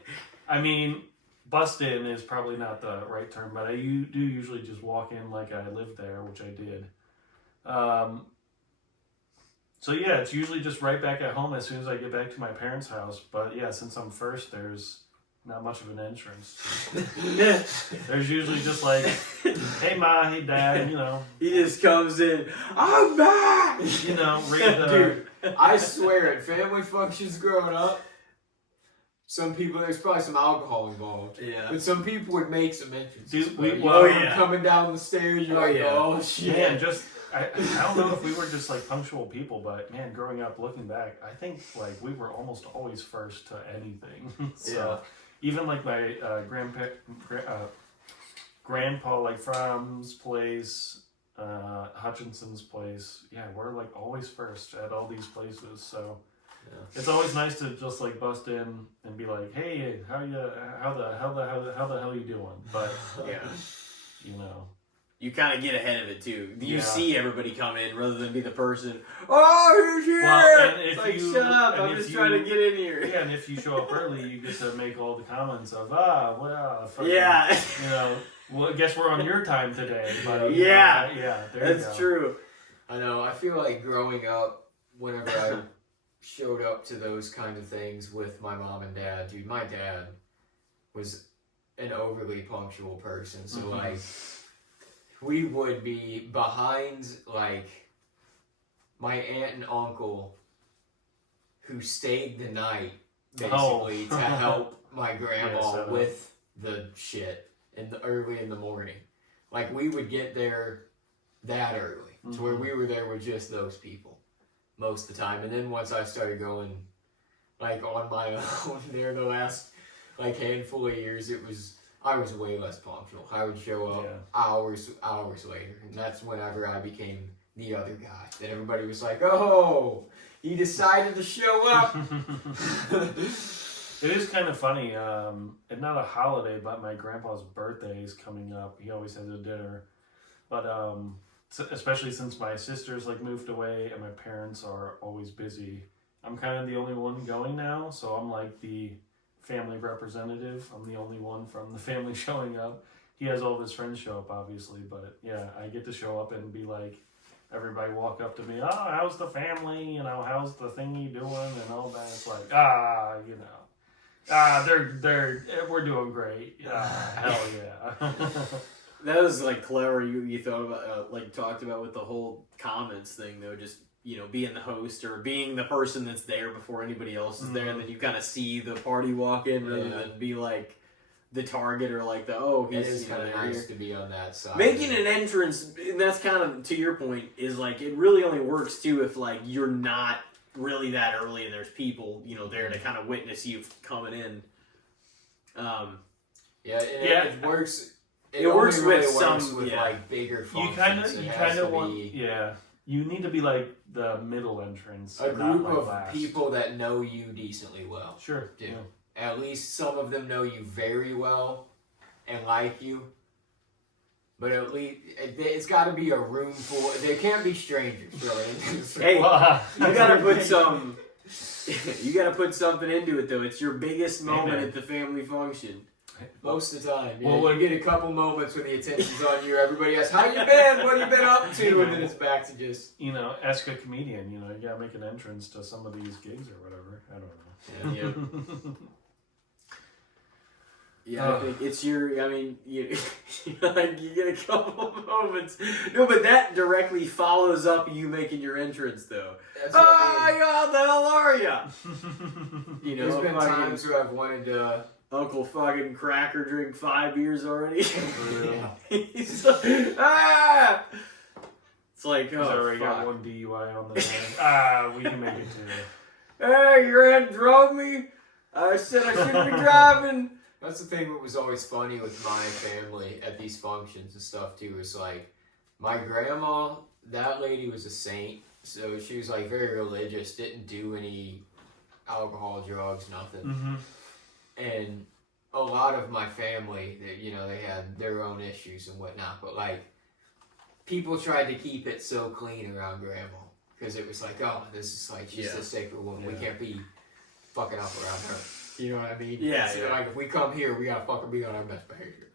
I mean, bust in is probably not the right term, but I do usually just walk in like I lived there, which I did. So yeah, it's usually just right back at home as soon as I get back to my parents' house. But yeah, since I'm first, there's not much of an entrance. There's usually just like, hey ma, hey dad, you know. He just comes in, I'm back! You know, read the... Dude, I swear, at family functions growing up, some people, there's probably some alcohol involved. Yeah. But some people would make some entrances. Dude, Coming down the stairs, you're oh shit. Man, just, I don't know if we were just like punctual people, but man, growing up, looking back, I think like we were almost always first to anything. So even like my grandpa, like Fromm's place, Hutchinson's place, yeah, we're like always first at all these places. So it's always nice to just like bust in and be like, hey, how the hell are you doing? But Yeah. you know. You kind of get ahead of it too. You Yeah. see everybody come in rather than be the person, oh, who's here? Well, and if like, you- shut up, and I'm if just you- trying to get in here. Yeah, and if you show up early, you get to make all the comments of, well, fucking, Yeah. you know, well, I guess we're on your time today. But, Yeah. there you That's go. true. I know, I feel like growing up, whenever I showed up to those kind of things with my mom and dad, dude, my dad was an overly punctual person. So, like, we would be behind, like, my aunt and uncle who stayed the night, basically, to help my grandma with the shit early in the morning. Like, we would get there that early, to where we were there with just those people most of the time. And then once I started going, like, on my own there the last, like, handful of years, I was way less punctual. I would show up hours later, and that's whenever I became the other guy. That everybody was like, oh, he decided to show up. It is kind of funny. It's not a holiday, but my grandpa's birthday is coming up. He always has a dinner. But especially since my sisters like moved away and my parents are always busy, I'm kind of the only one going now. So I'm like the family representative. I'm the only one from the family showing up. He has all of his friends show up, obviously, but yeah, I get to show up and be like, everybody walk up to me, oh, how's the family, you know, how's the thingy doing, and all that. It's like, you know, we're doing great. Hell yeah. That was like clever. You thought about like talked about with the whole comments thing though, just you know being the host or being the person that's there before anybody else is there, and then you kind of see the party walk in rather than be like the target or like It is kind of nice to be on that side. Making an entrance, and that's kind of to your point, is like it really only works too if like you're not really that early and there's people you know there to kind of witness you coming in. It works. It works really with works some with like bigger functions. You kind of want, you need to be like the middle entrance. A not group like of last. people that know you decently well. Sure. Do. Yeah. At least some of them know you very well and like you. But at least it's got to be a room full. They can't be strangers, really. Hey, you gotta put some. You gotta put something into it though. It's your biggest moment at the family function. Most of the time. Yeah, Well, you get a couple moments when the attention's on you. Everybody asks, how you been? What have you been up to? And then it's back to just... Ask a comedian. You gotta make an entrance to some of these gigs or whatever. I don't know. Yeah. Yeah, I think it's you like you get a couple of moments. No, but that directly follows up you making your entrance, though. That's what I mean. How the hell are ya? There's been times where I've wanted to... Uncle fucking Cracker drink 5 beers already. Yeah. He's like, ah! It's like, He's oh, already fuck. got one DUI on the night. We can make it too. Hey, your aunt drove me. I said I shouldn't be driving. That's the thing that was always funny with my family at these functions and stuff too, is like, my grandma, that lady was a saint, so she was like very religious, didn't do any alcohol, drugs, nothing. Mm-hmm. And a lot of my family, they had their own issues and whatnot, but like, people tried to keep it so clean around grandma, because it was like, oh, this is like, she's a sacred woman, we can't be fucking up around her. You know what I mean? Yeah, so like, if we come here, we gotta fucking be on our best behavior.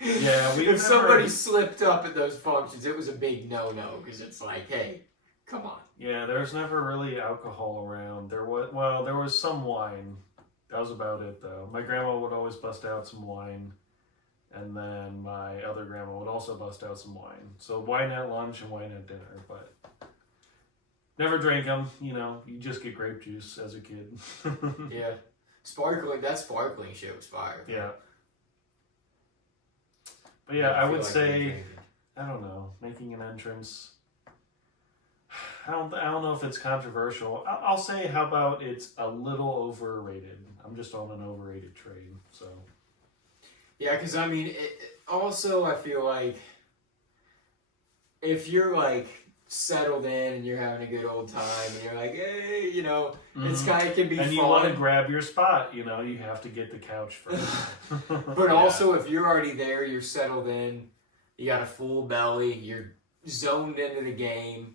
If somebody slipped up at those functions, it was a big no-no, because it's like, hey, come on. Yeah, there's never really alcohol around. There was some wine. That was about it, though. My grandma would always bust out some wine, and then my other grandma would also bust out some wine. So wine at lunch and wine at dinner, but never drank them. You just get grape juice as a kid. Yeah. That sparkling shit was fire. Yeah. But yeah, I would say, I don't know, making an entrance. I don't know if it's controversial. I'll say, how about it's a little overrated. I'm just on an overrated train, so. Yeah, because I mean, also I feel like if you're like settled in and you're having a good old time and you're like, hey, it's it can be fun. And you want to grab your spot, you have to get the couch first. But also, if you're already there, you're settled in, you got a full belly, you're zoned into the game,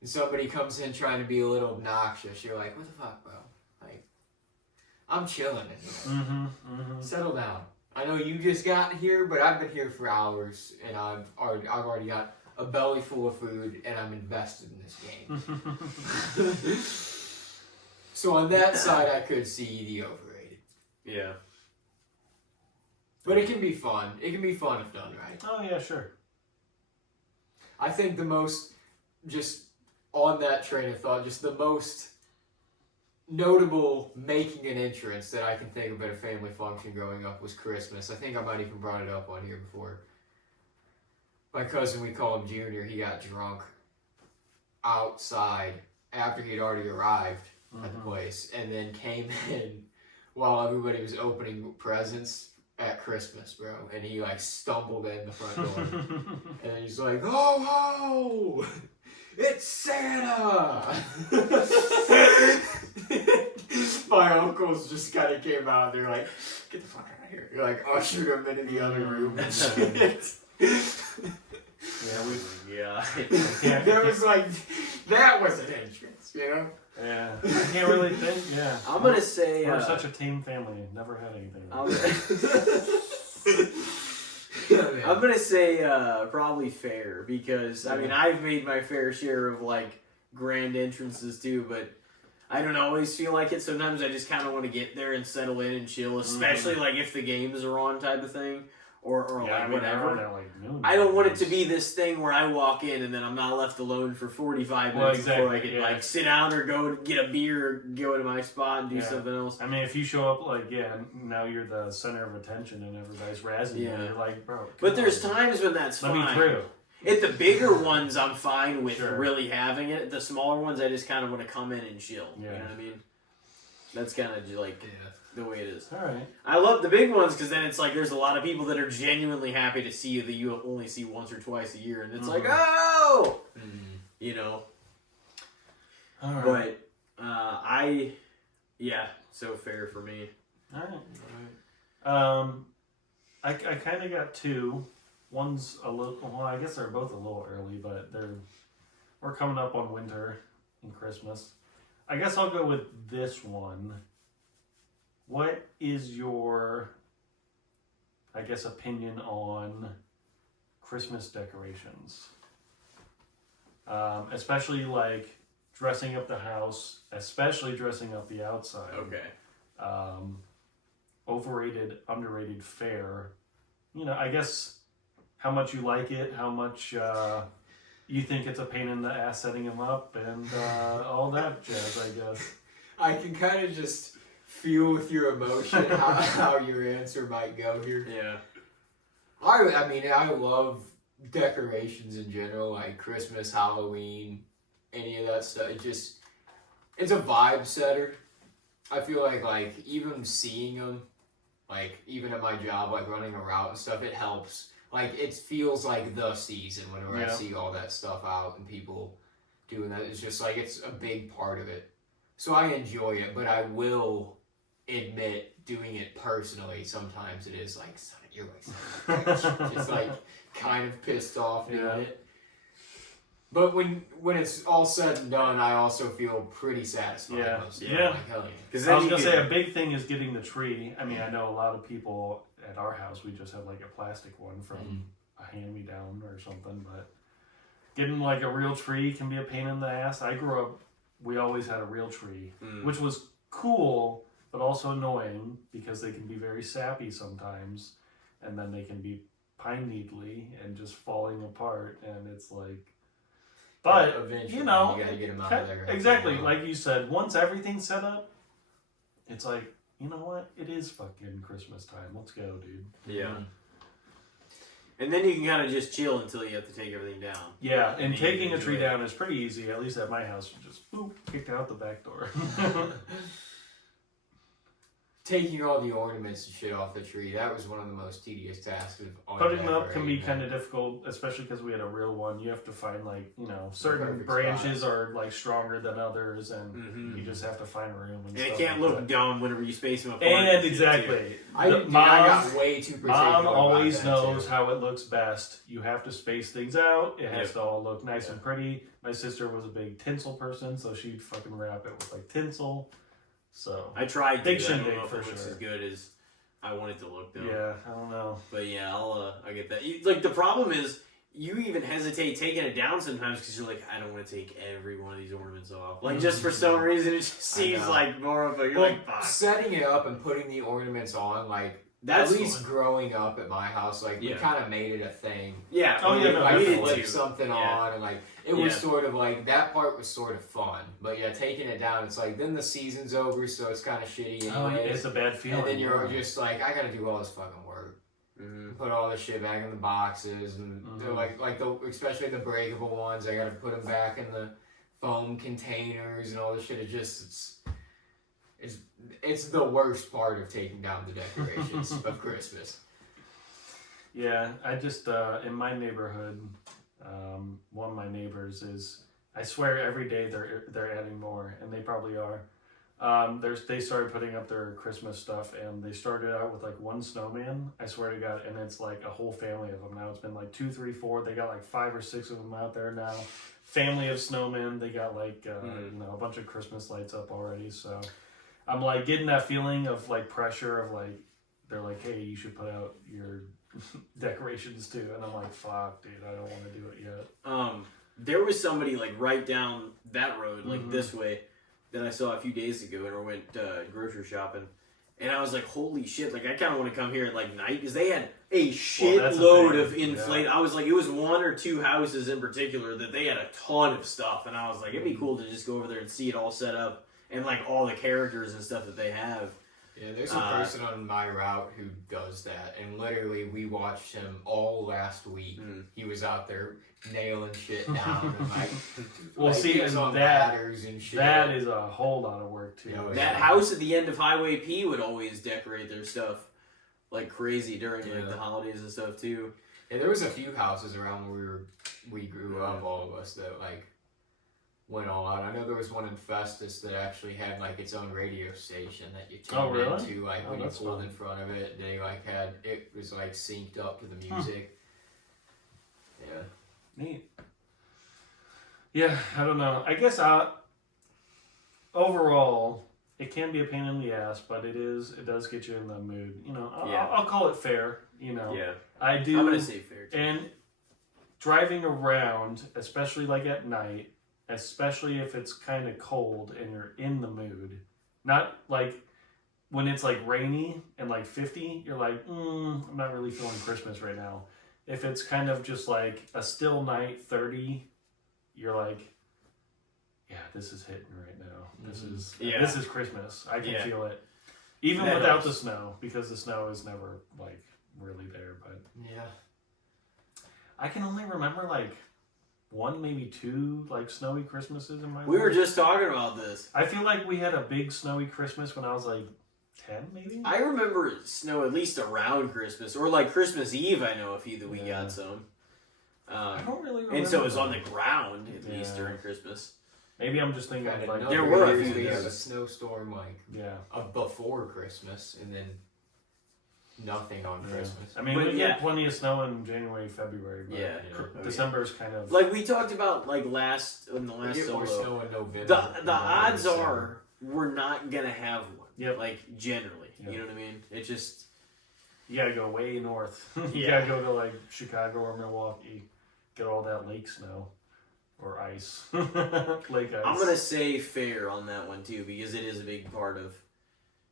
and somebody comes in trying to be a little obnoxious, you're like, what the fuck, bro? Like, I'm chilling in here. Settle down. I know you just got here, but I've been here for hours, and I've already got a belly full of food, and I'm invested in this game. So on that side, I could see the overrated. Yeah. But it can be fun. It can be fun if done right. Oh, yeah, sure. I think the most, just on that train of thought, just the most notable making an entrance that I can think of at a family function growing up was Christmas. I think I might even brought it up on here before. My cousin, we call him Junior, he got drunk outside after he'd already arrived at the place, and then came in while everybody was opening presents at Christmas, bro. And he like stumbled in the front door. And then he's like, "Ho ho! It's Santa!" My uncles just kind of came out. They're like, "Get the fuck out of here!" You're like, ushered him into the other room. And shit. Yeah, There was like, that was an entrance, Yeah, I can't really think. Yeah, I'm gonna say we're such a team family. Never had anything. I'm gonna say probably fair, because I mean, I've made my fair share of like grand entrances too, but I don't always feel like it. Sometimes I just kind of want to get there and settle in and chill, especially like if the games are on type of thing, or like whatever. I don't want it to be this thing where I walk in and then I'm not left alone for 45 minutes before I can like sit down or go get a beer or go to my spot and do something else. I mean, if you show up like, now you're the center of attention and everybody's razzing you, you're like, bro. But there's times when that's fine. Let me through. At the bigger ones, I'm fine with really having it. The smaller ones, I just kind of want to come in and chill. Yeah. You know what I mean? That's kind of like the way it is. All right. I love the big ones because then it's like there's a lot of people that are genuinely happy to see you that you only see once or twice a year, and it's like, oh, you know. All right. But so fair for me. All right. I kind of got two. One's a little. Well, I guess they're both a little early, but we're coming up on winter and Christmas. I guess I'll go with this one. what is your, I guess, opinion on Christmas decorations? Especially like dressing up the house, especially dressing up the outside. Okay. Overrated, underrated, fair. I guess how much you like it, how much you think it's a pain in the ass setting them up, and all that jazz, I guess. I can kind of just feel with your emotion how your answer might go here. Yeah. I mean, I love decorations in general, like Christmas, Halloween, any of that stuff. It's a vibe setter. I feel like even seeing them, like even at my job, like running a route and stuff, it helps. Like it feels like the season whenever I see all that stuff out and people doing that. It's just like it's a big part of it. So I enjoy it, but I will admit doing it personally sometimes it is like, son, you're like just like kind of pissed off doing it. But when it's all said and done, I also feel pretty satisfied. Yeah. Like, hell yeah. I was gonna say a big thing is getting the tree. I mean, I know a lot of people at our house, we just have like a plastic one from a hand-me-down or something, but getting like a real tree can be a pain in the ass. I grew up, we always had a real tree, which was cool, but also annoying because they can be very sappy sometimes, and then they can be pine needly and just falling apart, and it's like, but eventually, you know, you gotta get them out of there. Exactly, like you said, once everything's set up, it's like, you know what? It is fucking Christmas time. Let's go, dude. Yeah. And then you can kind of just chill until you have to take everything down. Yeah, and taking a tree down is pretty easy. At least at my house, you just boop, kicked out the back door. Taking all the ornaments and shit off the tree, that was one of the most tedious tasks of all. Putting them up can be kind of difficult, especially because we had a real one. You have to find certain branches are like stronger than others, and you just have to find room. And it stuff can't like look that. dumb whenever you space them apart. And exactly, I got way too particular. Mom always about that knows too. how it looks best. You have to space things out. It has to all look nice and pretty. My sister was a big tinsel person, so she'd fucking wrap it with like tinsel. So I tried to. Big I don't shindig know if for it looks sure. as good as I want it to look though. Yeah, I don't know. But yeah, I get that. Like the problem is, you even hesitate taking it down sometimes because you're like, I don't want to take every one of these ornaments off. Like just for some reason, it just seems like more of a. You're like, fuck. Setting it up and putting the ornaments on, like. That's at least fun. growing up at my house, like we kind of made it a thing. Yeah. Oh yeah, no, I we did flip too. something on, and like it was sort of like that part was sort of fun. But yeah, taking it down, it's like then the season's over, so it's kind of shitty. Oh, Anyways. it's a bad feeling. And then you're just like, I gotta do all this fucking work. Put all this shit back in the boxes, and they're like especially the breakable ones. I gotta put them back in the foam containers and all this shit. It's the worst part of taking down the decorations of Christmas. Yeah, I just in my neighborhood, one of my neighbors is. I swear every day they're adding more, and they probably are. They started putting up their Christmas stuff, and they started out with like one snowman. I swear to God, and it's like a whole family of them now. It's been like 2, 3, 4. They got like 5 or 6 of them out there now. Family of snowmen. They got like a bunch of Christmas lights up already. So I'm like getting that feeling of like pressure of like they're like, hey, you should put out your decorations too, and I'm like, fuck, dude, I don't want to do it yet. There was somebody like right down that road, like this way, that I saw a few days ago, and I went grocery shopping, and I was like, holy shit! Like I kind of want to come here at like night because they had a shitload of inflated. I was like, it was 1 or 2 houses in particular that they had a ton of stuff, and I was like, it'd be cool to just go over there and see it all set up and like all the characters and stuff that they have. Yeah, there's a person on my route who does that, and literally we watched him all last week. He was out there nailing shit down and like, well, see, and and ladders and shit. That is a whole lot of work too. Yeah, that house at the end of Highway P would always decorate their stuff like crazy during like the holidays and stuff too. Yeah, there was a few houses around where we grew up, all of us, that like went all out. I know there was one in Festus that actually had like its own radio station that you tuned into, like when you pulled in front of it. They like had it was like synced up to the music. Yeah, neat. Yeah, I don't know. I guess overall, it can be a pain in the ass, but it does get you in the mood. You know, Yeah. I'll call it fair. You know, Yeah. I do. I'm gonna say fair too. And driving around, especially like at night, especially if it's kind of cold and you're in the mood, not like when it's like rainy and like 50, you're like, I'm not really feeling Christmas right now. If it's kind of just like a still night, 30, you're like, yeah, this is hitting right now. This is Christmas. I can feel it, even That without helps. the snow, because the snow is never like really there. But Yeah. I can only remember like one, maybe two, like snowy Christmases in my life. We were just talking about this. I feel like we had a big snowy Christmas when I was like 10, maybe. I remember snow at least around Christmas, or like Christmas Eve. I know a few that we Yeah. got some. I don't really remember. And so it was on the ground at least Yeah. during Christmas. Maybe I'm just thinking of, like There were a few we years. have a snowstorm like yeah. before Christmas, and then nothing on Yeah. Christmas. I mean, But we yeah. get plenty of snow in January, February. But Yeah. Yeah. December's kind of Like we talked about like in the We last get more solo. snow in November. The than odds December. are we're not gonna have one. Yep. Like generally, Yep. you know what I mean? It just you gotta go way north. You Yeah. gotta go to like Chicago or Milwaukee, get all that lake snow or ice, lake ice. I'm gonna say fair on that one too because it is a big part of,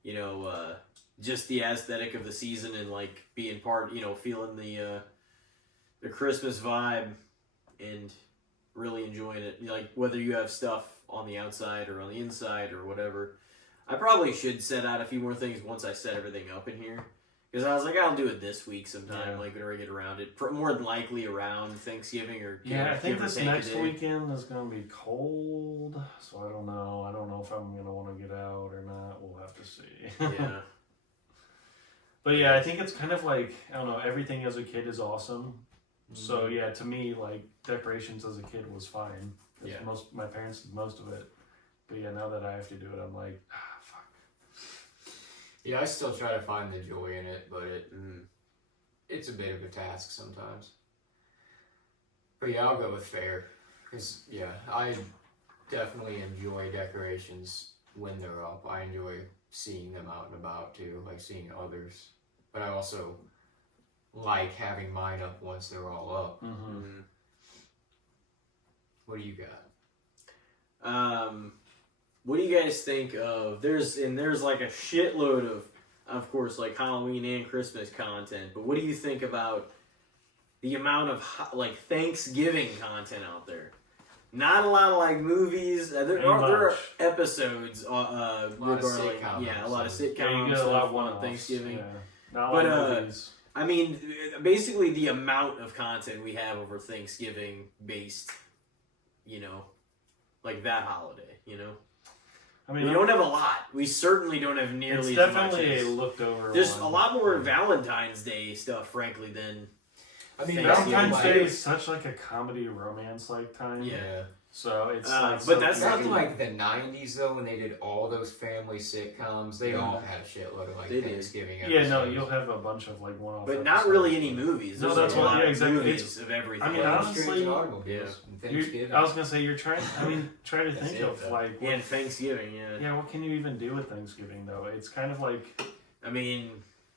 you know, just the aesthetic of the season and like being part, you know, feeling the Christmas vibe and really enjoying it. Like whether you have stuff on the outside or on the inside or whatever. I probably should set out a few more things once I set everything up in here. Because I was like, I'll do it this week sometime, Yeah. like whenever I get around it. More than likely around Thanksgiving or Yeah, I think give or this take a next day. weekend is gonna be cold, so I don't know. I don't know if I'm gonna want to get out or not. We'll have to see. Yeah. But yeah, I think it's kind of like, I don't know, everything as a kid is awesome. So yeah, to me, like decorations as a kid was fine. 'Cause Yeah. my parents did most of it. But yeah, now that I have to do it, I'm like, fuck. Yeah, I still try to find the joy in it, but Mm. it's a bit of a task sometimes. But yeah, I'll go with fair. Because, yeah, I definitely enjoy decorations when they're up. I enjoy seeing them out and about too, like seeing others. But I also like having mine up once they're all up. Mm-hmm. Mm. What do you got? What do you guys think of? There's like a shitload of course, like Halloween and Christmas content. But what do you think about the amount of like Thanksgiving content out there? Not a lot of like movies. There Ain't are much. episodes. A lot of regarding sitcom yeah, a lot of episodes. Yeah, you sitcom get a stuff lot of on one-offs. Thanksgiving. Yeah. Not a But, lot of movies. I mean, basically the amount of content we have over Thanksgiving based, you know, like that holiday, you know? I mean, We don't have a lot. We certainly don't have it's nearly as much definitely as... a looked over. There's one. a lot more Valentine's Day stuff, frankly, than... I mean, Thanksgiving. Valentine's like- Day is such like a comedy romance like time. Yeah. So it's But like that's Back not in like the 90s though, when they did all those family sitcoms, they all had a shitload of like They did. Thanksgiving yeah, no, episodes. you'll have a bunch of like one-off. But not episodes. really any movies. No, There's that's a what- lot yeah, of exactly. movies of everything. I mean, Planes, honestly, Trains, and automobiles, and Thanksgiving. I was gonna say you're trying. I mean, try to That's think it, of though. like. What, And Thanksgiving, yeah. yeah, what can you even do with Thanksgiving though? It's kind of I mean,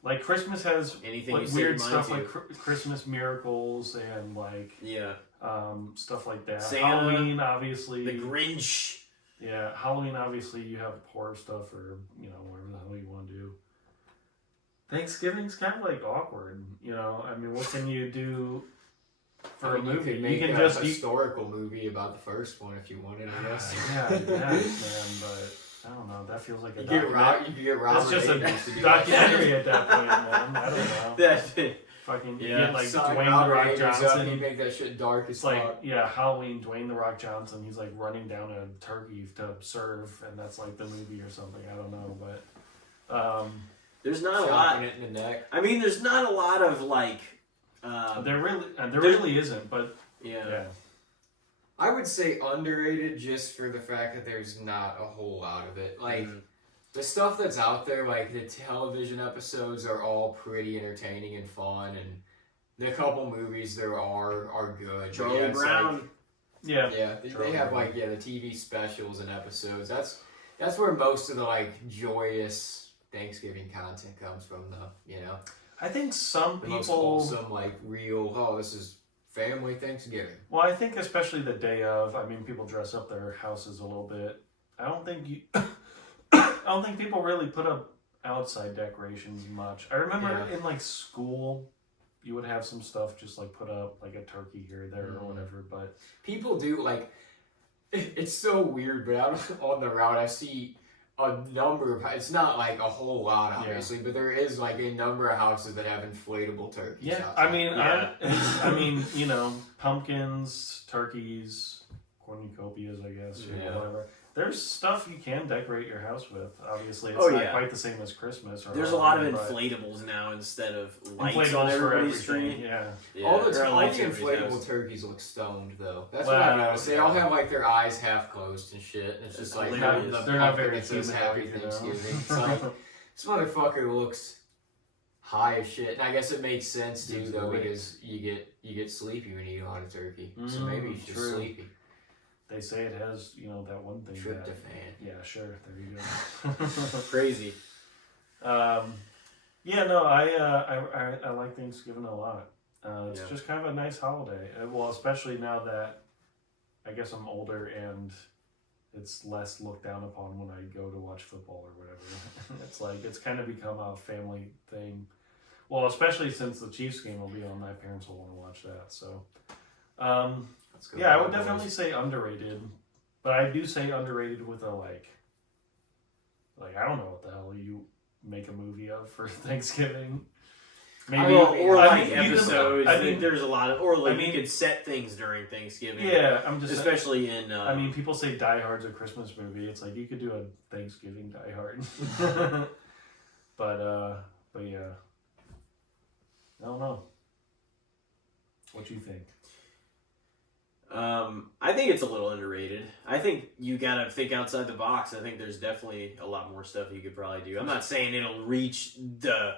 like Christmas has anything you like set weird your mind stuff to. like Christmas miracles and like Yeah. stuff like that. Santa, Halloween, obviously. The Grinch. Yeah, Halloween, obviously, you have horror stuff or, you know, whatever the hell you want to do. Thanksgiving's kind of like awkward, you know? I mean, what can you do for a movie? You could make can a just historical movie about the first one if you wanted, I guess. yeah, man, but I don't know. That feels like a You get documentary. You get Robert It's just Akins to a do documentary at that point, man. I don't know. That Fucking, you Yeah. get like Sign Dwayne The Robert Rock Akins up, Johnson. you make that shit dark as It's like, fuck. yeah, Halloween, Dwayne The Rock Johnson, he's like running down a turkey to serve, and that's like the movie or something. I don't know, but there's not a Chopping lot. it in the neck. I mean, there's not a lot of like. there really isn't. But Yeah. yeah, I would say underrated just for the fact that there's not a whole lot of it. Like, Mm. the stuff that's out there, like the television episodes are all pretty entertaining and fun, and the couple movies there are good. But Charlie yeah, it's Brown. like- yeah, yeah, they Charlie have Brown. like the TV specials and episodes. That's where most of the like joyous Thanksgiving content comes from, though. You know, I think some the most people. wholesome, like real. Oh, this is family Thanksgiving. Well, I think especially the day of. I mean, people dress up their houses a little bit. I don't think you. I don't think people really put up outside decorations much. I remember in like school, you would have some stuff just like put up like a turkey here or there or whatever. But people do like. It's so weird, but out on the route, I see a number of. It's not like a whole lot, obviously, but there is like a number of houses that have inflatable turkeys. yeah, outside. I mean, I mean, you know, pumpkins, turkeys, cornucopias, I guess, you know, whatever. There's stuff you can decorate your house with. Obviously, it's not quite the same as Christmas. Or there's a lot of inflatables now instead of lights on everybody's tree. Yeah. All the inflatable turkeys look stoned, though. That's what I noticed. They all have like their eyes half closed and shit. And it's just like they're not very says Happy Thanksgiving. It's like, this motherfucker looks high as shit. And I guess it makes sense too, though, because you get sleepy when you eat a lot of turkey. So maybe you should sleepy. They say it has, you know, that one thing. Tryptophan. Yeah, sure. There you go. Crazy. Yeah, no, I like Thanksgiving a lot. It's just kind of a nice holiday. Well, especially now that I guess I'm older and it's less looked down upon when I go to watch football or whatever. It's like it's kind of become a family thing. Well, especially since the Chiefs game will be on, my parents will want to watch that. So. Yeah, I would definitely say underrated, but I do say underrated with a like I don't know what the hell you make a movie of for Thanksgiving. Maybe episodes. I think there's a lot of, you could set things during Thanksgiving. Yeah, I'm just especially in. I mean, people say Die Hard's a Christmas movie. It's like you could do a Thanksgiving Die Hard. but yeah, I don't know. What do you think? I think it's a little underrated. I think you gotta think outside the box. I think there's definitely a lot more stuff you could probably do. I'm not saying it'll reach the,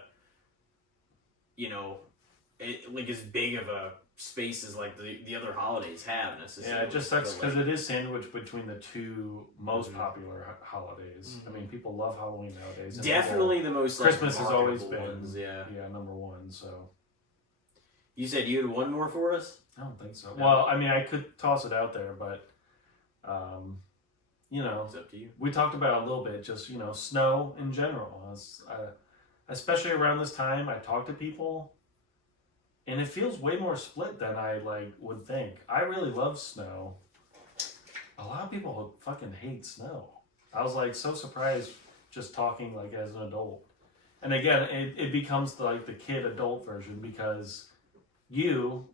like as big of a space as like the other holidays have necessarily. Yeah, it just sucks because it is sandwiched between the two most popular holidays. I mean, people love Halloween nowadays. Definitely the most Christmas has always been ones, number one. So you said you had one more for us? I don't think so. No. Well, I mean, I could toss it out there, but, it's up to you. We talked about it a little bit, just, snow in general. Especially around this time, I talk to people, and it feels way more split than I, would think. I really love snow. A lot of people fucking hate snow. I was, so surprised just talking, as an adult. And again, it becomes, the kid adult version, because you...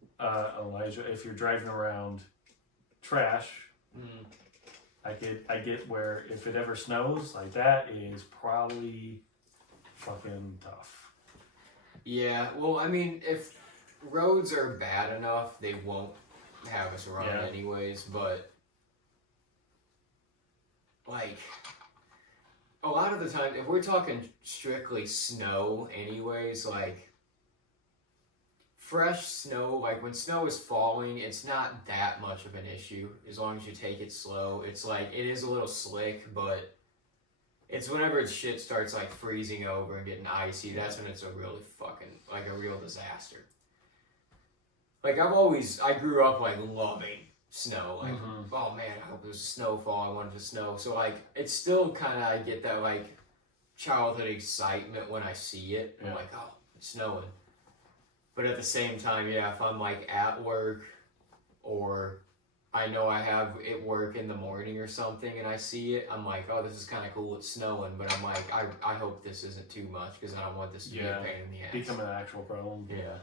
Elijah, if you're driving around trash, I get where if it ever snows, that is probably fucking tough. Yeah, well, I mean, if roads are bad enough, they won't have us run anyways, but a lot of the time, if we're talking strictly snow anyways, fresh snow, when snow is falling, it's not that much of an issue as long as you take it slow. It's it is a little slick, but it's whenever shit starts freezing over and getting icy, that's when it's a really fucking a real disaster. I grew up loving snow. Oh man, I hope there's a snowfall. I wanted to snow. So it's still kind of, I get that childhood excitement when I see it. I'm oh, it's snowing. But at the same time, if I'm at work or I know I have it work in the morning or something and I see it, I'm oh, this is kind of cool, it's snowing, but I'm I hope this isn't too much because I don't want this to be a pain in the ass. Become an actual problem. Yeah.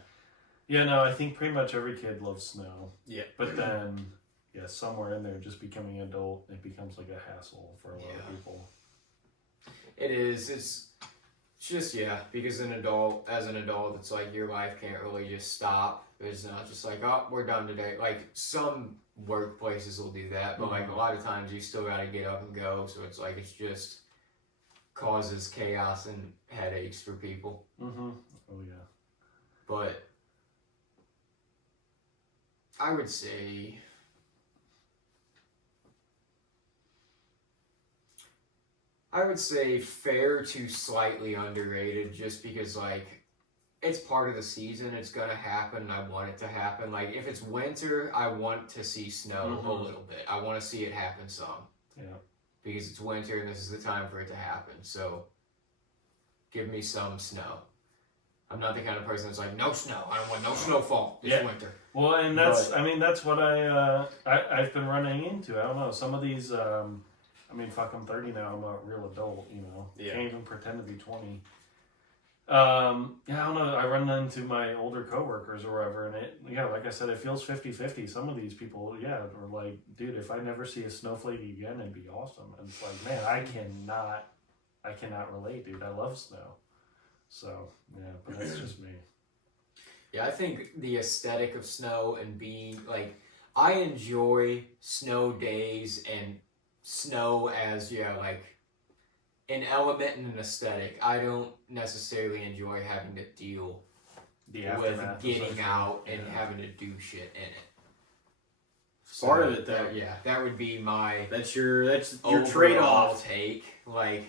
Yeah, no, I think pretty much every kid loves snow. Yeah. But then, somewhere in there, just becoming an adult, it becomes a hassle for a lot of people. It is. It's just, because as an adult, it's your life can't really just stop. It's not just oh, we're done today. Some workplaces will do that, but a lot of times you still gotta get up and go, so it's it's just causes chaos and headaches for people. Mm-hmm. Oh, yeah. But I would say I would say fair to slightly underrated, just because like it's part of the season. It's gonna happen. And I want it to happen. Like if it's winter, I want to see snow a little bit. I want to see it happen some. Yeah. Because it's winter and this is the time for it to happen. So give me some snow. I'm not the kind of person that's like, no snow. I don't want no snowfall this winter. Well, and that's that's what I've been running into. I don't know. Some of these, I'm 30 now. I'm a real adult, Yeah. Can't even pretend to be 20. I don't know. I run into my older coworkers or whatever, and like I said, it feels 50-50. Some of these people, are like, dude, if I never see a snowflake again, it'd be awesome. And it's like, man, I cannot relate, dude. I love snow. So, but that's just me. Yeah, I think the aesthetic of snow and being, like, I enjoy snow days and snow as, like, an element and an aesthetic. I don't necessarily enjoy having to deal with getting out and having to do shit in it. So part of it, though. That would be my... That's your trade-off. Take. Like,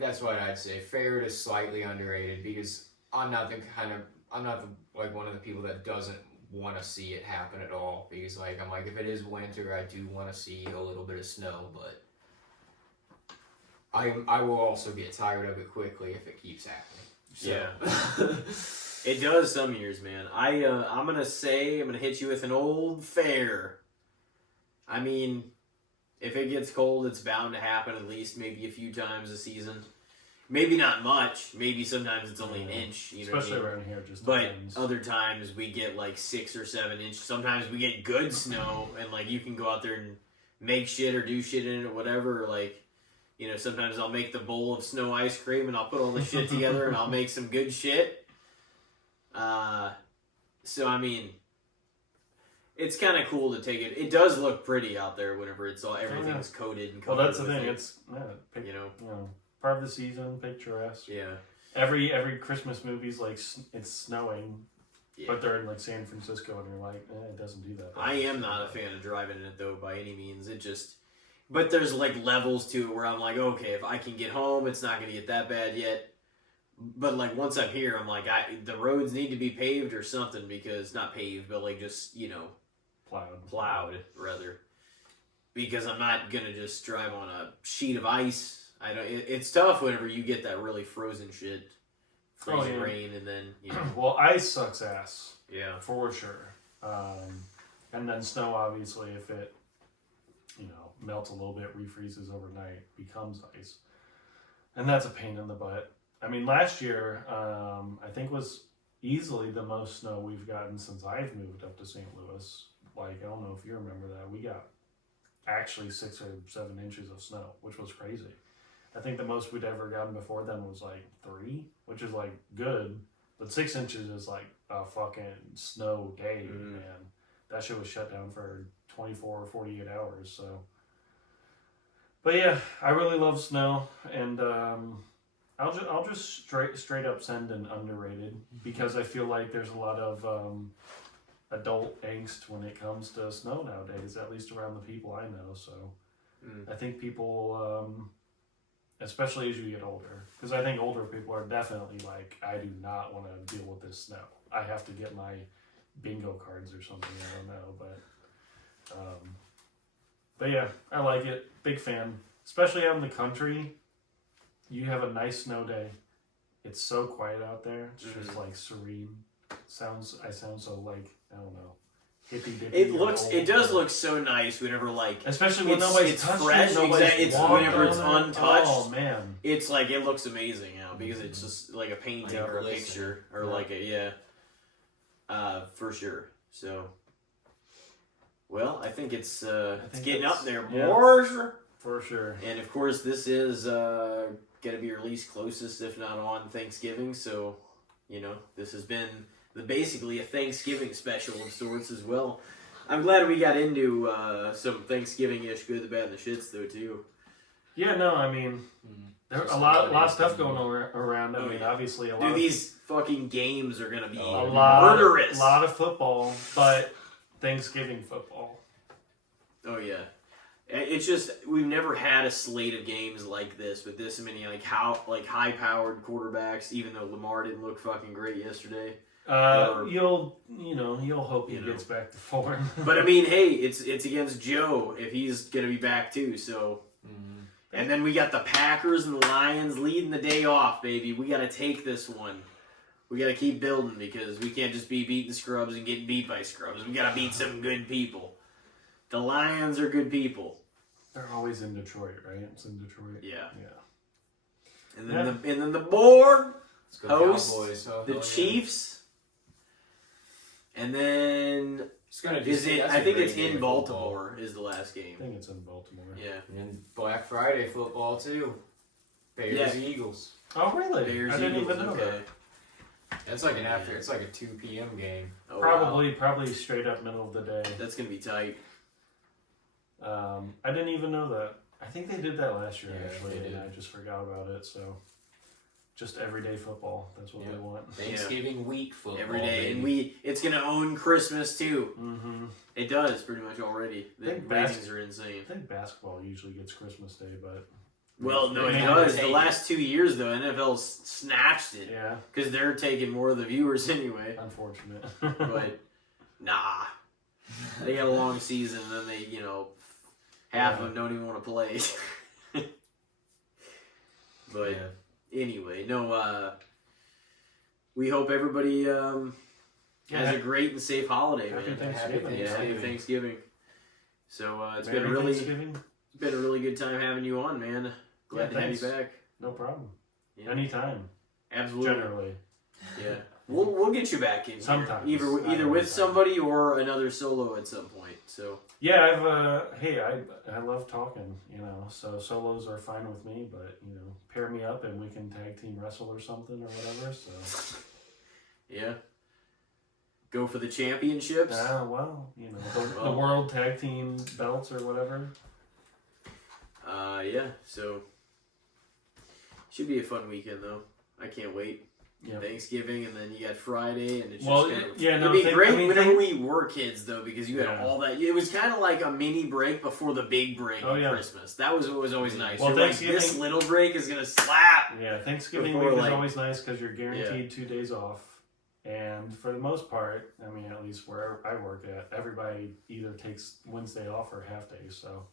that's what I'd say. Fair to slightly underrated, because I'm not one of the people that doesn't want to see it happen at all. Because I'm like, if it is winter, I do want to see a little bit of snow, but I will also get tired of it quickly if it keeps happening. So. Yeah. It does some years, man. I'm gonna hit you with an old fair. I mean, if it gets cold, it's bound to happen at least maybe a few times a season. Maybe not much. Maybe sometimes it's only an inch. Especially around here, just but depends. Other times we get like 6 or 7 inches. Sometimes we get good snow, and like you can go out there and make shit or do shit in it or whatever. Or like, sometimes I'll make the bowl of snow ice cream and I'll put all the shit together and I'll make some good shit. So I mean, it's kind of cool to take it. It does look pretty out there whenever everything's coated and coated. Well, that's the thing. It's part of the season, picturesque. Yeah. Every Christmas movie's like it's snowing, but they're in like San Francisco, and you're like, it doesn't do that. I am not a fan of driving in it though by any means. But there's like levels to it where I'm like, okay, if I can get home, it's not going to get that bad yet. But like once I'm here, I'm like, the roads need to be paved or something, because not paved, but like just plowed rather, because I'm not gonna just drive on a sheet of ice. It's tough whenever you get that really frozen shit, freezing rain, and then Well, ice sucks ass. Yeah, for sure. And then snow, obviously, if it melts a little bit, refreezes overnight, becomes ice, and that's a pain in the butt. I mean, last year, I think was easily the most snow we've gotten since I've moved up to St. Louis. Like, I don't know if you remember that. We got actually 6 or 7 inches of snow, which was crazy. I think the most we'd ever gotten before then was like 3, which is like good, but 6 inches is like a fucking snow day, man. That shit was shut down for 24 or 48 hours, so. But yeah, I really love snow, and I'll just straight up send an underrated, because I feel like there's a lot of adult angst when it comes to snow nowadays, at least around the people I know. So I think people, especially as you get older, because I think older people are definitely like, I do not want to deal with this snow. I have to get my bingo cards or something. I don't know, but yeah, I like it. Big fan, especially out in the country. You have a nice snow day. It's so quiet out there. It's just like serene. I sound so like, I don't know, hippy dippy. It does look so nice whenever like, especially when nobody's touched fresh. It's whenever it's untouched. Oh man, it's like it looks amazing now, because it's just like a painting or a picture or like for sure. So, well, I think it's getting up there, for sure. And of course, this is going to be released closest, if not on Thanksgiving. So, this has been basically a Thanksgiving special of sorts as well. I'm glad we got into some Thanksgiving-ish good, the bad, and the shits though too. Yeah, no, I mean, there's a lot of stuff going around. I mean, obviously, these fucking games are gonna be murderous. A lot of football, but Thanksgiving football. Oh yeah, It's just we've never had a slate of games like this with this many high powered quarterbacks. Even though Lamar didn't look fucking great yesterday. You'll hope he gets back to form. But I mean, hey, it's against Joe if he's gonna be back too. So, and then we got the Packers and the Lions leading the day off, baby. We got to take this one. We got to keep building because we can't just be beating scrubs and getting beat by scrubs. We got to beat some good people. The Lions are good people. They're always in Detroit, right? It's in Detroit. Yeah. Yeah. And then the board Let's go hosts Cowboys. the Chiefs. And then I think it's in Baltimore is the last game. I think it's in Baltimore. Yeah. And Black Friday football too. Bears Eagles. Oh really? Bears I didn't Eagles, even know okay. that. That's like an after. It's like a 2 p.m. game. Oh, wow. Probably straight up middle of the day. That's gonna be tight. I didn't even know that. I think they did that last year actually, they and did. I just forgot about it. So, just everyday football. That's what they want. Thanksgiving week football Every day, baby. and it's gonna own Christmas too. Mm-hmm. It does pretty much already. The think ratings are insane. I think basketball usually gets Christmas Day, but Well, no, it They does. take The it. last 2 years though, NFL's snatched it yeah, because they're taking more of the viewers anyway. unfortunate. But nah, they got a long season, and then they, half of them don't even want to play. But anyway, no. We hope everybody has a great and safe holiday, Happy man. Thanksgiving. Happy Thanksgiving. So it's Merry been a Thanksgiving. really good time having you on, man. Glad to have you back. No problem. Yeah. Anytime. Absolutely. Generally. Yeah. We'll get you back in here. Sometimes. Either with somebody or another solo at some point. So Yeah, I love talking, so solos are fine with me, but pair me up and we can tag team wrestle or something or whatever. So yeah. Go for the championships. The world tag team belts or whatever. Yeah. So should be a fun weekend though. I can't wait. Yeah. Thanksgiving, and then you got Friday, and it's just it'd be great whenever we were kids though, because you had Yeah. all that. It was kind of like a mini break before the big break of Christmas. That was what was always nice. Well, You're like, this little break is gonna slap. Yeah, Thanksgiving Before, week is always nice because you're guaranteed 2 days off. And for the most part, I mean, at least where I work at, everybody either takes Wednesday off or half days. So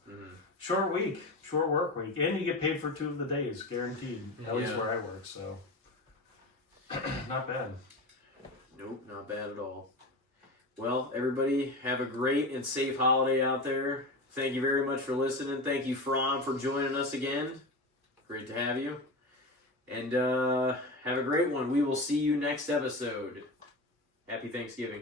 short week, short work week, and you get paid for 2 of the days, guaranteed. At least where I work. So not bad. Nope, not bad at all. Well, everybody, have a great and safe holiday out there. Thank you very much for listening. Thank you, Fromm, for joining us again. Great to have you. And have a great one. We will see you next episode. Happy Thanksgiving.